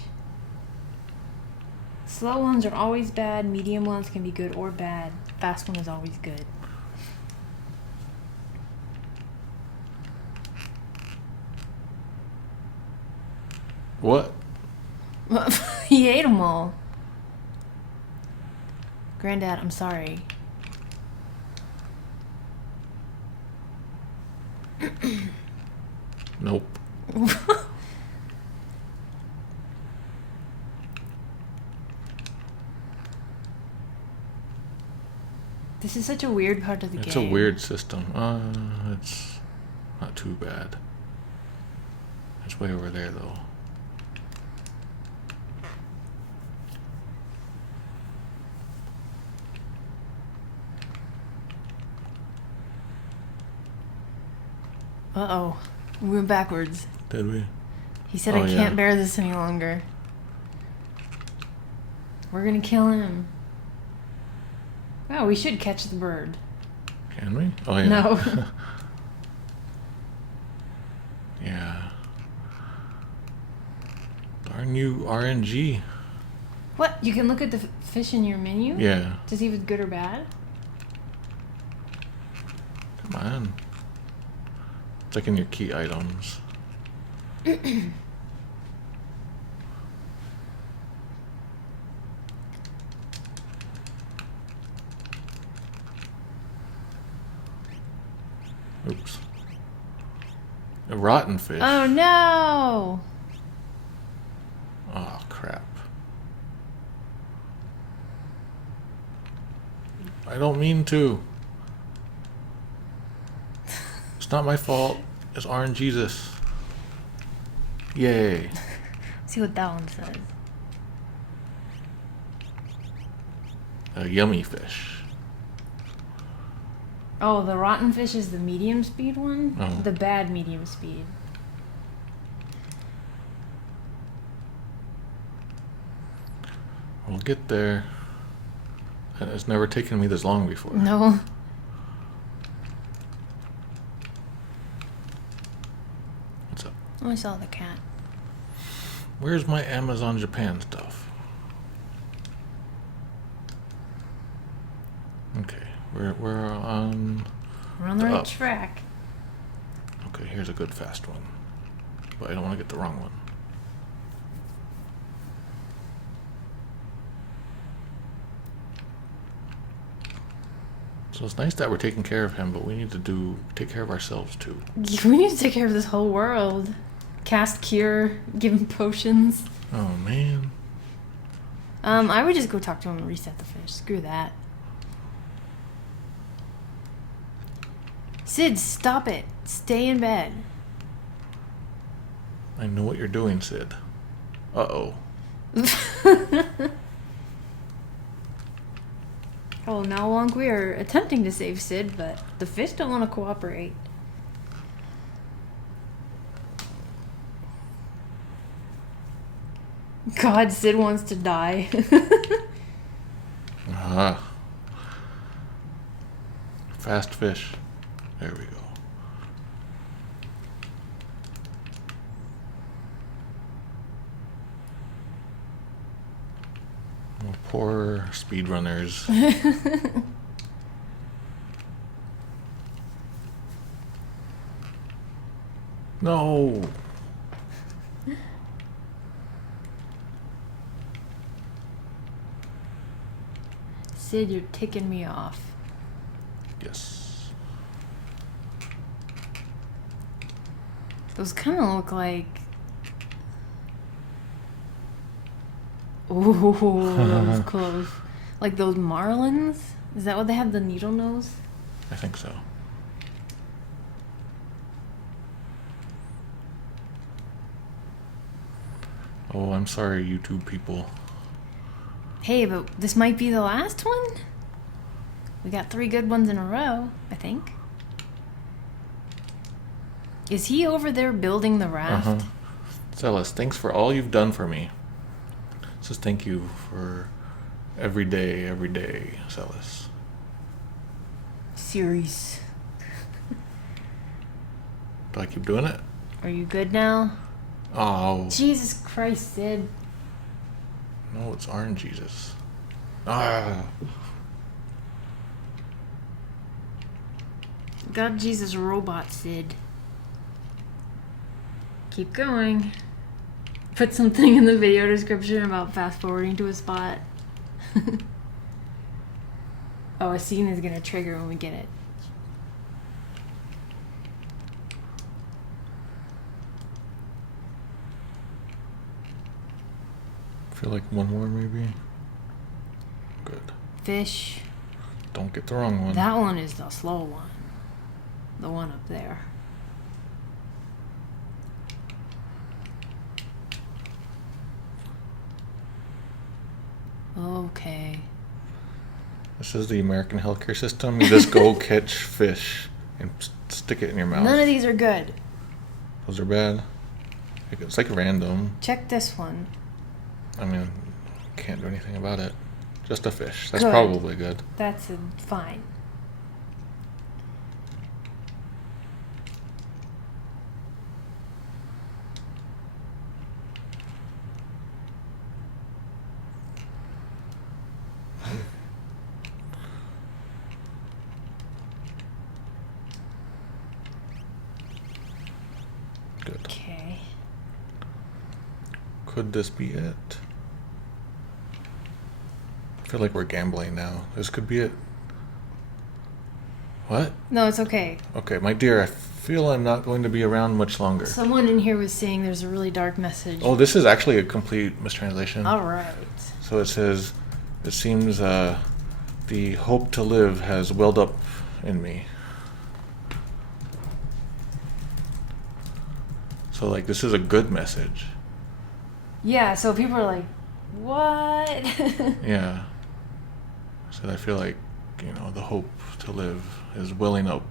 Slow ones are always bad, medium ones can be good or bad. Fast one is always good. What? He ate them all. Granddad, I'm sorry. Nope. This is such a weird part of the game. It's a weird system. It's not too bad. It's way over there, though. Uh-oh. We went backwards. Did we? He said, Oh, I yeah. can't bear this any longer. We're gonna kill him. Oh, we should catch the bird. Can we? Oh, yeah. No. Yeah. Darn you, RNG. What? You can look at the fish in your menu? Yeah. To see if it's good or bad? Come on. It's like in your key items. Oops. A rotten fish. Oh no! Oh, crap. I don't mean to. It's not my fault. It's RNGesus. Yay. See what that one says. A yummy fish. Oh, the rotten fish is the medium speed one? Oh. The bad medium speed. We'll get there. And it's never taken me this long before. No. What's up? Oh, I saw the cat. Where's my Amazon Japan stuff? Okay, we're on. We're on the right up. track. Okay, here's a good fast one, but I don't want to get the wrong one. So it's nice that we're taking care of him, but we need to take care of ourselves too. We need to take care of this whole world. Cast cure, give him potions. Oh man. I would just go talk to him and reset the fish. Screw that. Sid, stop it. Stay in bed. I know what you're doing, Sid. Uh-oh. Oh, now long we are attempting to save Sid, but the fish don't want to cooperate. God, Sid wants to die. Aha. Fast fish. There we go. Oh, poor speedrunners. No. Sid, you're ticking me off. Yes. Those kind of look like... Ooh, that was close. Like those marlins? Is that what they have, the needle nose? I think so. Oh, I'm sorry, YouTube people. Hey, but this might be the last one? We got 3 good ones in a row, I think. Is he over there building the raft? Celes, thanks for all you've done for me. Says thank you for every day, Celes. Series. Do I keep doing it? Are you good now? Oh. Jesus Christ, Sid. No, it's RNGesus. Ah. God Jesus robot, Sid. Keep going. Put something in the video description about fast forwarding to a spot. Oh, a scene is gonna trigger when we get it. Feel like one more maybe? Good. Fish. Don't get the wrong one. That one is the slow one. The one up there. Okay. This is the American healthcare system. You just go catch fish and stick it in your mouth. None of these are good. Those are bad. It's like random. Check this one. I mean, can't do anything about it. Just a fish. That's Good. probably good. That's fine. Good. Okay. Could this be it? I feel like we're gambling now. This could be it. What? No, it's okay. Okay, my dear, I feel I'm not going to be around much longer. Someone in here was saying there's a really dark message. Oh, this is actually a complete mistranslation. All right. So it says, it seems the hope to live has welled up in me. So, like, this is a good message. Yeah, so people are like, what? Yeah. So I feel like, the hope to live is welling up.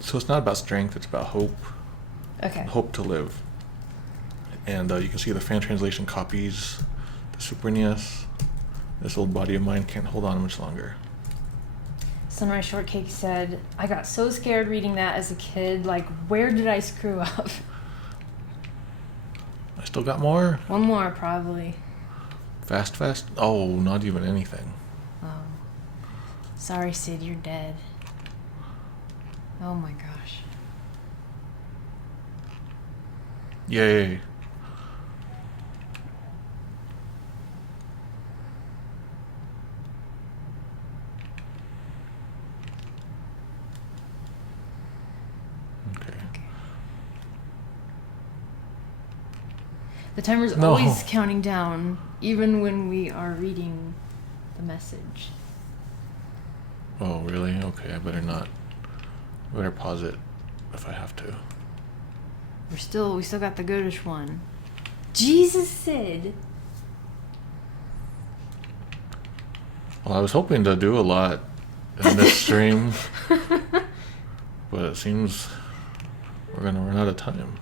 So it's not about strength, it's about hope. Okay. Hope to live. And you can see the fan translation copies the Super NES. This old body of mine can't hold on much longer. Sunrise Shortcake said, I got so scared reading that as a kid. Like, where did I screw up? I still got more. One more, probably. Fast. Oh, not even anything. Oh. Sorry, Sid, you're dead. Oh my gosh. Yay. Okay. The timer's No. always counting down, even when we are reading the message. Oh, really? Okay, I better not. I better pause it if I have to. We still got the goodish one. Jesus, Sid. Well, I was hoping to do a lot in this stream, but it seems we're gonna run out of time.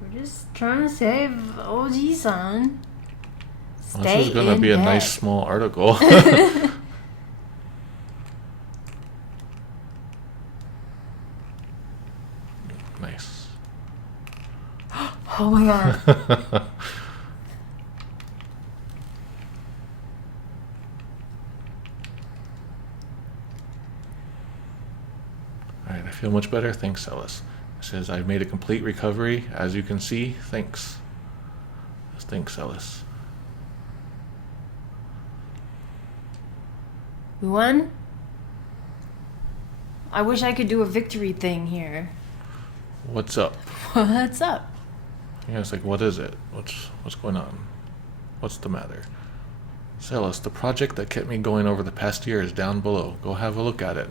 We're just trying to save OG-san. Well, this is gonna be a nice small article. Nice. Oh my god. Alright, I feel much better. Thanks, Celes. It says, I've made a complete recovery. As you can see, thanks. Thanks, Celes. We won? I wish I could do a victory thing here. What's up? What's up? Yeah, it's like, what is it? What's going on? What's the matter? Celes, the project that kept me going over the past year is down below. Go have a look at it.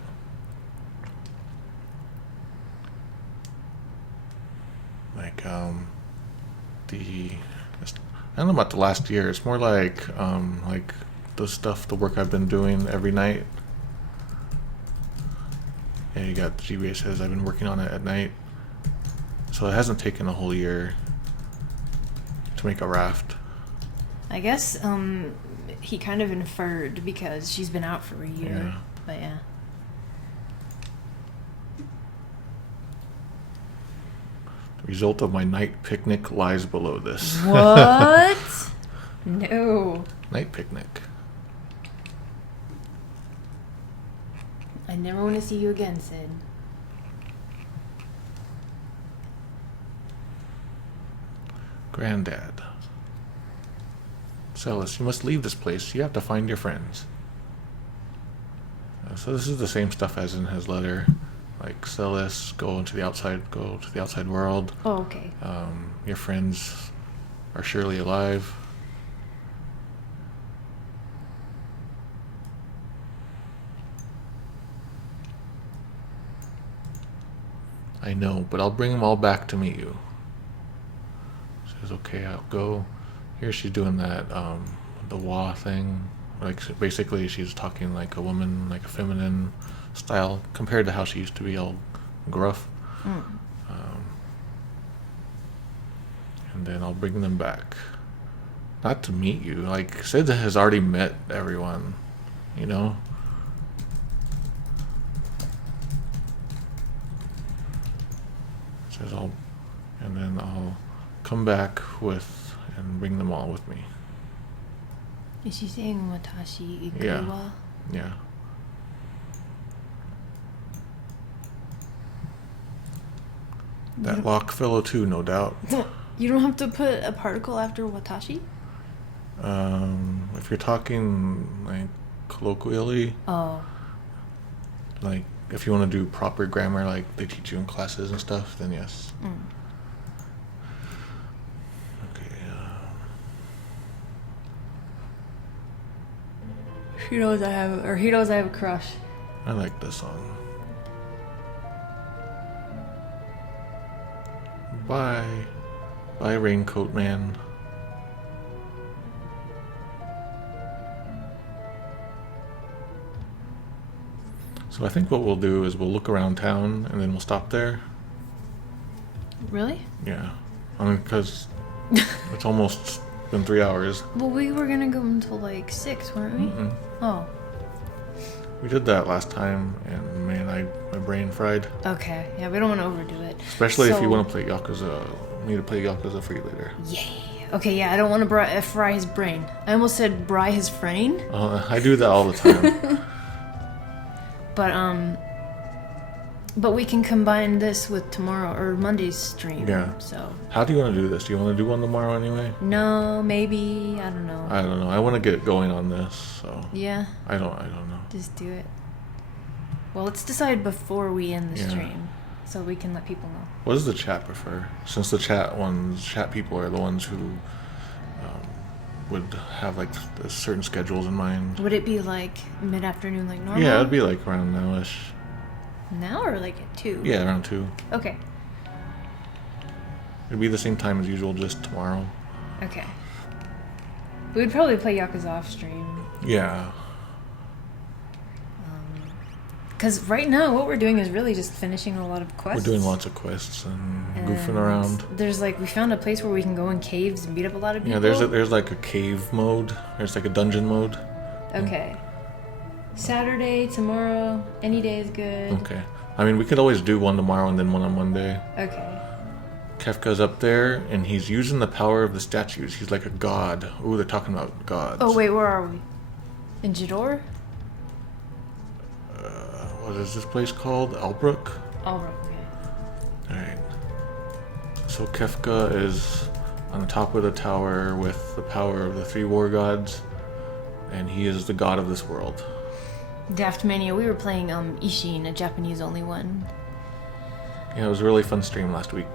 Like, I don't know about the last year. It's more like the work I've been doing every night. Yeah, you got GBA says I've been working on it at night. So it hasn't taken a whole year to make a raft. I guess he kind of inferred because she's been out for a year. Yeah. But yeah. The result of my night picnic lies below this. What? No. Night picnic. I never want to see you again, Sid. Granddad. Celes, you must leave this place. You have to find your friends. So this is the same stuff as in his letter. Like, Celes, go to the outside world. Oh, okay. Your friends are surely alive. I know, but I'll bring them all back to meet you. Says, okay, I'll go. Here she's doing that, the wah thing. Like, basically she's talking like a woman, like a feminine style, compared to how she used to be all gruff. And then I'll bring them back. Not to meet you. Like, Sid has already met everyone, you know? Says and then I'll come back with and bring them all with me. Is she saying watashi ikuwa? Yeah. Yeah. That lock fellow too, no doubt. You don't have to put a particle after watashi? If you're talking like colloquially, like if you want to do proper grammar like they teach you in classes and stuff, then yes. Okay. He knows I have a crush. I like this song. Bye, Raincoat Man. So I think what we'll do is we'll look around town and then we'll stop there. Really? Yeah. I mean, because it's almost been 3 hours. Well, we were gonna go until like 6, weren't we? Mm-mm. Oh. We did that last time, and man, my brain fried. Okay. Yeah, we don't want to overdo it. Especially if you want to play Yakuza. We need to play Yakuza for you later. Yay. Okay, yeah, I don't want to fry his brain. I almost said bry his brain. I do that all the time. But we can combine this with tomorrow or Monday's stream. Yeah. So. How do you want to do this? Do you want to do one tomorrow anyway? No, maybe. I don't know. I don't know. I want to get going on this, so. Yeah. I don't know. Just do it. Well, let's decide before we end the stream, so we can let people know. What does the chat prefer? Since the chat people are the ones who would have like the certain schedules in mind. Would it be like mid-afternoon, like normal? Yeah, it'd be like around now-ish. Now or like at 2? Yeah, around 2. Okay. It'd be the same time as usual, just tomorrow. Okay. We would probably play Yakuza off stream. Yeah. Because right now, what we're doing is really just finishing a lot of quests. We're doing lots of quests and goofing around. There's like, we found a place where we can go in caves and beat up a lot of people. Yeah, there's like a cave mode. There's like a dungeon mode. Okay. Saturday, tomorrow, any day is good. Okay. I mean, we could always do one tomorrow and then one on Monday. Okay. Kefka's up there, and he's using the power of the statues. He's like a god. Ooh, they're talking about gods. Oh, wait, where are we? In Jador? What is this place called? Albrook? Albrook, okay. Alright. So Kefka is on the top of the tower with the power of the 3 war gods, and he is the god of this world. Daft Mania, we were playing Ishin, a Japanese-only one. Yeah, it was a really fun stream last week.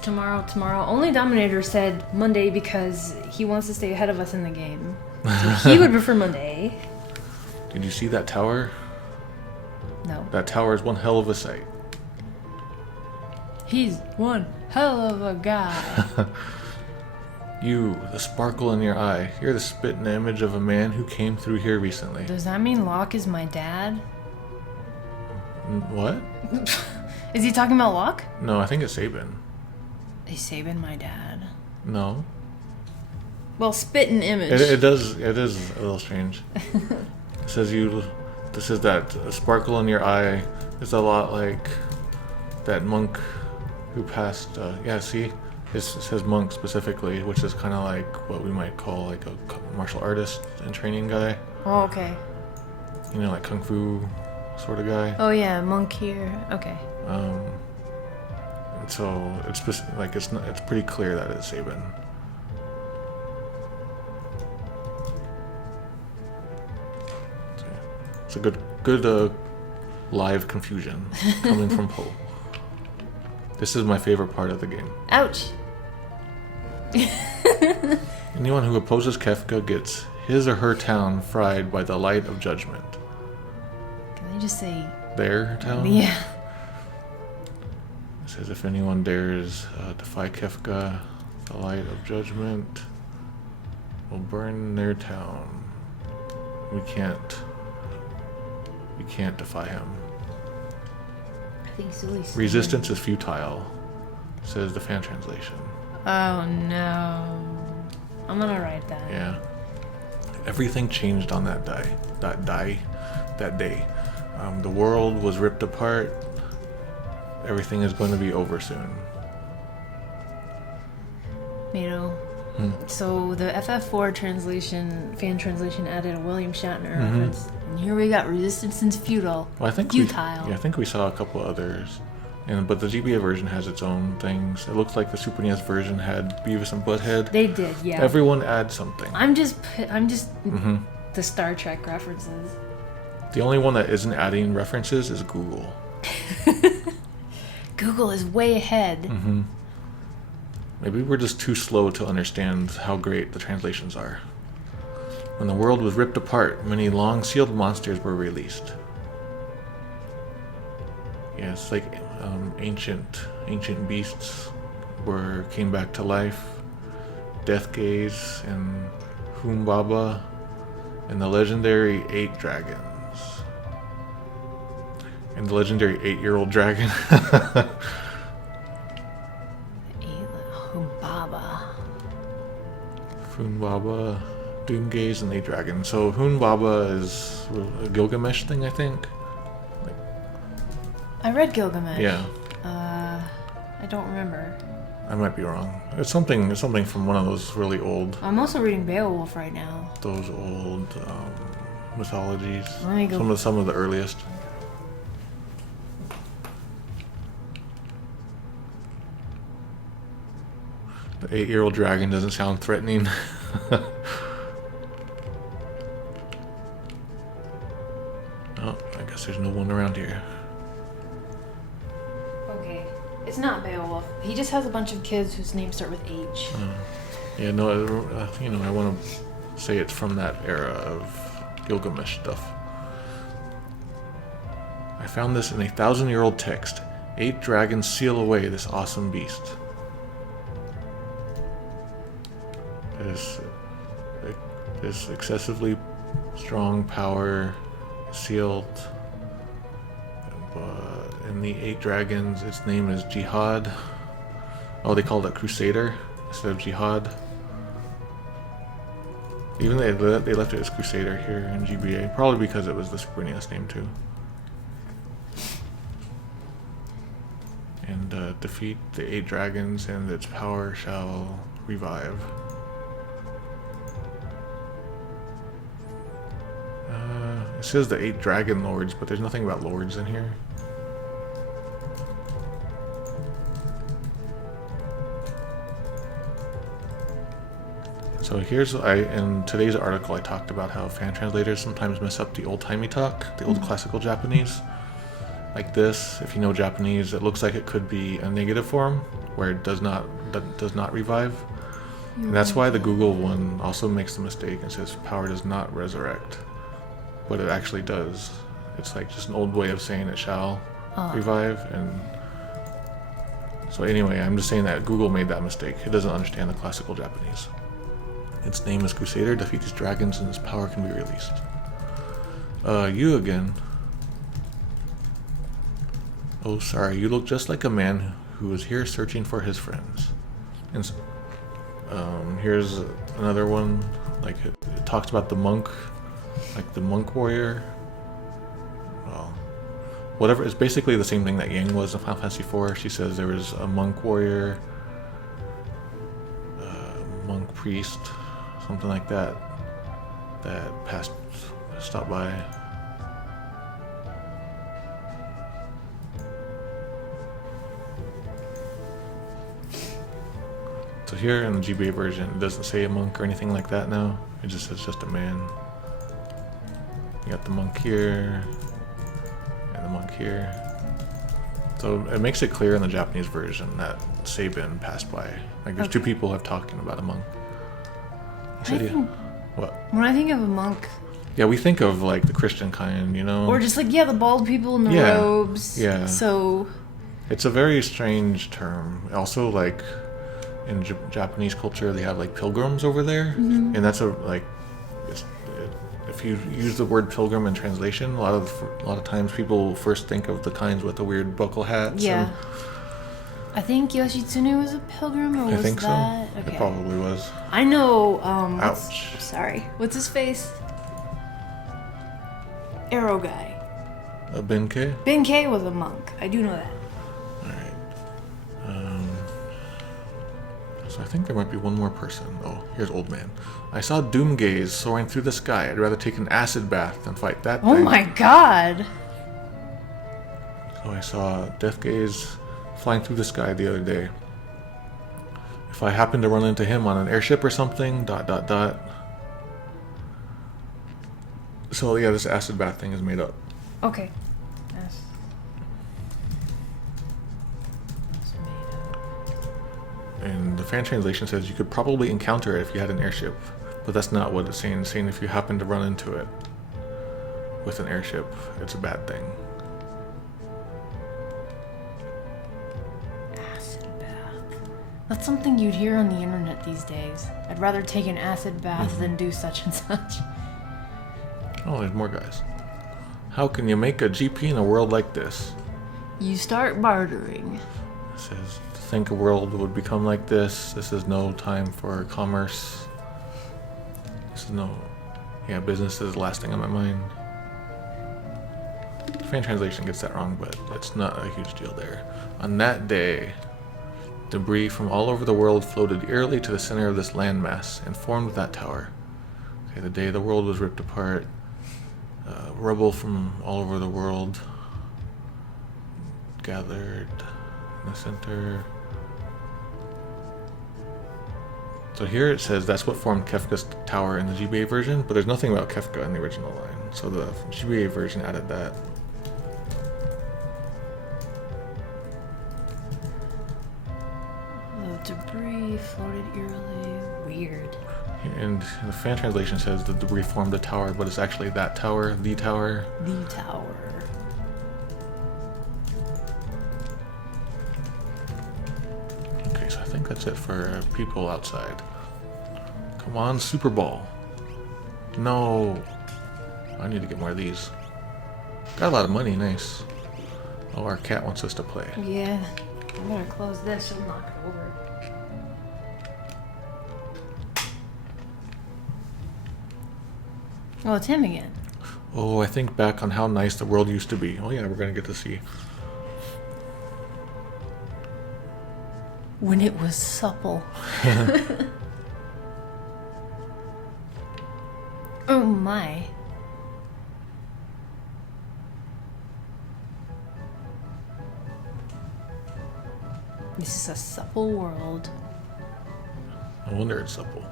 Tomorrow. Only Dominator said Monday because he wants to stay ahead of us in the game. So he would prefer Monday. Did you see that tower? No. That tower is one hell of a sight. He's one hell of a guy. You, the sparkle in your eye. You're the spitting image of a man who came through here recently. Does that mean Locke is my dad? What? Is he talking about Locke? No, I think it's Sabin. Is Sabin my dad? No. Well, spitting image. It is a little strange. It says this is that sparkle in your eye is a lot like that monk who passed, see? It says monk specifically, which is kind of like what we might call like a martial artist and training guy. Oh, okay. You know, like kung fu sort of guy. Oh yeah, monk here. Okay. And so it's pretty clear that it's Sabin. It's a good live confusion coming from Poe. This is my favorite part of the game. Ouch. Anyone who opposes Kefka gets his or her town fried by the light of judgment. Can I just say... Their town? Yeah. It says if anyone dares defy Kefka, The light of judgment will burn their town. We can't defy him. I think Celes. Resistance is futile, says the fan translation. Oh no. I'm gonna write that. Yeah. Everything changed on that day. The world was ripped apart. Everything is going to be over soon. You know, so the FF4 fan translation added a William Shatner reference. And here we got resistance futile. Well, I think futile. I think we saw a couple others. But the GBA version has its own things. It looks like the Super NES version had Beavis and Butthead. They did, yeah. Everyone adds something. I'm just the Star Trek references. The only one that isn't adding references is Google. Google is way ahead. Maybe we're just too slow to understand how great the translations are. When the world was ripped apart, many long-sealed monsters were released. Yeah, it's like ancient beasts came back to life. Death Gaze and Humbaba and the legendary 8 dragons. And the legendary 8-year-old dragon. Humbaba, Doomgaze, and 8 dragons. So Humbaba is a Gilgamesh thing, I think. I read Gilgamesh. Yeah. I don't remember. I might be wrong. It's something from one of those really old. I'm also reading Beowulf right now. Those old mythologies. Let me go. Some of the earliest. The 8-year-old dragon doesn't sound threatening. Oh, I guess there's no one around here. Okay, it's not Beowulf. He just has a bunch of kids whose names start with H. Yeah, no, I want to say it's from that era of Gilgamesh stuff. I found this in a 1,000-year-old text. 8 dragons seal away this awesome beast. This excessively strong power sealed. In the 8 dragons, its name is Jihad. Oh, they called it Crusader instead of Jihad. Even they left it as Crusader here in GBA, probably because it was the Super NES name too. And defeat the 8 dragons, and its power shall revive. It says the 8 dragon lords, but there's nothing about lords in here. So in today's article I talked about how fan translators sometimes mess up the old-timey talk, the old classical Japanese. Like this, if you know Japanese, it looks like it could be a negative form, where it does not revive. And that's why the Google one also makes the mistake and says power does not resurrect. But it actually does. It's like just an old way of saying it shall revive. And so anyway, I'm just saying that Google made that mistake. It doesn't understand the classical Japanese. Its name is Crusader, defeat these dragons and its power can be released. You again. Oh, sorry, you look just like a man who is here searching for his friends. And here's another one, like it talks about the monk, like the monk warrior. Well, whatever, it's basically the same thing that Yang was in Final Fantasy IV. She says there was a monk warrior, monk priest, something like that, that stopped by. So here in the GBA version, it doesn't say a monk or anything like that now. It just says just a man. You got the monk here, and the monk here. So it makes it clear in the Japanese version that Sabin passed by. Like there's 2 people have talking about a monk. What? When I think of a monk... Yeah, we think of like the Christian kind, you know? Or just like, the bald people in the robes. Yeah. So... It's a very strange term. Also, like, in Japanese culture, they have like pilgrims over there, and that's if you use the word pilgrim in translation, a lot of times people first think of the kinds with the weird buckle hats. Yeah. I think Yoshitsune was a pilgrim, or I was think that? so. Okay. It probably was. I know. Ouch. Sorry. What's his face? Arrow guy. Benkei? Benkei was a monk. I do know that. So I think there might be one more person. Oh, here's Old Man. I saw Doomgaze soaring through the sky. I'd rather take an acid bath than fight that thing. Oh my god. So I saw Deathgaze flying through the sky the other day. If I happen to run into him on an airship or something, ... So yeah, this acid bath thing is made up. Okay. Yes. It's made up. And the fan translation says you could probably encounter it if you had an airship. But that's not what it's saying. It's saying if you happen to run into it with an airship, it's a bad thing. Acid bath. That's something you'd hear on the internet these days. I'd rather take an acid bath than do such and such. Oh, there's more guys. How can you make a GP in a world like this? You start bartering. It says, to think a world would become like this. This is no time for commerce. This is no... Yeah, business is the last thing on my mind. Fan translation gets that wrong, but it's not a huge deal there. On that day, debris from all over the world floated eerily to the center of this landmass and formed that tower. Okay, the day the world was ripped apart, rubble from all over the world gathered in the center. So here it says that's what formed Kefka's tower in the GBA version, but there's nothing about Kefka in the original line. So the GBA version added that. The debris floated eerily. Weird. And the fan translation says the debris formed a tower, but it's actually that tower, the tower. The tower. Okay, so I think that's it for people outside. Come on, Super Ball. No. I need to get more of these. Got a lot of money, nice. Oh, our cat wants us to play. Yeah. I better close this. She'll knock it over. Oh, it's him again. Oh, I think back on how nice the world used to be. Oh yeah, we're gonna get to see. When it was supple. Oh my. This is a supple world. No wonder it's supple.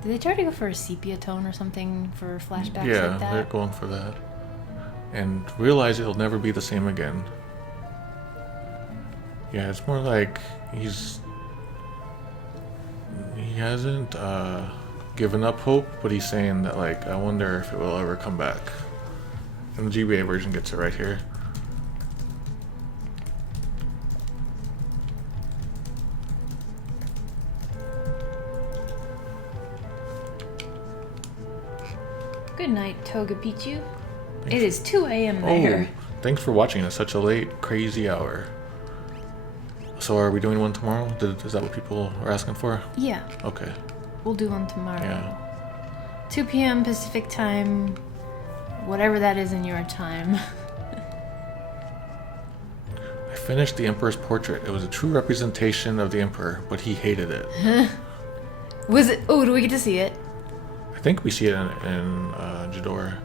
Did they try to go for a sepia tone or something for flashbacks Yeah, like that? they're going for that. And realize it'll never be the same again. Yeah, it's more like he hasn't given up hope, but he's saying that, like, I wonder if it will ever come back. And the GBA version gets it right here. Good night, Toga Pichu. It is 2 a.m. there. Oh, thanks for watching at such a late, crazy hour. So are we doing one tomorrow? Is that what people are asking for? Yeah, Okay. we'll do one tomorrow. Yeah. 2 p.m. Pacific time, whatever that is in your time. I finished the Emperor's portrait. It was a true representation of the Emperor, but he hated it. Was it? Oh, do we get to see it? I think we see it in Jador.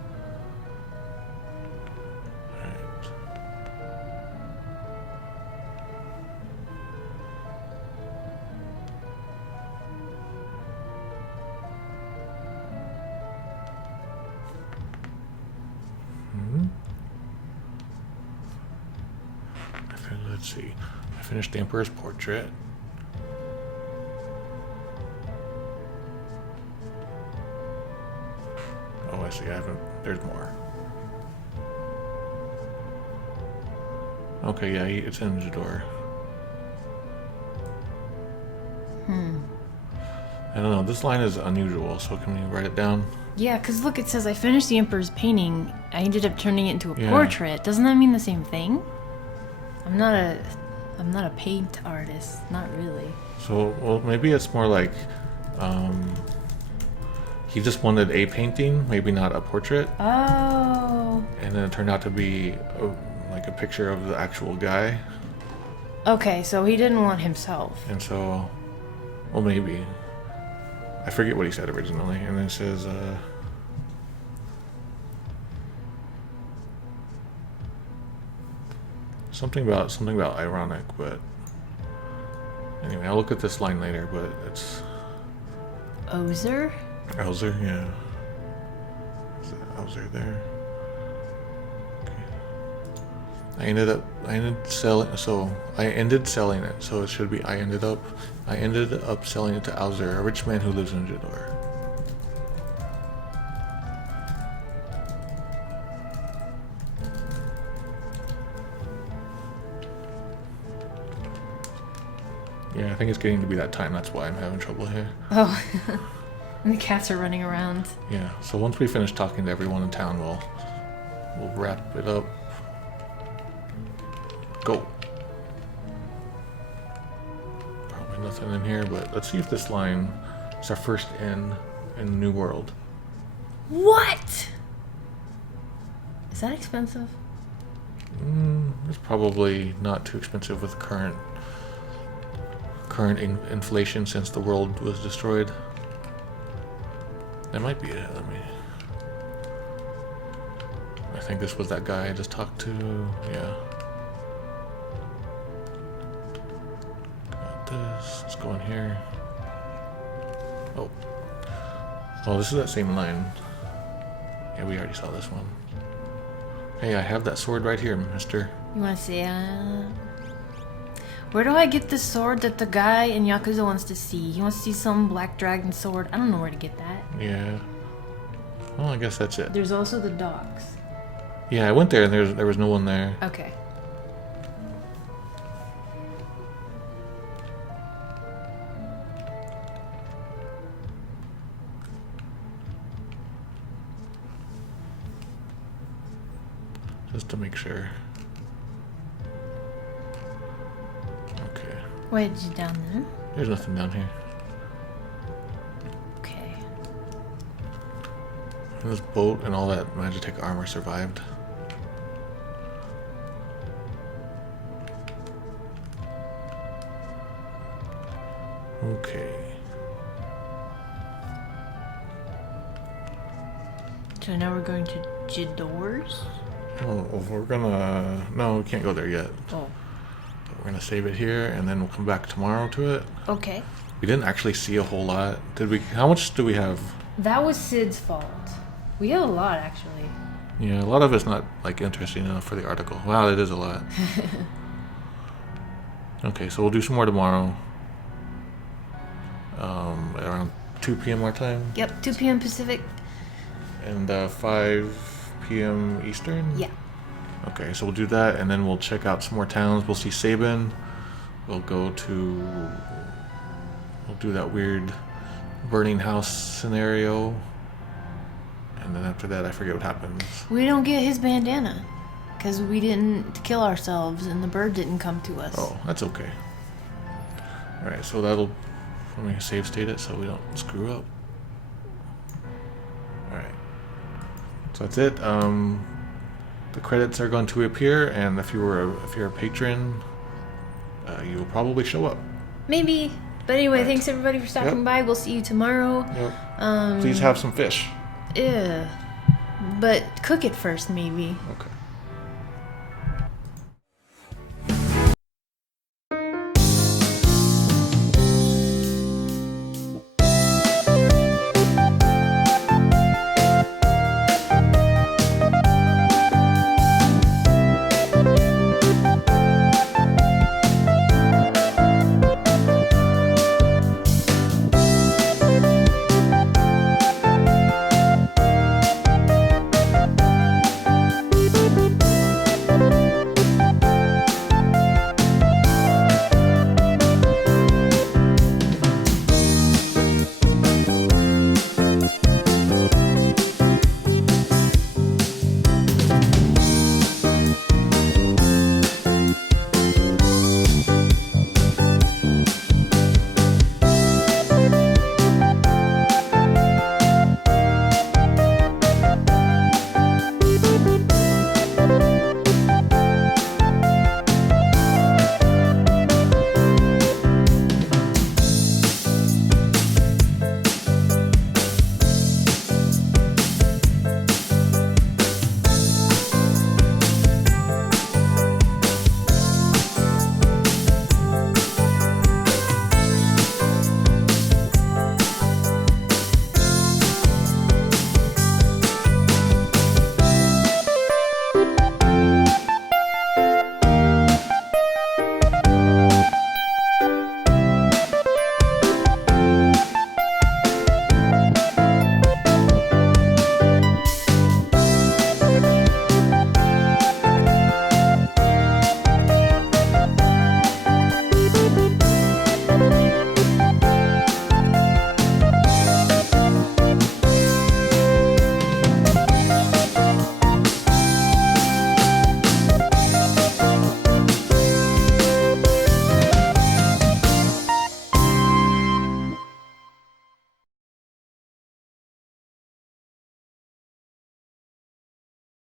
Let's see. I finished the Emperor's portrait. Oh, I see. I haven't. There's more. Okay, yeah, it's in Jador. I don't know. This line is unusual, so can we write it down? Yeah, because look, it says I finished the Emperor's painting. I ended up turning it into a Yeah. portrait. Doesn't that mean the same thing? I'm not a paint artist. Not really. So, well, maybe it's more like he just wanted a painting, maybe not a portrait, Oh. and then it turned out to be like a picture of the actual guy. Okay, so he didn't want himself. And so, well, maybe. I forget what he said originally, and then it says, something about ironic, but anyway, I'll look at this line later, but it's Ozer? Elzer, yeah. Is that Elzer there? Okay. I ended selling it, so it should be I ended up selling it to Elzer, a rich man who lives in Jador. Yeah, I think it's getting to be that time. That's why I'm having trouble here. Oh. And the cats are running around. Yeah, so once we finish talking to everyone in town, we'll wrap it up. Go. Probably nothing in here, but let's see if this line is our first in New World. What? Is that expensive? It's probably not too expensive with current inflation since the world was destroyed. That might be it. I think this was that guy I just talked to. Yeah. Got this. Let's go in here. Oh. Oh, this is that same line. Yeah, we already saw this one. Hey, I have that sword right here, mister. You want to see? Where do I get the sword that the guy in Yakuza wants to see? He wants to see some black dragon sword. I don't know where to get that. Yeah. Well, I guess that's it. There's also the docks. Yeah, I went there and there was no one there. Okay. Just to make sure. Okay. Wait, is it down there? There's nothing down here. Okay. And this boat and all that Magitech armor survived. Okay. So now we're going to Jador's? Oh, well, we're gonna... No, we can't go there yet. Oh. We're gonna save it here, and then we'll come back tomorrow to it. Okay. We didn't actually see a whole lot. Did we? How much do we have? That was Sid's fault. We have a lot, actually. Yeah, a lot of it's not like interesting enough for the article. Wow, it is a lot. Okay, so we'll do some more tomorrow. Around 2 p.m. our time. Yep, 2 p.m. Pacific. And 5 p.m. Eastern. Yeah. Okay, so we'll do that, and then we'll check out some more towns. We'll see Sabin. We'll do that weird burning house scenario. And then after that, I forget what happens. We don't get his bandana. Because we didn't kill ourselves and the bird didn't come to us. Oh, that's okay. Alright, so let me save state it so we don't screw up. Alright. So that's it. The credits are going to appear, and if you're a patron, you will probably show up. Maybe. But anyway, Right. Thanks everybody for stopping Yep. by. We'll see you tomorrow. Yep. Please have some fish. But cook it first, maybe. Okay.